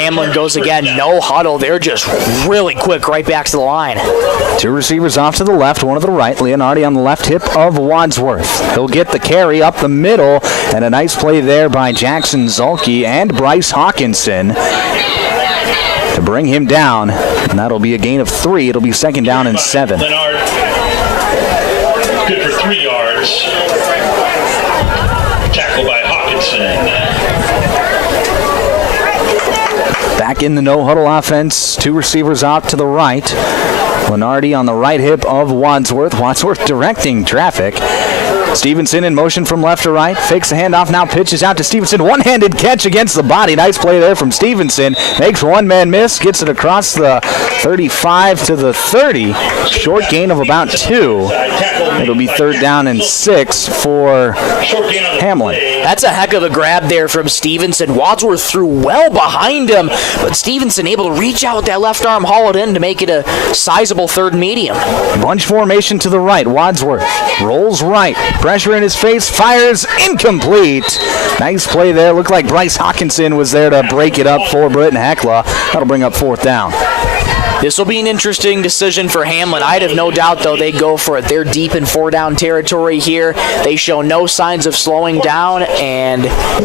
Hamlin goes again. No huddle. They're just really quick right back to the line. 2 receivers off to the left, 1 to the right. Leonardi on the left hip of Wadsworth. He'll get the carry up the middle, and a nice play there by Jackson Zulke and Bryce Hawkinson to bring him down, and that'll be a gain of 3. It'll be 2nd down and 7. Leonard, good for 3 yards. Tackle by Hawkinson. Back in the no-huddle offense, 2 receivers out to the right. Leonardi on the right hip of Wadsworth. Wadsworth directing traffic. Stevenson in motion from left to right. Fakes the handoff, now pitches out to Stevenson. One-handed catch against the body. Nice play there from Stevenson. Makes one man miss. Gets it across the 35 to the 30. Short gain of about 2. It'll be 3rd down and 6 for Hamlin. That's a heck of a grab there from Stevenson. Wadsworth threw well behind him, but Stevenson able to reach out with that left arm, haul it in to make it a sizable 3rd medium. Bunch formation to the right. Wadsworth rolls right. Pressure in his face. Fires incomplete. Nice play there. Looked like Bryce Hawkinson was there to break it up for Britton-Hecla. That'll bring up 4th down. This will be an interesting decision for Hamlin. I'd have no doubt, though, they go for it. They're deep in 4-down territory here. They show no signs of slowing down, and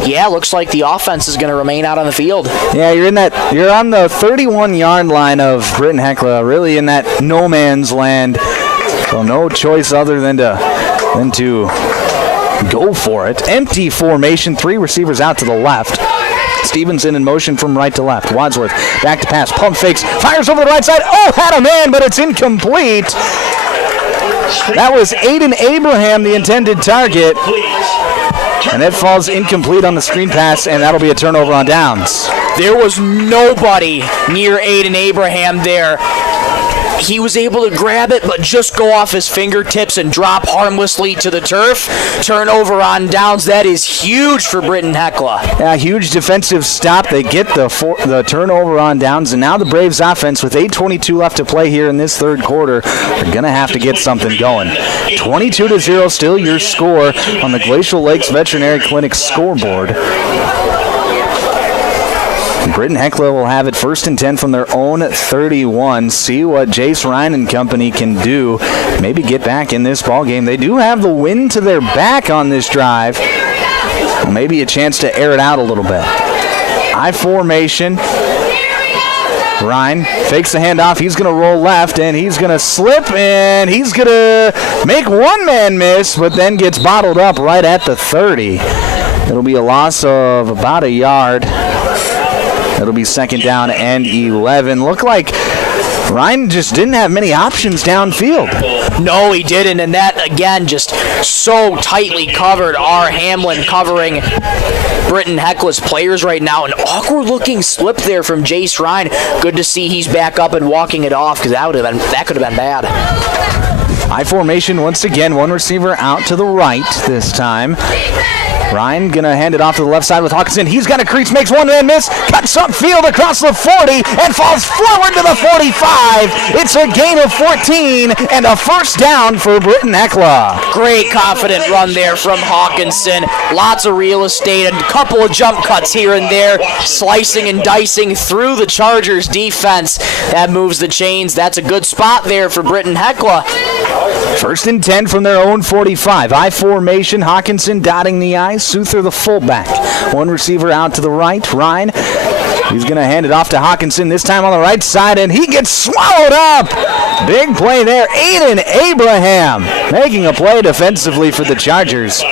yeah, looks like the offense is going to remain out on the field. Yeah, you're on the 31-yard line of Britton-Hecla, really in that no man's land. So no choice other than to go for it. Empty formation, 3 receivers out to the left. Stevenson in motion from right to left. Wadsworth back to pass. Pump fakes. Fires over the right side. Oh, had a man, but it's incomplete. That was Aiden Abraham, the intended target. And it falls incomplete on the screen pass, and that'll be a turnover on downs. There was nobody near Aiden Abraham there. He was able to grab it, but just go off his fingertips and drop harmlessly to the turf. Turnover on downs. That is huge for Britton-Hecla. Yeah, huge defensive stop. They get the turnover on downs, and now the Braves offense, with 8:22 left to play here in this 3rd quarter, are going to have to get something going. 22-0 still your score on the Glacial Lakes Veterinary Clinic scoreboard. Britton-Hecla will have it 1st and 10 from their own 31. See what Jace Ryan and company can do. Maybe get back in this ball game. They do have the wind to their back on this drive. Maybe a chance to air it out a little bit. I formation. Ryan fakes the handoff. He's going to roll left, and he's going to slip, and he's going to make one man miss, but then gets bottled up right at the 30. It'll be a loss of about a yard. It'll be 2nd down and 11. Look like Ryan just didn't have many options downfield. No, he didn't, and that, again, just so tightly covered. R. Hamlin covering Britton-Hecla's players right now. An awkward-looking slip there from Jace Ryan. Good to see he's back up and walking it off, because that could have been bad. I formation once again. 1 receiver out to the right this time. Ryan going to hand it off to the left side with Hawkinson. He's got a crease, makes one man miss, cuts upfield across the 40, and falls forward to the 45. It's a gain of 14 and a 1st down for Britton-Hecla. Great confident run there from Hawkinson. Lots of real estate, a couple of jump cuts here and there, slicing and dicing through the Chargers defense. That moves the chains. That's a good spot there for Britton-Hecla. 1st and 10 from their own 45. I formation, Hawkinson dotting the I, Souther the fullback. 1 receiver out to the right, Ryan. He's going to hand it off to Hawkinson, this time on the right side, and he gets swallowed up. Big play there. Aiden Abraham making a play defensively for the Chargers.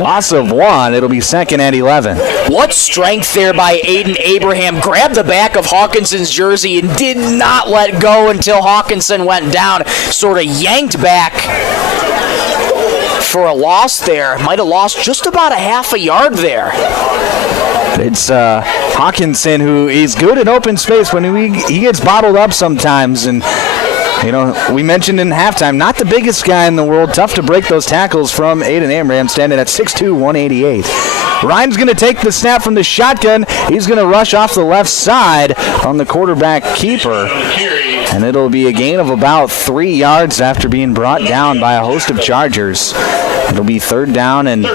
Loss of 1. It'll be 2nd and 11. What strength there by Aiden Abraham. Grabbed the back of Hawkinson's jersey and did not let go until Hawkinson went down. Sort of yanked back for a loss there. Might have lost just about a half a yard there. It's Hawkinson, who is good in open space when he gets bottled up sometimes. And you know, we mentioned in halftime, not the biggest guy in the world. Tough to break those tackles from Aiden Abraham, standing at 6'2", 188. Ryan's going to take the snap from the shotgun. He's going to rush off the left side on the quarterback keeper. And it'll be a gain of about 3 yards after being brought down by a host of Chargers. It'll be 3rd down and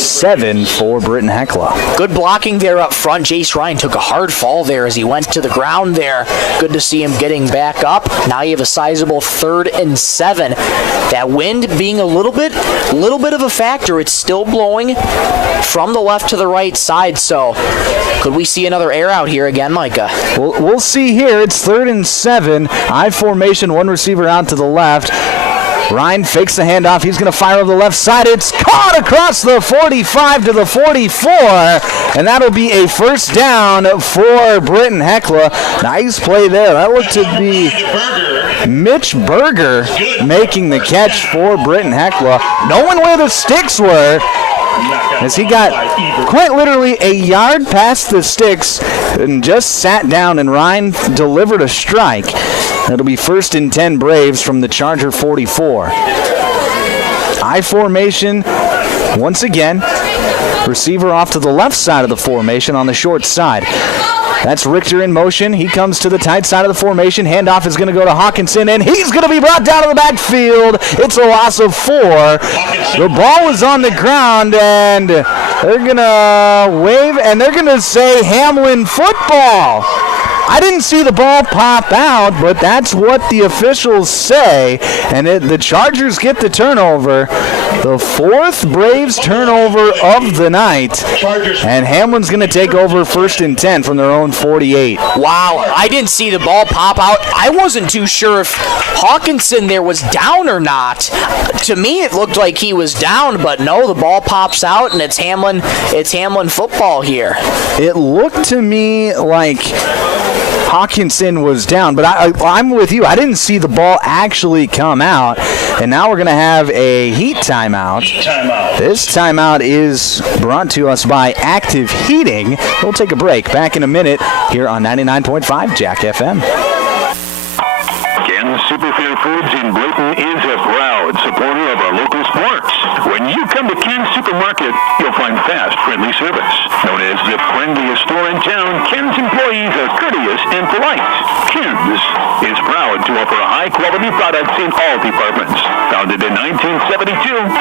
7 for Britton-Hecla. Good blocking there up front. Jace Ryan took a hard fall there as he went to the ground there. Good to see him getting back up. Now you have a sizable 3rd and 7. That wind being a little bit of a factor. It's still blowing from the left to the right side, so could we see another air out here again, Micah? We'll see here. It's 3rd and 7. I formation, one receiver out to the left. Ryan fakes the handoff. He's going to fire over the left side. It's caught across the 45 to the 44, and that'll be a 1st down for Britton-Hecla. Nice play there. That looked to be Mitch Berger making the catch for Britton-Hecla, knowing where the sticks were, as he got quite literally a yard past the sticks and just sat down, and Ryan delivered a strike. It'll be 1st and 10 Braves from the Charger 44. I formation once again. Receiver off to the left side of the formation on the short side. That's Richter in motion. He comes to the tight side of the formation. Handoff is going to go to Hawkinson, and he's going to be brought down to the backfield. It's a loss of 4. The ball is on the ground, and they're going to wave, and they're going to say Hamlin football. I didn't see the ball pop out, but that's what the officials say. And the Chargers get the turnover. The 4th Braves turnover of the night. And Hamlin's going to take over 1st and 10 from their own 48. Wow, I didn't see the ball pop out. I wasn't too sure if Hawkinson there was down or not. To me, it looked like he was down, but no, the ball pops out, and it's Hamlin football here. It looked to me like Hawkinson was down, but I'm with you. I didn't see the ball actually come out, and now we're going to have a heat timeout. This timeout is brought to us by Active Heating. We'll take a break. Back in a minute here on 99.5 Jack FM. Ken's Superfair Foods in Britton is a proud supporter of our local sports. When you come to Ken's Supermarket, you'll find fast, friendly service. Known as the friendliest store in town, Ken's employees are courteous and polite. Ken's is proud to offer high-quality products in all departments. Founded in 1972,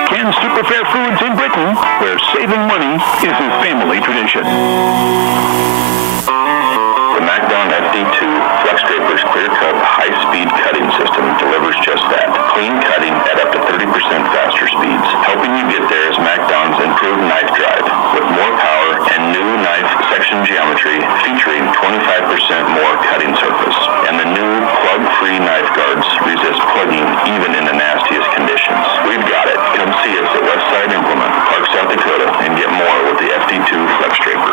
Ken's Superfair Foods in Britton, where saving money is a family tradition. The MacDon FD2 Flex Draper's clear-cut, high-speed cutting system delivers just that. Clean cutting at up to 30% faster speeds. Helping you get there is MacDon's improved knife drive, with more power and new knife section geometry featuring 25% more cutting surface. And the new plug-free knife guards resist plugging even in the nastiest conditions. We've got it. Come see us at Westside Implement, Park, South Dakota, and get more with the FD2 Flex Draper.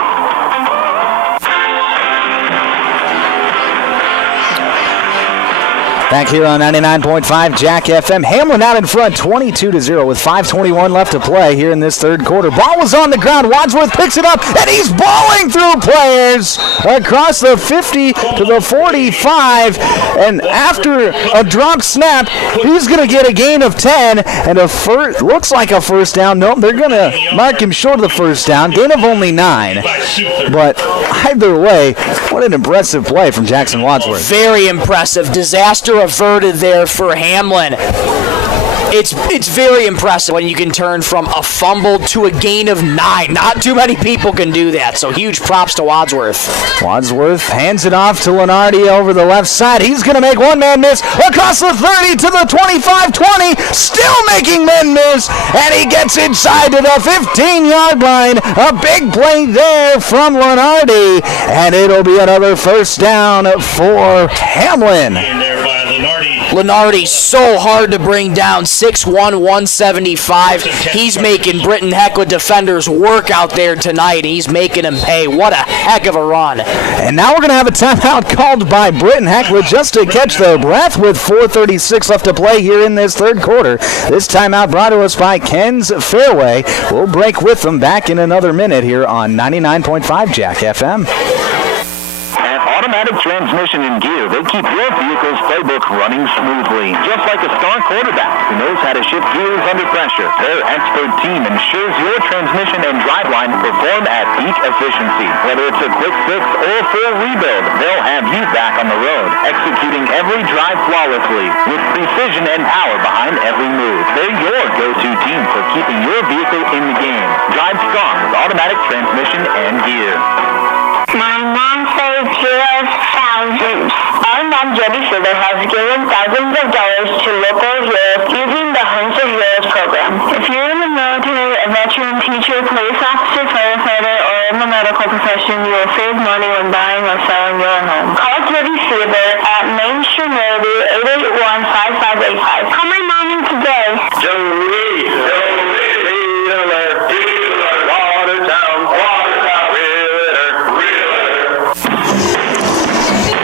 Back here on 99.5 Jack FM. Hamlin out in front, 22-0 with 5:21 left to play here in this 3rd quarter. Ball was on the ground. Wadsworth picks it up, and he's balling through players across the 50 to the 45. And after a drop snap, he's going to get a gain of 10 and looks like a 1st down. Nope, they're going to mark him short of the 1st down. Gain of only 9. But either way, what an impressive play from Jackson Wadsworth. Very impressive. Disaster averted there for Hamlin. It's very impressive when you can turn from a fumble to a gain of 9. Not too many people can do that, so huge props to Wadsworth. Wadsworth hands it off to Lenardi over the left side. He's going to make one man miss across the 30 to the 25-20, still making men miss, and he gets inside to the 15-yard line. A big play there from Lenardi, and it'll be another 1st down for Hamlin. Lenardi so hard to bring down, 6'1", 175. He's making Britton-Hecla defenders work out there tonight. He's making them pay. What a heck of a run. And now we're going to have a timeout called by Britton-Hecla just to catch their breath with 4:36 left to play here in this 3rd quarter. This timeout brought to us by Ken's Fairway. We'll break with them back in another minute here on 99.5 Jack FM. At automatic transmission and gear, they keep your vehicle's playbook running smoothly. Just like a star quarterback who knows how to shift gears under pressure, their expert team ensures your transmission and driveline perform at peak efficiency. Whether it's a quick fix or full rebuild, they'll have you back on the road, executing every drive flawlessly with precision and power behind every move. They're your go-to team for keeping your vehicle in the game. Drive strong with automatic transmission and gear. My mom saved heroes thousands. Our mom, Jody Silver, has given thousands of dollars to local heroes using the Homes of Heroes program. If you're in the military, a veteran, teacher, police officer, firefighter, or in the medical profession, you will save money when buying or selling your home. Call Jody Silver at Main Street, Norby, 881-5585. Call my mom in today. Jody, healer, Watertown,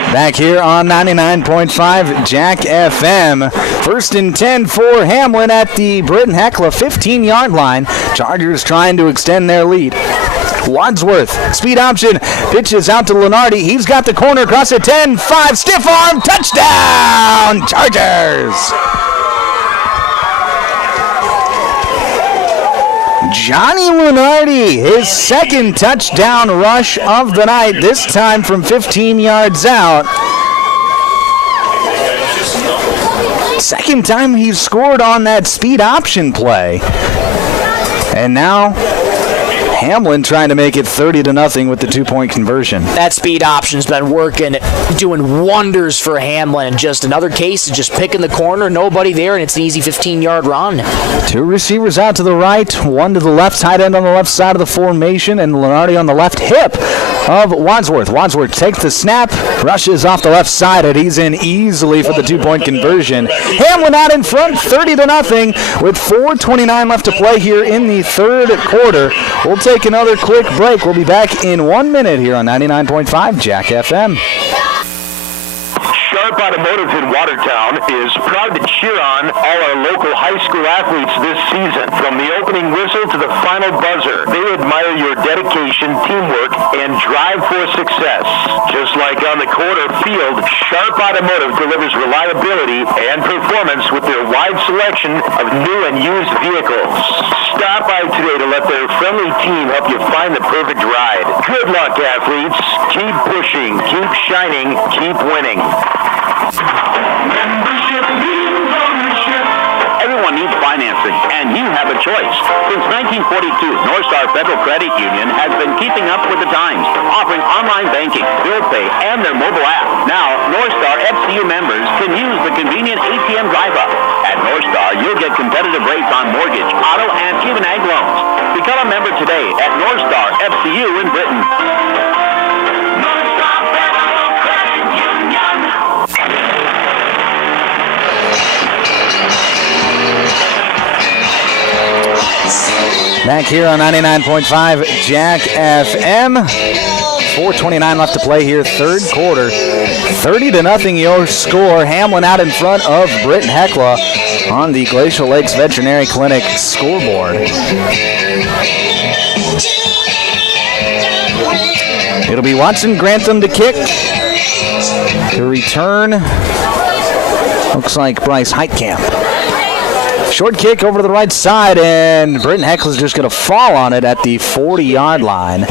Back here on 99.5 Jack FM. 1st and 10 for Hamlin at the Britton-Hecla 15-yard line. Chargers trying to extend their lead. Wadsworth, speed option, pitches out to Lenardi. He's got the corner across the 10-5, stiff arm, touchdown, Chargers! Johnny Lenardi, his second touchdown rush of the night, this time from 15 yards out. Second time he's scored on that speed option play. And now Hamlin trying to make it 30-0 with the 2-point conversion. That speed option's been working, doing wonders for Hamlin. And just another case of just picking the corner, nobody there, and it's an easy 15-yard run. 2 receivers out to the right, 1 to the left, tight end on the left side of the formation, and Lenardi on the left hip of Wadsworth. Wadsworth takes the snap, rushes off the left side, and he's in easily for the 2-point conversion. Hamlin out in front, 30-0, with 4:29 left to play here in the third quarter. We'll take another quick break. We'll be back in 1 minute here on 99.5 Jack FM. Sharp Automotive in Watertown is proud to cheer on all our local high school athletes this season. From the opening whistle to the final buzzer, they admire your dedication, teamwork, and drive for success. Just like on the court or field, Sharp Automotive delivers reliability and performance with their wide selection of new and used vehicles. Stop by today to let their friendly team help you find the perfect ride. Good luck, athletes. Keep pushing, keep shining, keep winning. Membership means ownership. Everyone needs financing, and you have a choice. Since 1942, North Star Federal Credit Union has been keeping up with the times, offering online banking, bill pay, and their mobile app. Now, North Star FCU members can use the convenient ATM drive-up. At North Star, you'll get competitive rates on mortgage, auto, and even ag loans. Become a member today at North Star FCU in Britain. North Star Federal Credit Union. Back here on 99.5 Jack FM. 4:29 left to play here, third quarter. 30-0 your score. Hamlin out in front of Britton-Hecla on the Glacial Lakes Veterinary Clinic scoreboard. It'll be Watson Grantham to kick. To return, looks like Bryce Heitkamp. Short kick over to the right side, and Britton-Hecla's just going to fall on it at the 40-yard line.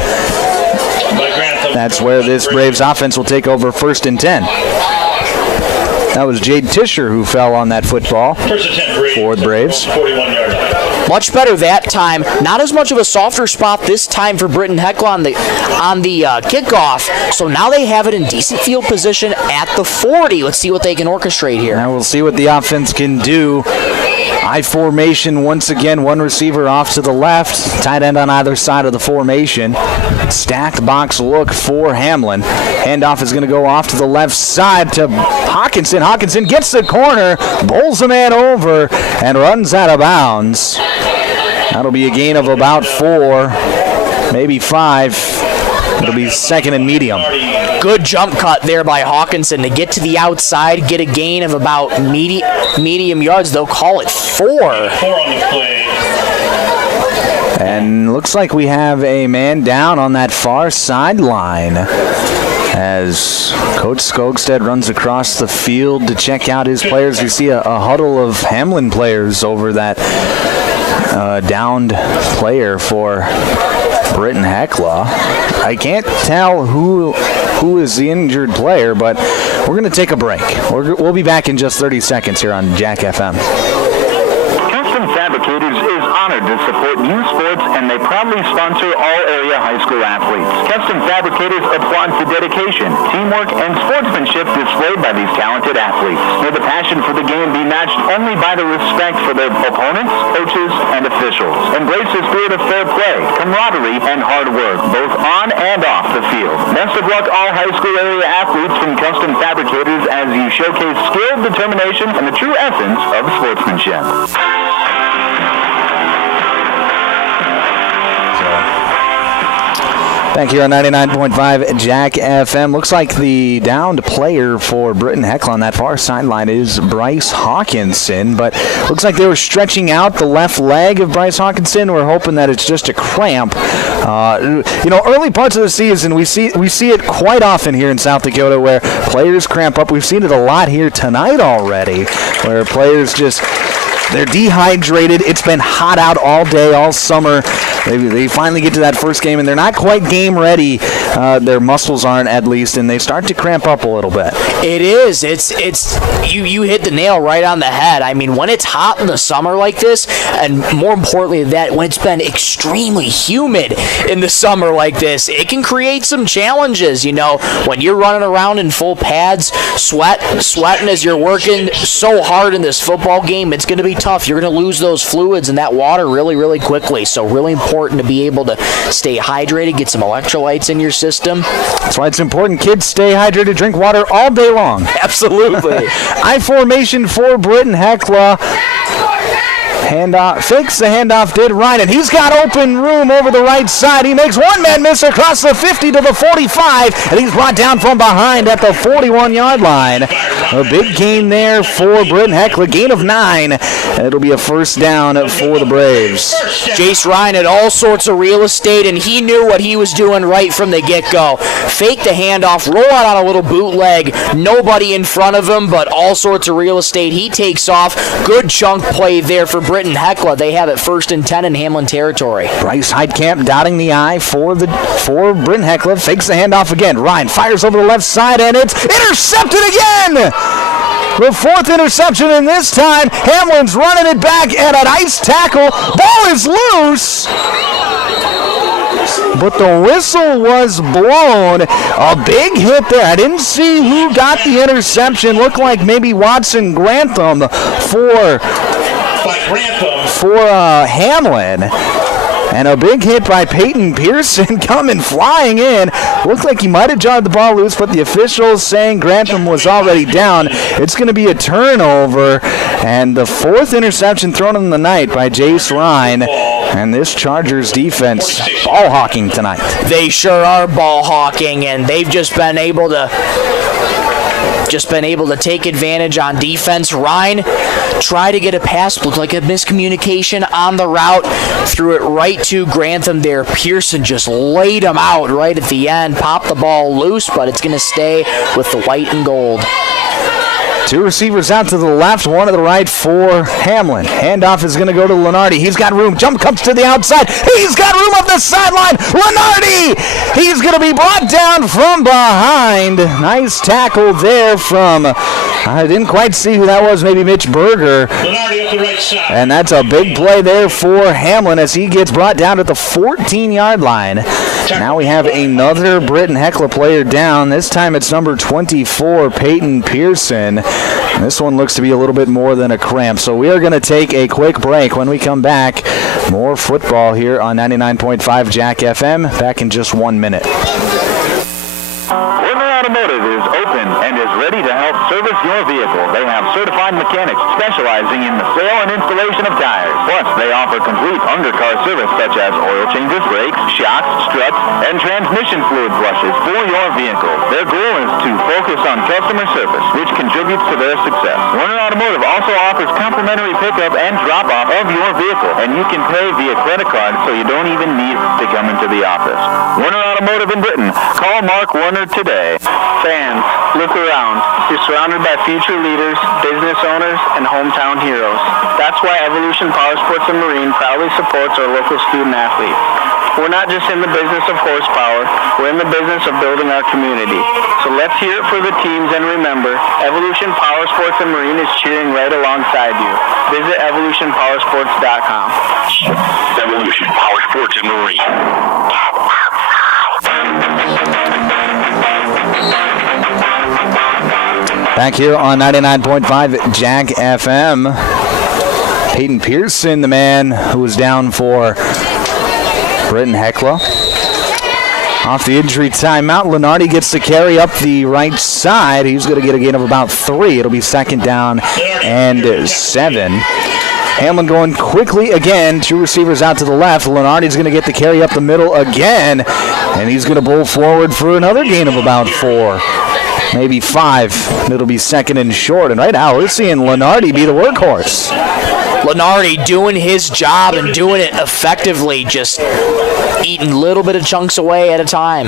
That's where this Braves offense will take over 1st and 10. That was Jade Tischer who fell on that football for the Braves. 41-yard line. Much better that time. Not as much of a softer spot this time for Britton-Hecla on the kickoff. So now they have it in decent field position at the 40. Let's see what they can orchestrate here. Now we'll see what the offense can do. I formation once again, one receiver off to the left, tight end on either side of the formation. Stacked box look for Hamlin. Handoff is going to go off to the left side to Hawkinson. Hawkinson gets the corner, bowls a man over, and runs out of bounds. That'll be a gain of about 4, maybe 5. It'll be 2nd and medium. Good jump cut there by Hawkinson to get to the outside, get a gain of about medium yards. They'll call it 4. 4 on the play. And looks like we have a man down on that far sideline as Coach Skogstad runs across the field to check out his players. We see a huddle of Hamlin players over that downed player for Britton-Hecla. I can't tell who is the injured player, but we're going to take a break. We'll be back in just 30 seconds here on Jack FM. Custom Fabricators is honored to support youth sports, and they proudly sponsor all area high school athletes. Custom Fabricators applauds the dedication, teamwork, and sportsmanship displayed by these talented athletes. May the passion for the game be matched only by the respect for their opponents, coaches, and officials. Embrace the spirit of fair play, camaraderie, and hard work, both on and off the field. Best of luck all high school area athletes from Custom Fabricators as you showcase skill, determination, and the true essence of sportsmanship. Back here on 99.5 Jack FM. Looks like the downed player for Britton-Hecla on that far sideline is Bryce Hawkinson, but looks like they were stretching out the left leg of Bryce Hawkinson. We're hoping that it's just a cramp. Early parts of the season, we see it quite often here in South Dakota where players cramp up. We've seen it a lot here tonight already, where players they're dehydrated. It's been hot out all day, all summer. They finally get to that first game, and they're not quite game ready. Their muscles aren't, at least, and they start to cramp up a little bit. It is. You hit the nail right on the head. I mean, when it's hot in the summer like this, and more importantly that, when it's been extremely humid in the summer like this, it can create some challenges. When you're running around in full pads, sweating as you're working so hard in this football game, it's going to be tough. You're going to lose those fluids and that water really, really quickly. So really important to be able to stay hydrated, get some electrolytes in your system. That's why it's important kids stay hydrated, drink water all day long. Absolutely. I formation for Britton-Hecla. Handoff, fakes the handoff, did Ryan, and he's got open room over the right side. He makes one-man miss across the 50 to the 45, and he's brought down from behind at the 41-yard line. A big gain there for Britton-Hecla, gain of 9. It'll be a first down for the Braves. Jace Ryan had all sorts of real estate, and he knew what he was doing right from the get-go. Fake the handoff, roll out on a little bootleg, nobody in front of him, but all sorts of real estate. He takes off. Good chunk play there for Britton-Hecla. They have it 1st and 10 in Hamlin territory. Bryce Heidkamp dotting the I for Britton-Hecla. Fakes the handoff again. Ryan fires over the left side, and it's intercepted again! The 4th interception, and this time Hamlin's running it back, and a nice tackle. Ball is loose, but the whistle was blown. A big hit there. I didn't see who got the interception. Looked like maybe Watson Grantham for Hamlin. And a big hit by Peyton Pearson coming flying in. Looked like he might have jarred the ball loose, but the officials saying Grantham was already down. It's going to be a turnover. And the 4th interception thrown in the night by Jace Ryan. And this Chargers defense ball hawking tonight. They sure are ball hawking, and they've just been able to take advantage on defense. Ryan tried to get a pass, looked like a miscommunication on the route, threw it right to Grantham there. Pearson just laid him out right at the end, popped the ball loose, but it's going to stay with the white and gold. 2 receivers out to the left, 1 to the right for Hamlin. Handoff is going to go to Lenardi. He's got room. Jump comes to the outside. He's got room up the sideline. Lenardi! He's going to be brought down from behind. Nice tackle there from, I didn't quite see who that was, maybe Mitch Berger. Lenardi up the right side. And that's a big play there for Hamlin as he gets brought down at the 14-yard line. Now we have another Britton-Hecla player down. This time it's number 24, Peyton Pearson. This one looks to be a little bit more than a cramp. So we are going to take a quick break. When we come back, more football here on 99.5 Jack FM. Back in just 1 minute. Automotive is open and is ready to help service your vehicle. They have certified mechanics specializing in the sale and installation of tires. Plus, they offer complete undercar service such as oil changes, brakes, shocks, struts, and transmission fluid flushes for your vehicle. Their goal is to focus on customer service, which contributes to their success. Werner Automotive also offers complimentary pickup and drop-off of your vehicle. and you can pay via credit card so you don't even need to come into the office. Warner Automotive in Britton. Call Mark Warner today. Fans, look around. You're surrounded by future leaders, business owners, and hometown heroes. That's why Evolution Power Sports and Marine proudly supports our local student athletes. We're not just in the business of horsepower, we're in the business of building our community. So let's hear it for the teams, and remember, Evolution Power Sports and Marine is cheering right alongside you. Visit evolutionpowersports.com. Evolution Power Sports and Marine. Back here on 99.5 Jack FM. Peyton Pearson, the man who was down for Britton-Hecla. Off the injury timeout, Lenardi gets to carry up the right side. He's going to get a gain of about 3. It'll be second down and 7. Hamlin going quickly again. 2 receivers out to the left. Lenardi's going to get the carry up the middle again. And he's going to bowl forward for another gain of about 4. Maybe 5. It'll be second and short. And right now, we're seeing Lenardi be the workhorse. Lenardi doing his job and doing it effectively, just eating a little bit of chunks away at a time.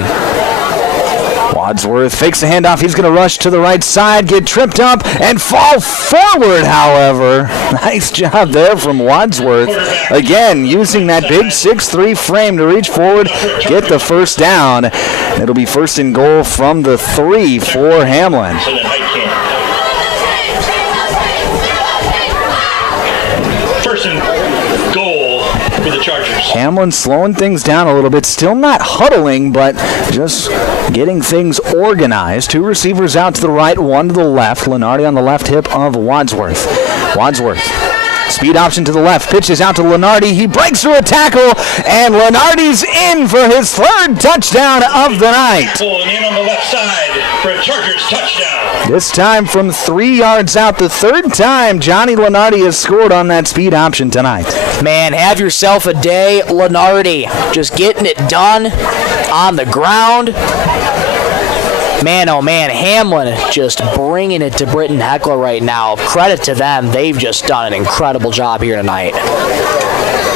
Wadsworth fakes the handoff. He's going to rush to the right side, get tripped up, and fall forward, however. Nice job there from Wadsworth. Again, using that big 6'3" frame to reach forward, get the first down. It'll be first and goal from the 3 for Hamlin. First and goal for the Chargers. Hamlin slowing things down a little bit. Still not huddling, but just getting things organized. 2 receivers out to the right, 1 to the left. Lenardi on the left hip of Wadsworth. Wadsworth. Speed option to the left. Pitches out to Lenardi. He breaks through a tackle, and Lenardi's in for his 3rd touchdown of the night. Pulling in on the left side for a Chargers touchdown. This time from 3 yards out. The 3rd time Johnny Lenardi has scored on that speed option tonight. Man, have yourself a day, Lenardi. Just getting it done on the ground. Man, oh man, Hamlin just bringing it to Britton-Hecla right now. Credit to them. They've just done an incredible job here tonight.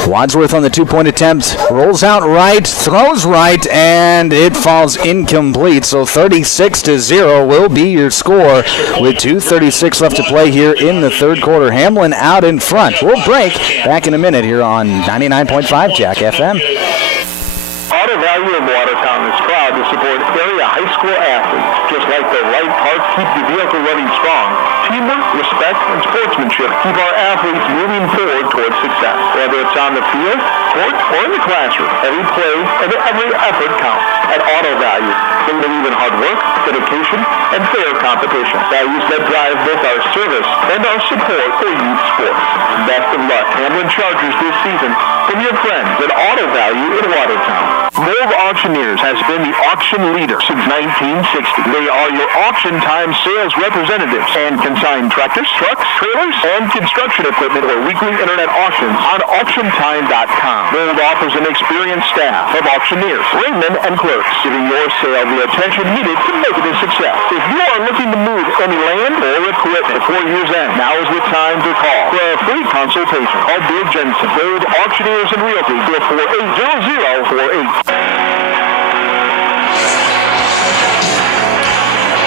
Wadsworth on the 2-point attempt. Rolls out right, throws right, and it falls incomplete. So 36-0 will be your score with 2:36 left to play here in the 3rd quarter. Hamlin out in front. We'll break back in a minute here on 99.5 Jack FM. Auto Value of Watertown is proud to support area high school athletes. Just like the right parts keep the vehicle running strong, teamwork, respect, and sportsmanship keep our athletes moving forward towards success. Whether it's on the field, court, or in the classroom, every play and every effort counts. At Auto Value, they believe in hard work, dedication, and fair competition. Values that drive both our service and our support for youth sports. Best of luck, Hamlin Chargers this season from your friends at Auto Value in Watertown. Mold Auctioneers has been the auction leader since 1960. They are your auction time sales representatives and consign tractors, trucks, trailers, and construction equipment or weekly internet auctions on auctiontime.com. Mold offers an experienced staff of auctioneers, ringmen, and clerks, giving your sale the attention needed to make it a success. If you are looking to move any land or equipment before year's end, now is the time to call for a free consultation. Call Bill Jensen, Mold Auctioneers and Realty, 448-0048.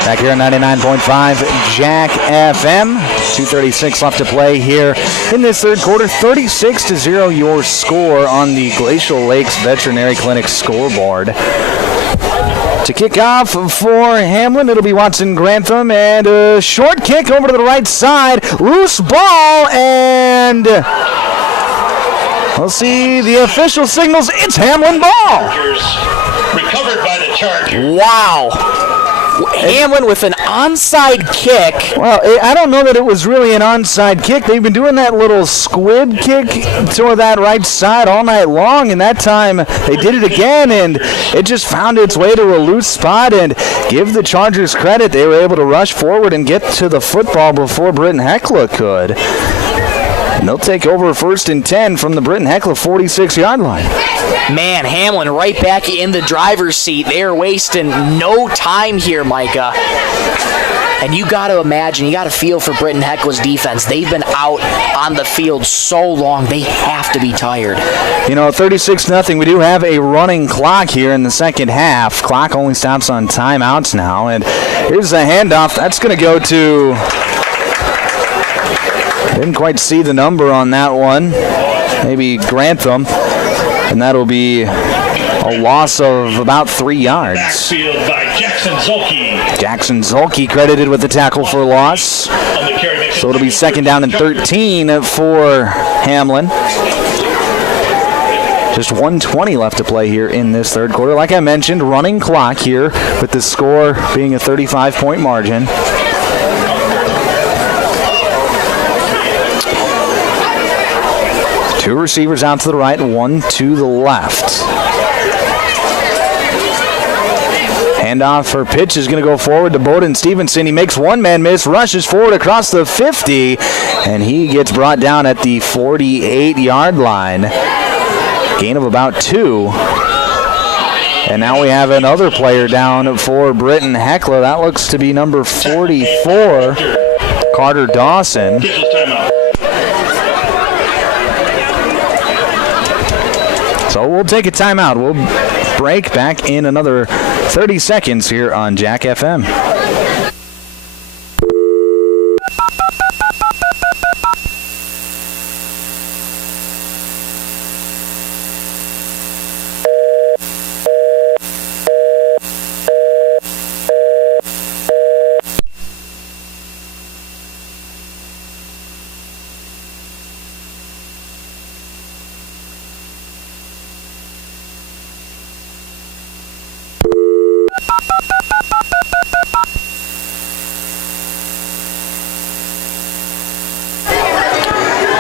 Back here on 99.5 Jack FM. 2:36 left to play here in this 3rd quarter. 36-0 your score on the Glacial Lakes Veterinary Clinic scoreboard. To kick off for Hamlin, it'll be Watson Grantham, and a short kick over to the right side. Loose ball, and we'll see the official signals. It's Hamlin ball. Recovered by the Chargers. Wow. Hamlin with an onside kick. Well, I don't know that it was really an onside kick. They've been doing that little squib kick to that right side all night long, and that time they did it again, and it just found its way to a loose spot. And give the Chargers credit, they were able to rush forward and get to the football before Britton-Hecla could. And they'll take over 1st and 10 from the Britton-Hecla 46-yard line. Man, Hamlin right back in the driver's seat. They're wasting no time here, Micah. And you got to imagine, you got to feel for Britton-Hecla's defense. They've been out on the field so long, they have to be tired. 36-0. We do have a running clock here in the second half. Clock only stops on timeouts now. And here's a handoff. That's going to go to... Didn't quite see the number on that one. Maybe Grantham. And that'll be a loss of about 3 yards. Backfield by Jackson Zolke. Jackson Zolke credited with the tackle for loss. So it'll be second down and 13 for Hamlin. Just 1:20 left to play here in this third quarter. Like I mentioned, running clock here with the score being a 35-point margin. Two receivers out to the right, one to the left. Handoff for pitch is going to go forward to Bowden Stevenson. He makes one man miss, rushes forward across the 50, and he gets brought down at the 48-yard line. Gain of about 2. And now we have another player down for Britton-Hecla. That looks to be number 44, Carter Dawson. So we'll take a timeout. We'll break back in another 30 seconds here on Jack FM.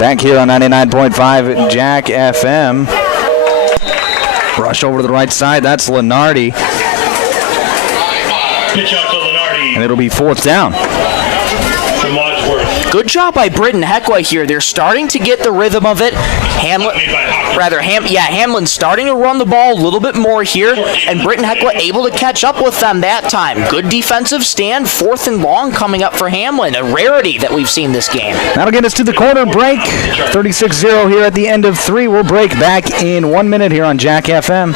Back here on 99.5 Jack FM. Rush over to the right side. That's Lenardi. Pitch out to Lenardi. And it'll be fourth down. From Wadsworth. Good job by Britton-Hecla here. They're starting to get the rhythm of it. Hamlin's starting to run the ball a little bit more here, and Britton-Hecla able to catch up with them that time. Good defensive stand, 4th and long coming up for Hamlin, a rarity that we've seen this game. That'll get us to the quarter break. 36-0 here at the end of 3. We'll break back in 1 minute here on Jack FM.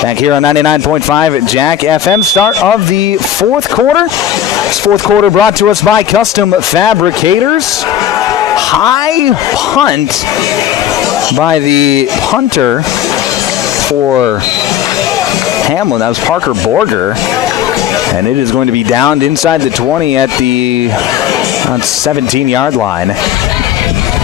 Back here on 99.5 Jack FM, start of the fourth quarter. This fourth quarter brought to us by Custom Fabricators. High punt by the punter for Hamlin. That was Parker Borger. And it is going to be downed inside the 20 at the 17-yard line.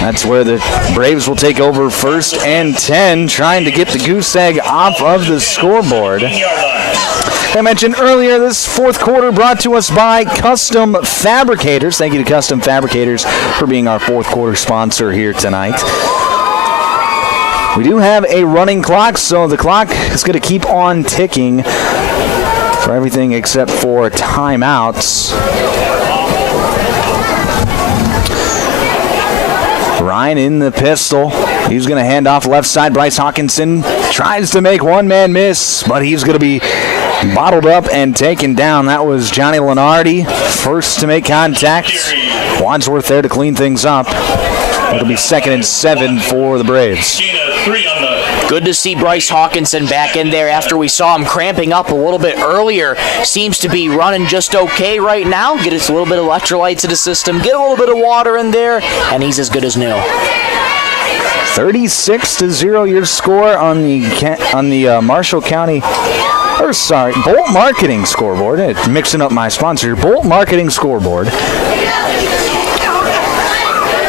That's where the Braves will take over 1st and 10, trying to get the goose egg off of the scoreboard. I mentioned earlier, this fourth quarter brought to us by Custom Fabricators. Thank you to Custom Fabricators for being our fourth quarter sponsor here tonight. We do have a running clock, so the clock is going to keep on ticking for everything except for timeouts. Ryan in the pistol. He's going to hand off left side. Bryce Hawkinson tries to make one-man miss, but he's going to be bottled up and taken down. That was Johnny Lenardi, first to make contact. Wadsworth there to clean things up. It'll be 2nd and 7 for the Braves. Good to see Bryce Hawkinson back in there after we saw him cramping up a little bit earlier. Seems to be running just okay right now. Get us a little bit of electrolytes in the system, get a little bit of water in there, and he's as good as new. 36-0 your score on the Marshall County, Bolt Marketing scoreboard. Mixing up my sponsor, Bolt Marketing scoreboard.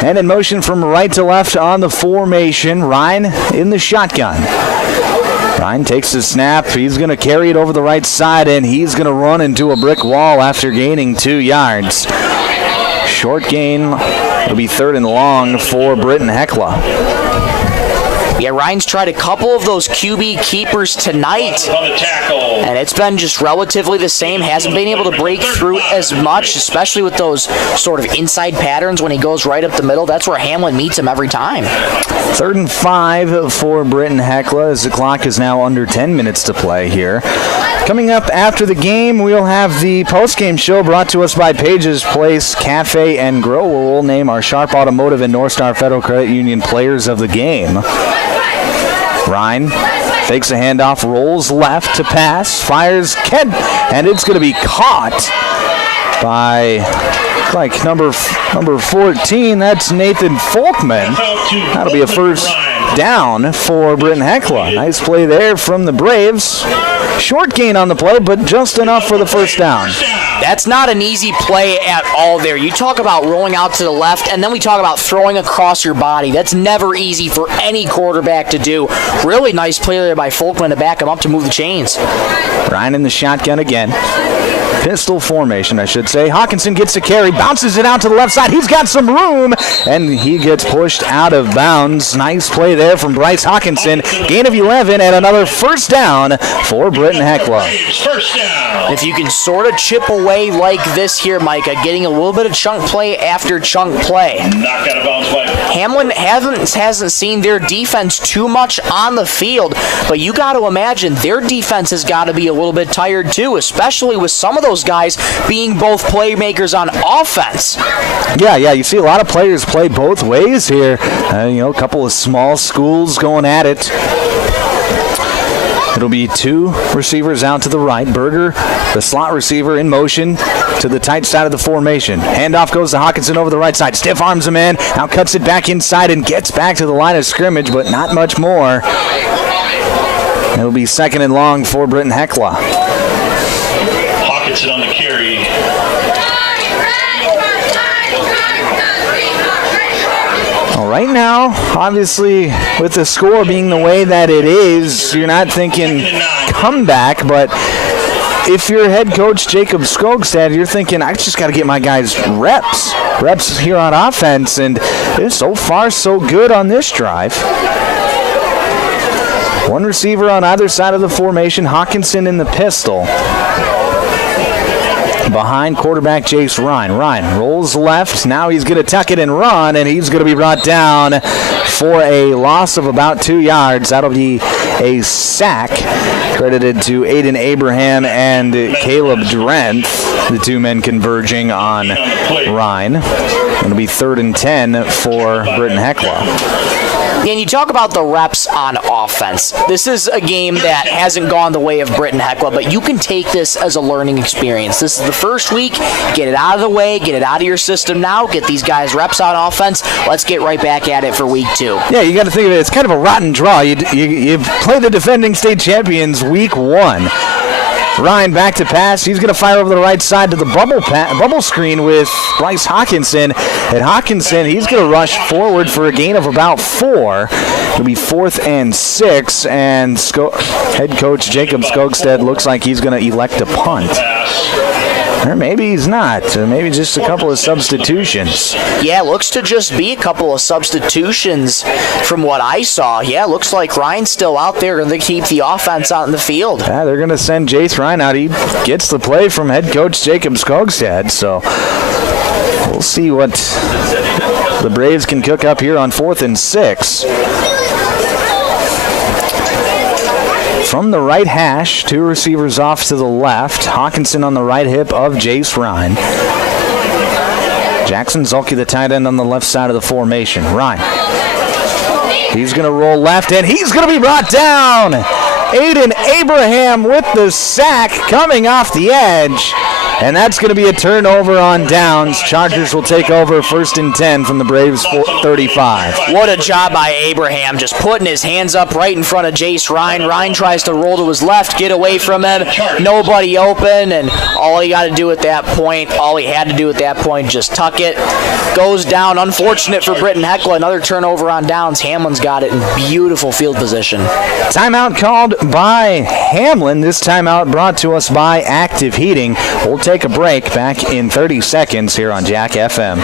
And in motion from right to left on the formation, Ryan in the shotgun. Ryan takes the snap. He's going to carry it over the right side, and he's going to run into a brick wall after gaining 2 yards. Short gain. It'll be 3rd and long for Britton-Hecla. Yeah, Ryan's tried a couple of those QB keepers tonight, and it's been just relatively the same. Hasn't been able to break through as much, especially with those sort of inside patterns when he goes right up the middle. That's where Hamlin meets him every time. 3rd and 5 for Britton-Hecla as the clock is now under 10 minutes to play here. Coming up after the game, we'll have the postgame show brought to us by Pages Place Cafe and Grill, where we'll name our Sharp Automotive and North Star Federal Credit Union players of the game. Ryan fakes a handoff, rolls left to pass, fires, and it's going to be caught by number 14. That's Nathan Folkman. That'll be a first down for Britton-Hecla. Nice play there from the Braves. Short gain on the play, but just enough for the first down. That's not an easy play at all there. You talk about rolling out to the left, and then we talk about throwing across your body. That's never easy for any quarterback to do. Really nice play there by Folkman to back him up to move the chains. Ryan in the shotgun again. Pistol formation, I should say. Hawkinson gets a carry, bounces it out to the left side. He's got some room, and he gets pushed out of bounds. Nice play there from Bryce Hawkinson. Gain of 11 and another first down for Britton-Hecla. If you can sort of chip away like this here, Micah, getting a little bit of chunk play after chunk play. Hamlin hasn't seen their defense too much on the field, but you got to imagine their defense has got to be a little bit tired too, especially with some of those guys being both playmakers on offense. Yeah, you see a lot of players play both ways here. A couple of small schools going at it. It'll be 2 receivers out to the right. Berger, the slot receiver, in motion to the tight side of the formation. Handoff goes to Hawkinson over the right side. Stiff arms him in. Now cuts it back inside and gets back to the line of scrimmage, but not much more. It'll be 2nd and long for Britton-Hecla. Hawkinson on the carry. Well, right now, obviously, with the score being the way that it is, you're not thinking comeback, but if you're head coach Jacob Skogstad, you're thinking, I just got to get my guys reps here on offense, and so far so good on this drive. 1 receiver on either side of the formation, Hawkinson in the pistol. Behind quarterback Jace Ryan. Ryan rolls left. Now he's going to tuck it and run, and he's going to be brought down for a loss of about 2 yards. That'll be a sack credited to Aiden Abraham and Caleb Drenth, the 2 men converging on Ryan. It'll be 3rd and 10 for Britton-Hecla. And you talk about the reps on offense. This is a game that hasn't gone the way of Britton-Hecla, but you can take this as a learning experience. This is the first week. Get it out of the way. Get it out of your system now. Get these guys reps on offense. Let's get right back at it for week 2. Yeah, you got to think of it. It's kind of a rotten draw. You play the defending state champions week 1. Ryan back to pass. He's going to fire over the right side to the bubble screen with Bryce Hawkinson. And Hawkinson, he's going to rush forward for a gain of about 4. It'll be 4th and 6. And head coach Jacob Skogstad looks like he's going to elect a punt. Or maybe he's not. Maybe just a couple of substitutions. Yeah, looks to just be a couple of substitutions from what I saw. Yeah, looks like Ryan's still out there and they keep the offense out in the field. Yeah, they're going to send Jace Ryan out. He gets the play from head coach Jacob Skogstad. So we'll see what the Braves can cook up here on 4th and 6. from the right hash. 2 receivers off to the left. Hawkinson on the right hip of Jace Ryan. Jackson Zulke, the tight end, on the left side of the formation. Ryan. He's going to roll left, and he's going to be brought down. Aiden Abraham with the sack coming off the edge. And that's going to be a turnover on downs. Chargers will take over 1st and 10 from the Braves 35. What a job by Abraham, just putting his hands up right in front of Jace Ryan. Ryan tries to roll to his left, get away from him. Nobody open, and all he had to do at that point, just tuck it. Goes down. Unfortunate for Britton-Hecla. Another turnover on downs. Hamlin's got it in beautiful field position. Timeout called by Hamlin. This timeout brought to us by Active Heating. We'll take a break. Back in 30 seconds here on Jack FM.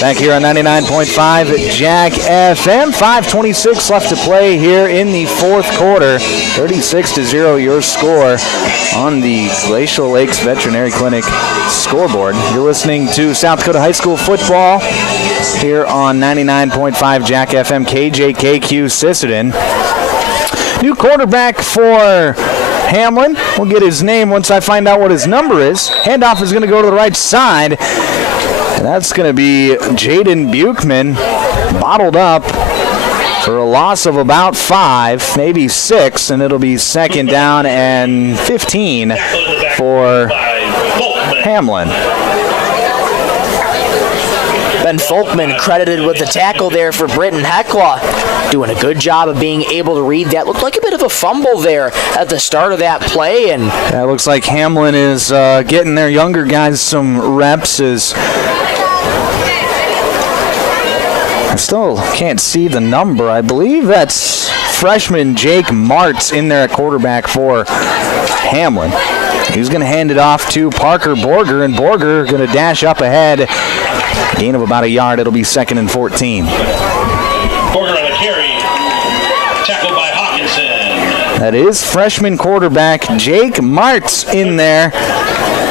Back here on 99.5 Jack FM. 5:26 left to play here in the 4th quarter. 36-0 your score on the Glacial Lakes Veterinary Clinic scoreboard. You're listening to South Dakota High School football here on 99.5 Jack FM. KJKQ Sisseton. New quarterback for Hamlin. We'll get his name once I find out what his number is. Handoff is going to go to the right side. And that's going to be Jaden Buchman, bottled up for a loss of about 5, maybe 6, and it'll be 2nd down and 15 for Hamlin. Ben Folkman credited with the tackle there for Britton-Hecla. Doing a good job of being able to read that. Looked like a bit of a fumble there at the start of that play. And that looks like Hamlin is getting their younger guys some reps. I still can't see the number. I believe that's freshman Jake Martz in there at quarterback for Hamlin. He's going to hand it off to Parker Borger, and Borger going to dash up ahead. Gain of about a yard. It'll be 2nd and 14. Borger on a carry. Tackled by Hawkinson. That is freshman quarterback Jake Martz in there.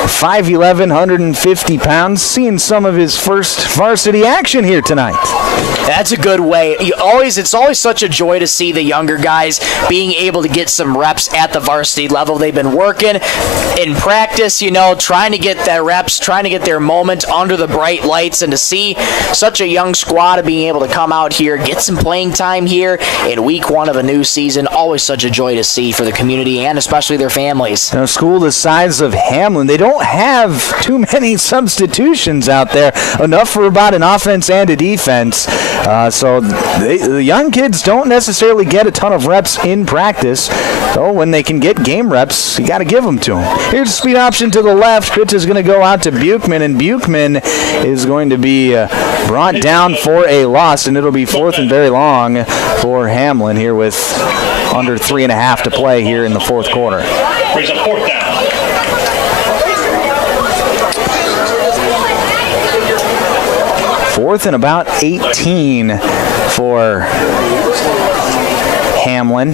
5'11", 150 pounds, seeing some of his first varsity action here tonight. That's a good way. It's always such a joy to see the younger guys being able to get some reps at the varsity level. They've been working in practice, trying to get their reps, trying to get their moment under the bright lights, and to see such a young squad of being able to come out here, get some playing time here in week 1 of a new season. Always such a joy to see for the community and especially their families. A school the size of Hamlin, they don't have too many substitutions out there, enough for about an offense and a defense. So the young kids don't necessarily get a ton of reps in practice. So when they can get game reps, you got to give them to them. Here's a speed option to the left. Pitch is going to go out to Buchman, and Buchman is going to be brought down for a loss, and it'll be 4th and very long for Hamlin here with under 3.5 to play here in the 4th quarter. Brings up 4th down. 4th and about 18 for Hamlin.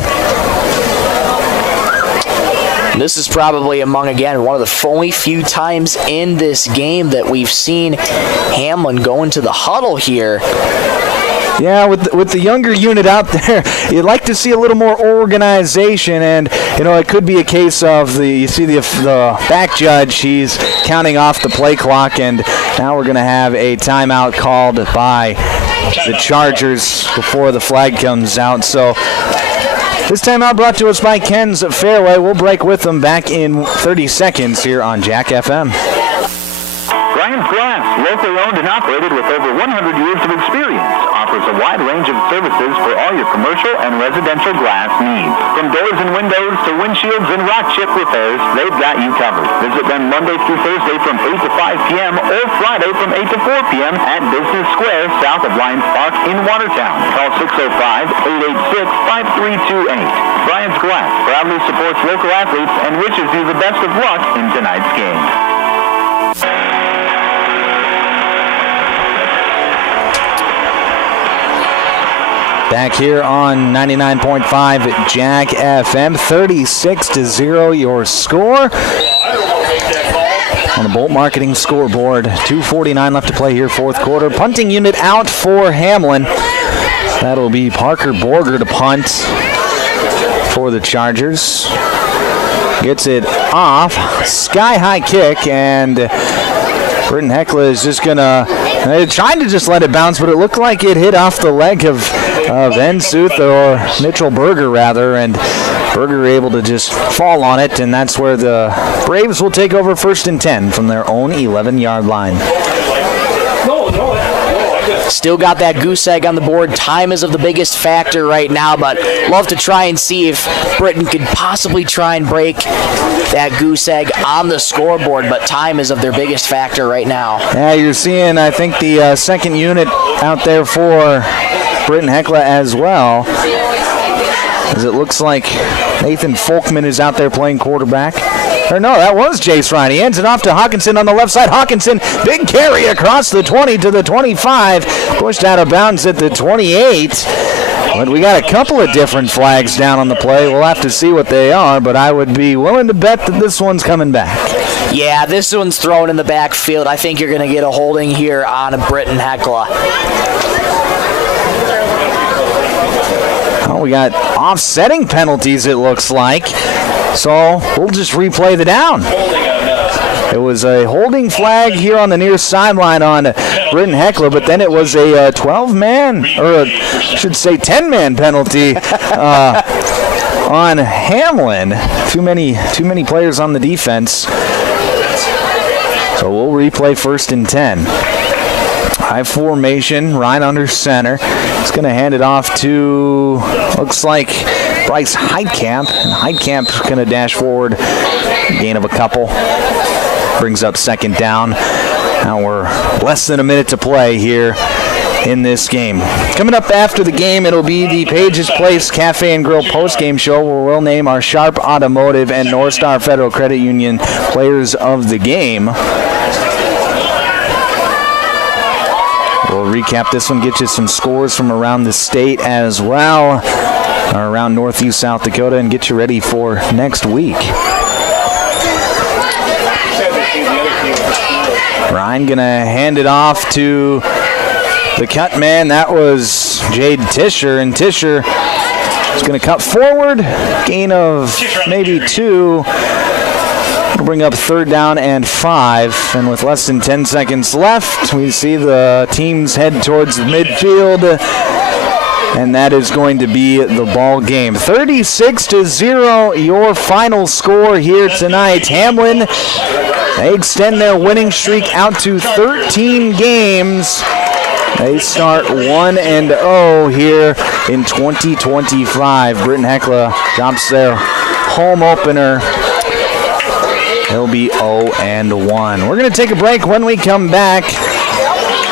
This is probably one of the only few times in this game that we've seen Hamlin go into the huddle here. Yeah, with the younger unit out there, you'd like to see a little more organization, and it could be a case of the back judge. He's counting off the play clock, and now we're going to have a timeout called by the Chargers before the flag comes out. So this timeout brought to us by Ken's Fairway. We'll break with them back in 30 seconds here on Jack FM. Bryant's Glass, locally owned and operated with over 100 years of experience, offers a wide range of services for all your commercial and residential glass needs. From doors and windows to windshields and rock chip repairs, they've got you covered. Visit them Monday through Thursday from 8 to 5 p.m. or Friday from 8 to 4 p.m. at Business Square, south of Lions Park in Watertown. Call 605-886-5328. Bryant's Glass proudly supports local athletes and wishes you the best of luck in tonight's game. Back here on 99.5 Jack FM, 36-0 your score. On the Bolt Marketing scoreboard, 2:49 left to play here, fourth quarter. Punting unit out for Hamlin. That'll be Parker Borger to punt for the Chargers. Gets it off, sky-high kick, and Britton-Hecla is just gonna, trying to just let it bounce, but it looked like it hit off the leg of Ensuth, or Mitchell Berger rather, and Berger able to just fall on it, and that's where the Braves will take over 1st and 10 from their own 11-yard line. Still got that goose egg on the board. Time is of the biggest factor right now, but love to try and see if Britton could possibly try and break that goose egg on the scoreboard, but time is of their biggest factor right now. Yeah, you're seeing, I think, the second unit out there for Britton-Hecla as well, as it looks like Nathan Folkman is out there playing quarterback. Or no, that was Jace Ryan. He hands it off to Hawkinson on the left side. Hawkinson, big carry across the 20 to the 25. Pushed out of bounds at the 28. But we got a couple of different flags down on the play. We'll have to see what they are, but I would be willing to bet that this one's coming back. Yeah, this one's thrown in the backfield. I think you're going to get a holding here on a Britton-Hecla. Oh, we got offsetting penalties, it looks like. So we'll just replay the down. It was a holding flag here on the near sideline on Britton-Hecla, but then it was a 12-man, or I should say 10-man penalty on Hamlin. Too many players on the defense. So we'll replay 1st and 10. High formation, Ryan under center. He's going to hand it off to, looks like, Bryce Heidkamp. And Heidkamp's going to dash forward, gain of a couple. Brings up 2nd down. Now we're less than a minute to play here in this game. Coming up after the game, it'll be the Pages Place Cafe and Grill postgame show, where we'll name our Sharp Automotive and North Star Federal Credit Union players of the game. We'll recap this one, get you some scores from around the state as well, or around Northeast South Dakota, and get you ready for next week. Ryan gonna hand it off to the cut man. That was Jade Tischer, and Tischer is gonna cut forward, gain of maybe 2. It'll bring up 3rd down and 5, and with less than 10 seconds left, we see the teams head towards the midfield, and that is going to be the ball game. 36-0, your final score here tonight. Hamlin, they extend their winning streak out to 13 games. They start 1-0 here in 2025. Britton-Hecla drops their home opener. They'll be 0-1. We're going to take a break. When we come back,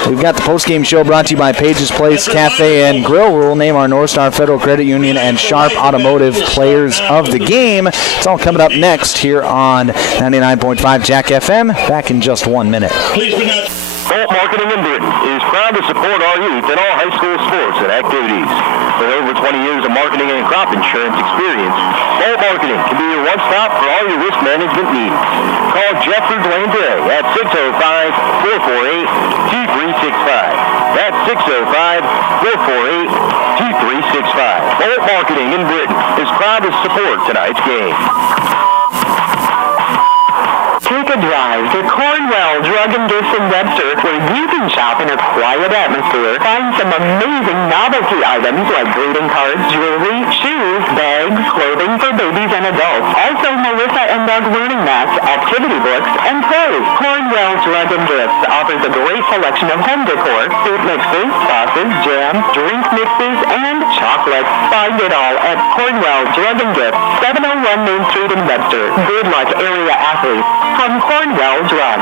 we've got the postgame show brought to you by Pages Place Cafe and Grill, where we'll name our North Star Federal Credit Union and Sharp Automotive players of the game. It's all coming up next here on 99.5 Jack FM. Back in just 1 minute. Bolt Marketing in Britton is proud to support our youth in all high school sports and activities. With over 20 years of marketing and crop insurance experience, Bolt Marketing can be your one-stop for all your risk management needs. Call Jeffrey Dwayne today at 605-448-2365. That's 605-448-2365. Bolt Marketing in Britton is proud to support tonight's game. Take a drive to Cornwell Drug and Gifts in Webster, where you can shop in a quiet atmosphere. Find some amazing novelty items like greeting cards, jewelry, shoes, bags, clothing for babies and adults. Also, Melissa and Doug learning mats, activity books, and toys. Cornwell Drug and Gifts offers a great selection of home decor, fruit mixes, sauces, jam, drink mixes, and chocolates. Find it all at Cornwell Drug and Gift, 701 Main Street in Webster. Good luck, area athletes, from Cornwell Drug.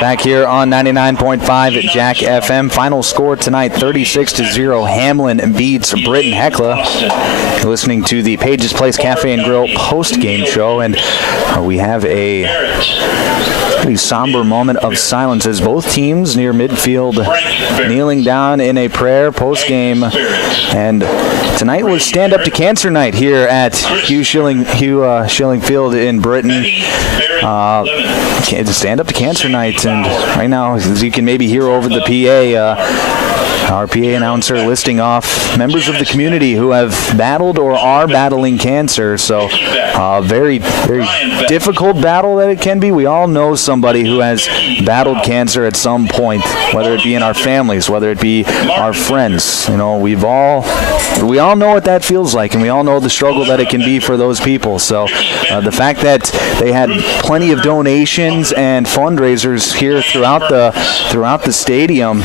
Back here on 99.5 at Jack FM. Final score tonight, 36-0. Hamlin beats Britton-Hecla. You're listening to the Pages Place Cafe and Grill post-game show, and we have a pretty somber moment of silence as both teams near midfield kneeling down in a prayer post-game. And tonight was Stand Up to Cancer night here at Hugh Schilling Field in Britain. Stand Up to Cancer night, and right now, as you can maybe hear over the PA, our PA announcer listing off members of the community who have battled or are battling cancer. So very, very difficult battle that it can be. We all know somebody who has battled cancer at some point, whether it be in our families, whether it be our friends. You know, we all know what that feels like, and we all know the struggle that it can be for those people. So the fact that they had plenty of donations and fundraisers here throughout the stadium,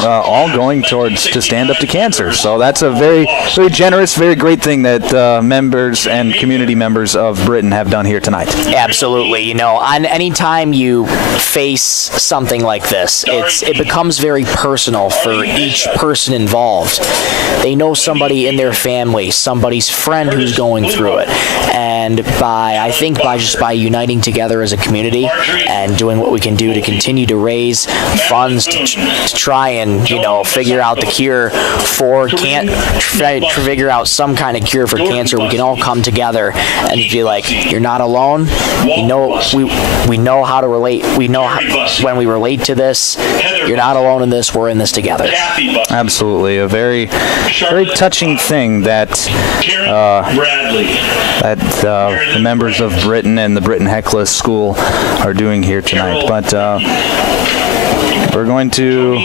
all going towards to Stand Up to Cancer. So that's a very, very generous, very great thing that members and community members of Britain have done here tonight. Absolutely. You know, on any time you face something like this, it becomes very personal for each person involved. They know somebody in their family, somebody's friend who's going through it, and by uniting together as a community and doing what we can do to continue to raise funds to try and, you know, figure out the cure for figure out some kind of cure for cancer, we can all come together and be like, you're not alone. We know how to relate. We know when we relate to this, you're not alone in this. We're in this together. Absolutely, a very, very touching thing that the members of Britain and the Britton-Hecla School are doing here tonight. But we're going to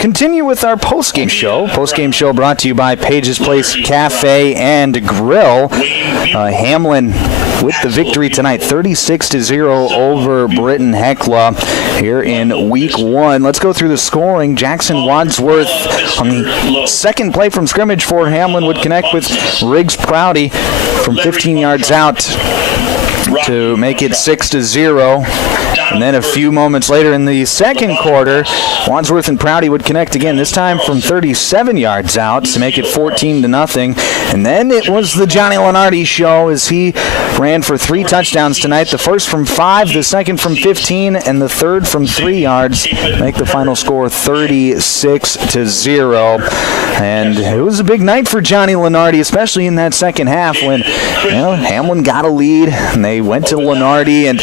continue with our post-game show. Post-game show brought to you by Pages Place Cafe and Grill. Hamlin with the victory tonight, 36-0 over Britton-Hecla here in Week 1. Let's go through the scoring. Jackson Wadsworth on the second play from scrimmage for Hamlin would connect with Riggs Prouty from 15 yards out to make it 6-0. And then a few moments later in the second quarter, Wadsworth and Prouty would connect again, this time from 37 yards out to make it 14-0. And then it was the Johnny Lenardi show as he ran for 3 touchdowns tonight. The first from 5, the second from 15, and the third from 3 yards. Make the final score 36-0. And it was a big night for Johnny Lenardi, especially in that second half when Hamlin got a lead and they went to Lenardi and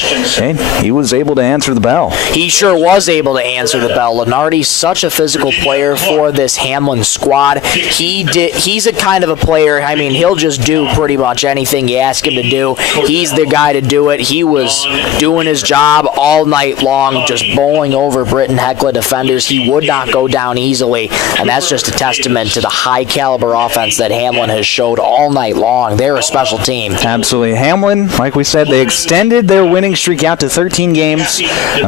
he was able to answer the bell. He sure was able to answer the bell. Lenardi's such a physical player for this Hamlin squad. He's a kind of a player, I mean, he'll just do pretty much anything you ask him to do. He's the guy to do it. He was doing his job all night long, just bowling over Britton-Hecla defenders. He would not go down easily, and that's just a testament to the high-caliber offense that Hamlin has showed all night long. They're a special team. Absolutely. Hamlin, like we said, they extended their winning streak out to 13 games,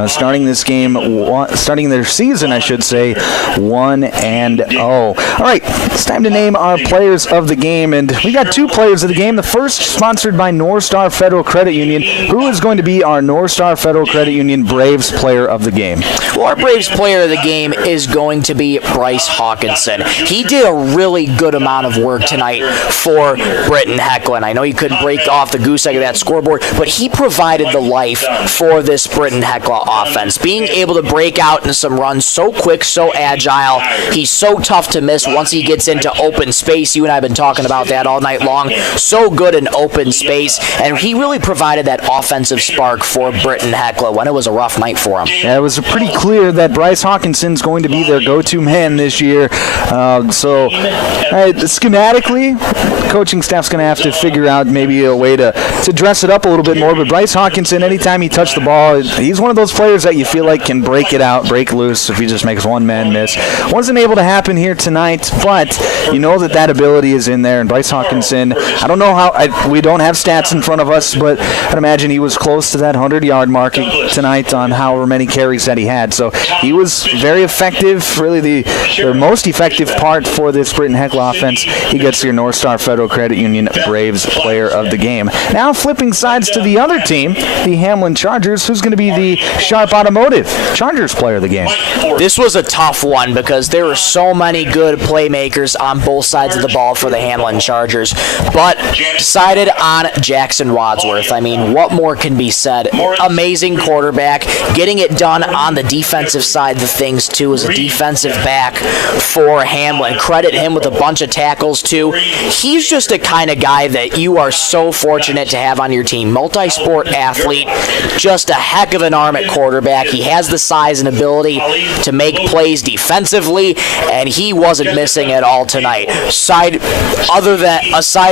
starting their season, I should say, 1-0. All right, it's time to name our players of the game, and we got 2 players of the game. The first sponsored by North Star Federal Credit Union. Who is going to be our North Star Federal Credit Union Braves player of the game? Well, our Braves player of the game is going to be Bryce Hawkinson. He did a really good amount of work tonight for Britton-Hecla. I know he couldn't break off the goose egg of that scoreboard, but he provided the life for this Britton-Hecla offense. Being able to break out into some runs so quick, so agile. He's so tough to miss once he gets into open space. You and I have been talking about that all night long. So good in open space, and he really provided that offensive spark for Britton-Hecla when it was a rough night for him. Yeah, it was pretty clear that Bryce Hawkinson's going to be their go-to man this year. Schematically, coaching staff's going to have to figure out maybe a way to dress it up a little bit more, but Bryce Hawkinson, anytime he touched the ball, he's one of those players that you feel like can break it out, break loose if he just makes one man miss. Wasn't able to happen here tonight, but you know that ability is in there. And Bryce Hawkinson, I don't know how, we don't have stats in front of us, but I'd imagine he was close to that 100-yard mark tonight on however many carries that he had. So he was very effective, really the most effective part for this Britton-Hecla offense. He gets your North Star Federal Credit Union Braves player of the game. Now flipping sides to the other team, the Hamlin Chargers, who's going to be the Sharp Automotive Chargers player of the game. This was a tough one because there were so many good playmakers on both sides of the ball for the Hamlin Chargers, but decided on Jackson Wadsworth. I mean, what more can be said? Amazing quarterback, getting it done on the defensive side of things too as a defensive back for Hamlin. Credit him with a bunch of tackles too. He's just a kind of guy that you are so fortunate to have on your team. Multi-sport athlete, just a heck of an arm at quarterback. He has the size and ability to make plays defensively, and he wasn't missing at all tonight. Aside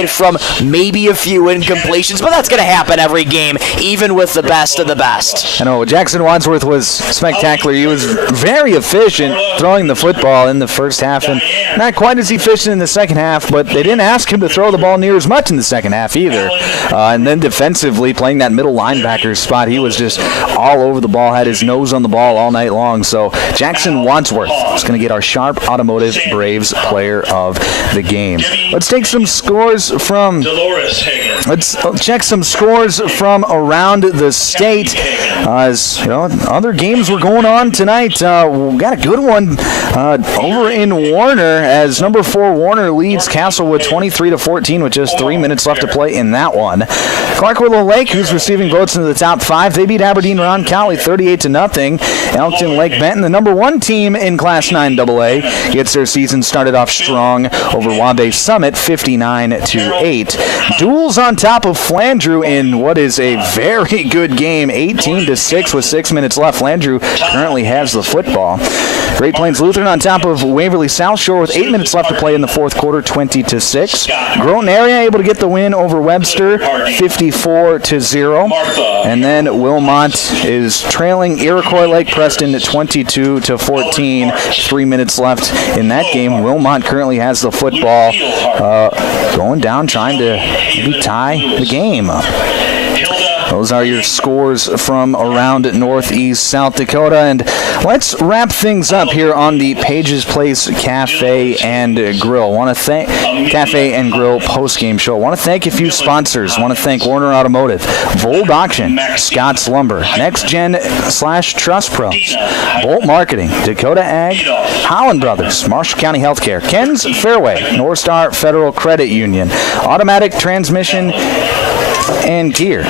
from maybe a few incompletions, but that's going to happen every game, even with the best of the best. I know, Jackson Wadsworth was spectacular. He was very efficient throwing the football in the first half, and not quite as efficient in the second half, but they didn't ask him to throw the ball near as much in the second half either. And then defensively, playing that middle linebacker spot, he was just all over the ball, had his nose on the ball all night long. So Jackson Wadsworth is going to get our Sharp Automotive Braves player of the game. Let's take some scores from. Let's check some scores from around the state. As you know, other games were going on tonight. We got a good one over in Warner as number 4 Warner leads Castlewood 23-14 with just 3 minutes left to play in that one. Clark Willow Lake, who's receiving votes into the top 5, they beat Aberdeen Ron County 38-0. Elkton Lake Benton, the number 1 team in Class 9AA, gets their season started off strong over Wabash Summit 59-8. Duels on top of Flandreau in what is a very good game, 18-6 with 6 minutes left. Flandreau currently has the football. Great Plains Lutheran on top of Waverly South Shore with 8 minutes left to play in the fourth quarter, 20-6. Groton area able to get the win over Webster, 54-0. And then Wilmot is trailing Iroquois Lake Preston 22-14. 3 minutes left in that game. Wilmot currently has the football, going down, trying to maybe tie the game. Those are your scores from around Northeast South Dakota. And let's wrap things up here on the Pages Place Cafe and Grill. Want to thank Cafe and Grill postgame show. Want to thank a few sponsors. Want to thank Warner Automotive, Vold Auction, Scott's Lumber, Next Gen /Trust Pros, Bolt Marketing, Dakota Ag, Holland Brothers, Marshall County Healthcare, Ken's Fairway, North Star Federal Credit Union, Automatic Transmission and Gear,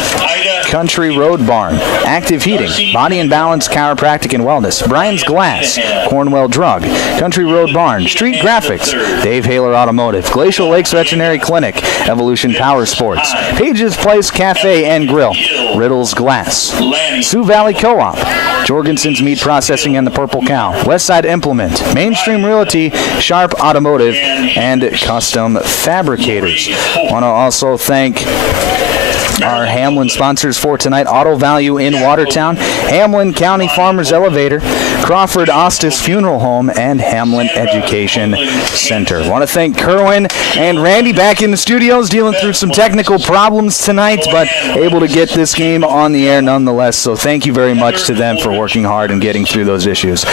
Country Road Barn, Active Heating, Body and Balance Chiropractic and Wellness, Brian's Glass, Cornwell Drug, Country Road Barn, Street Graphics, Dave Haler Automotive, Glacial Lakes Veterinary Clinic, Evolution Power Sports, Pages Place Cafe and Grill, Riddles Glass, Sioux Valley Co-op, Jorgensen's Meat Processing and the Purple Cow, Westside Implement, Mainstream Realty, Sharp Automotive, and Custom Fabricators. Want to also thank our Hamlin sponsors for tonight: Auto Value in Watertown, Hamlin County Farmers Elevator, Crawford Ostis Funeral Home, and Hamlin Education Center. Want to thank Kerwin and Randy back in the studios dealing through some technical problems tonight, but able to get this game on the air nonetheless. So thank you very much to them for working hard and getting through those issues.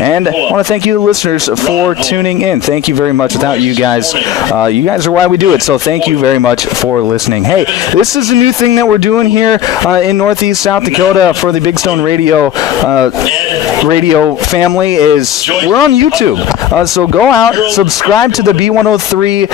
And I want to thank you, the listeners, for tuning in. Thank you very much. Without you guys are why we do it. So thank you very much for listening. Hey, this is a new thing that we're doing here in Northeast South Dakota for the Big Stone Radio family. Is we're on YouTube, so go out, subscribe to the B103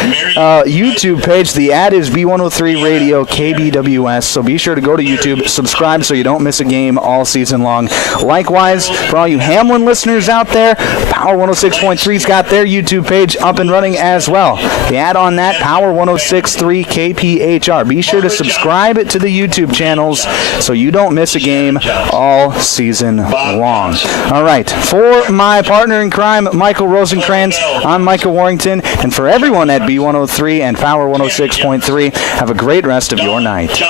YouTube page. The ad is B103 Radio KBWS, so be sure to go to YouTube, subscribe so you don't miss a game all season long. Likewise, for all you Hamlin listeners out there, Power 106.3's got their YouTube page up and running as well. The ad on that, Power 106.3 KPHR. Be sure to subscribe to the YouTube channels so you don't miss a game all season long. All right, for my partner in crime, Michael Rosenkrantz, I'm Michael Warrington, and for everyone at B103 and Power 106.3, have a great rest of your night.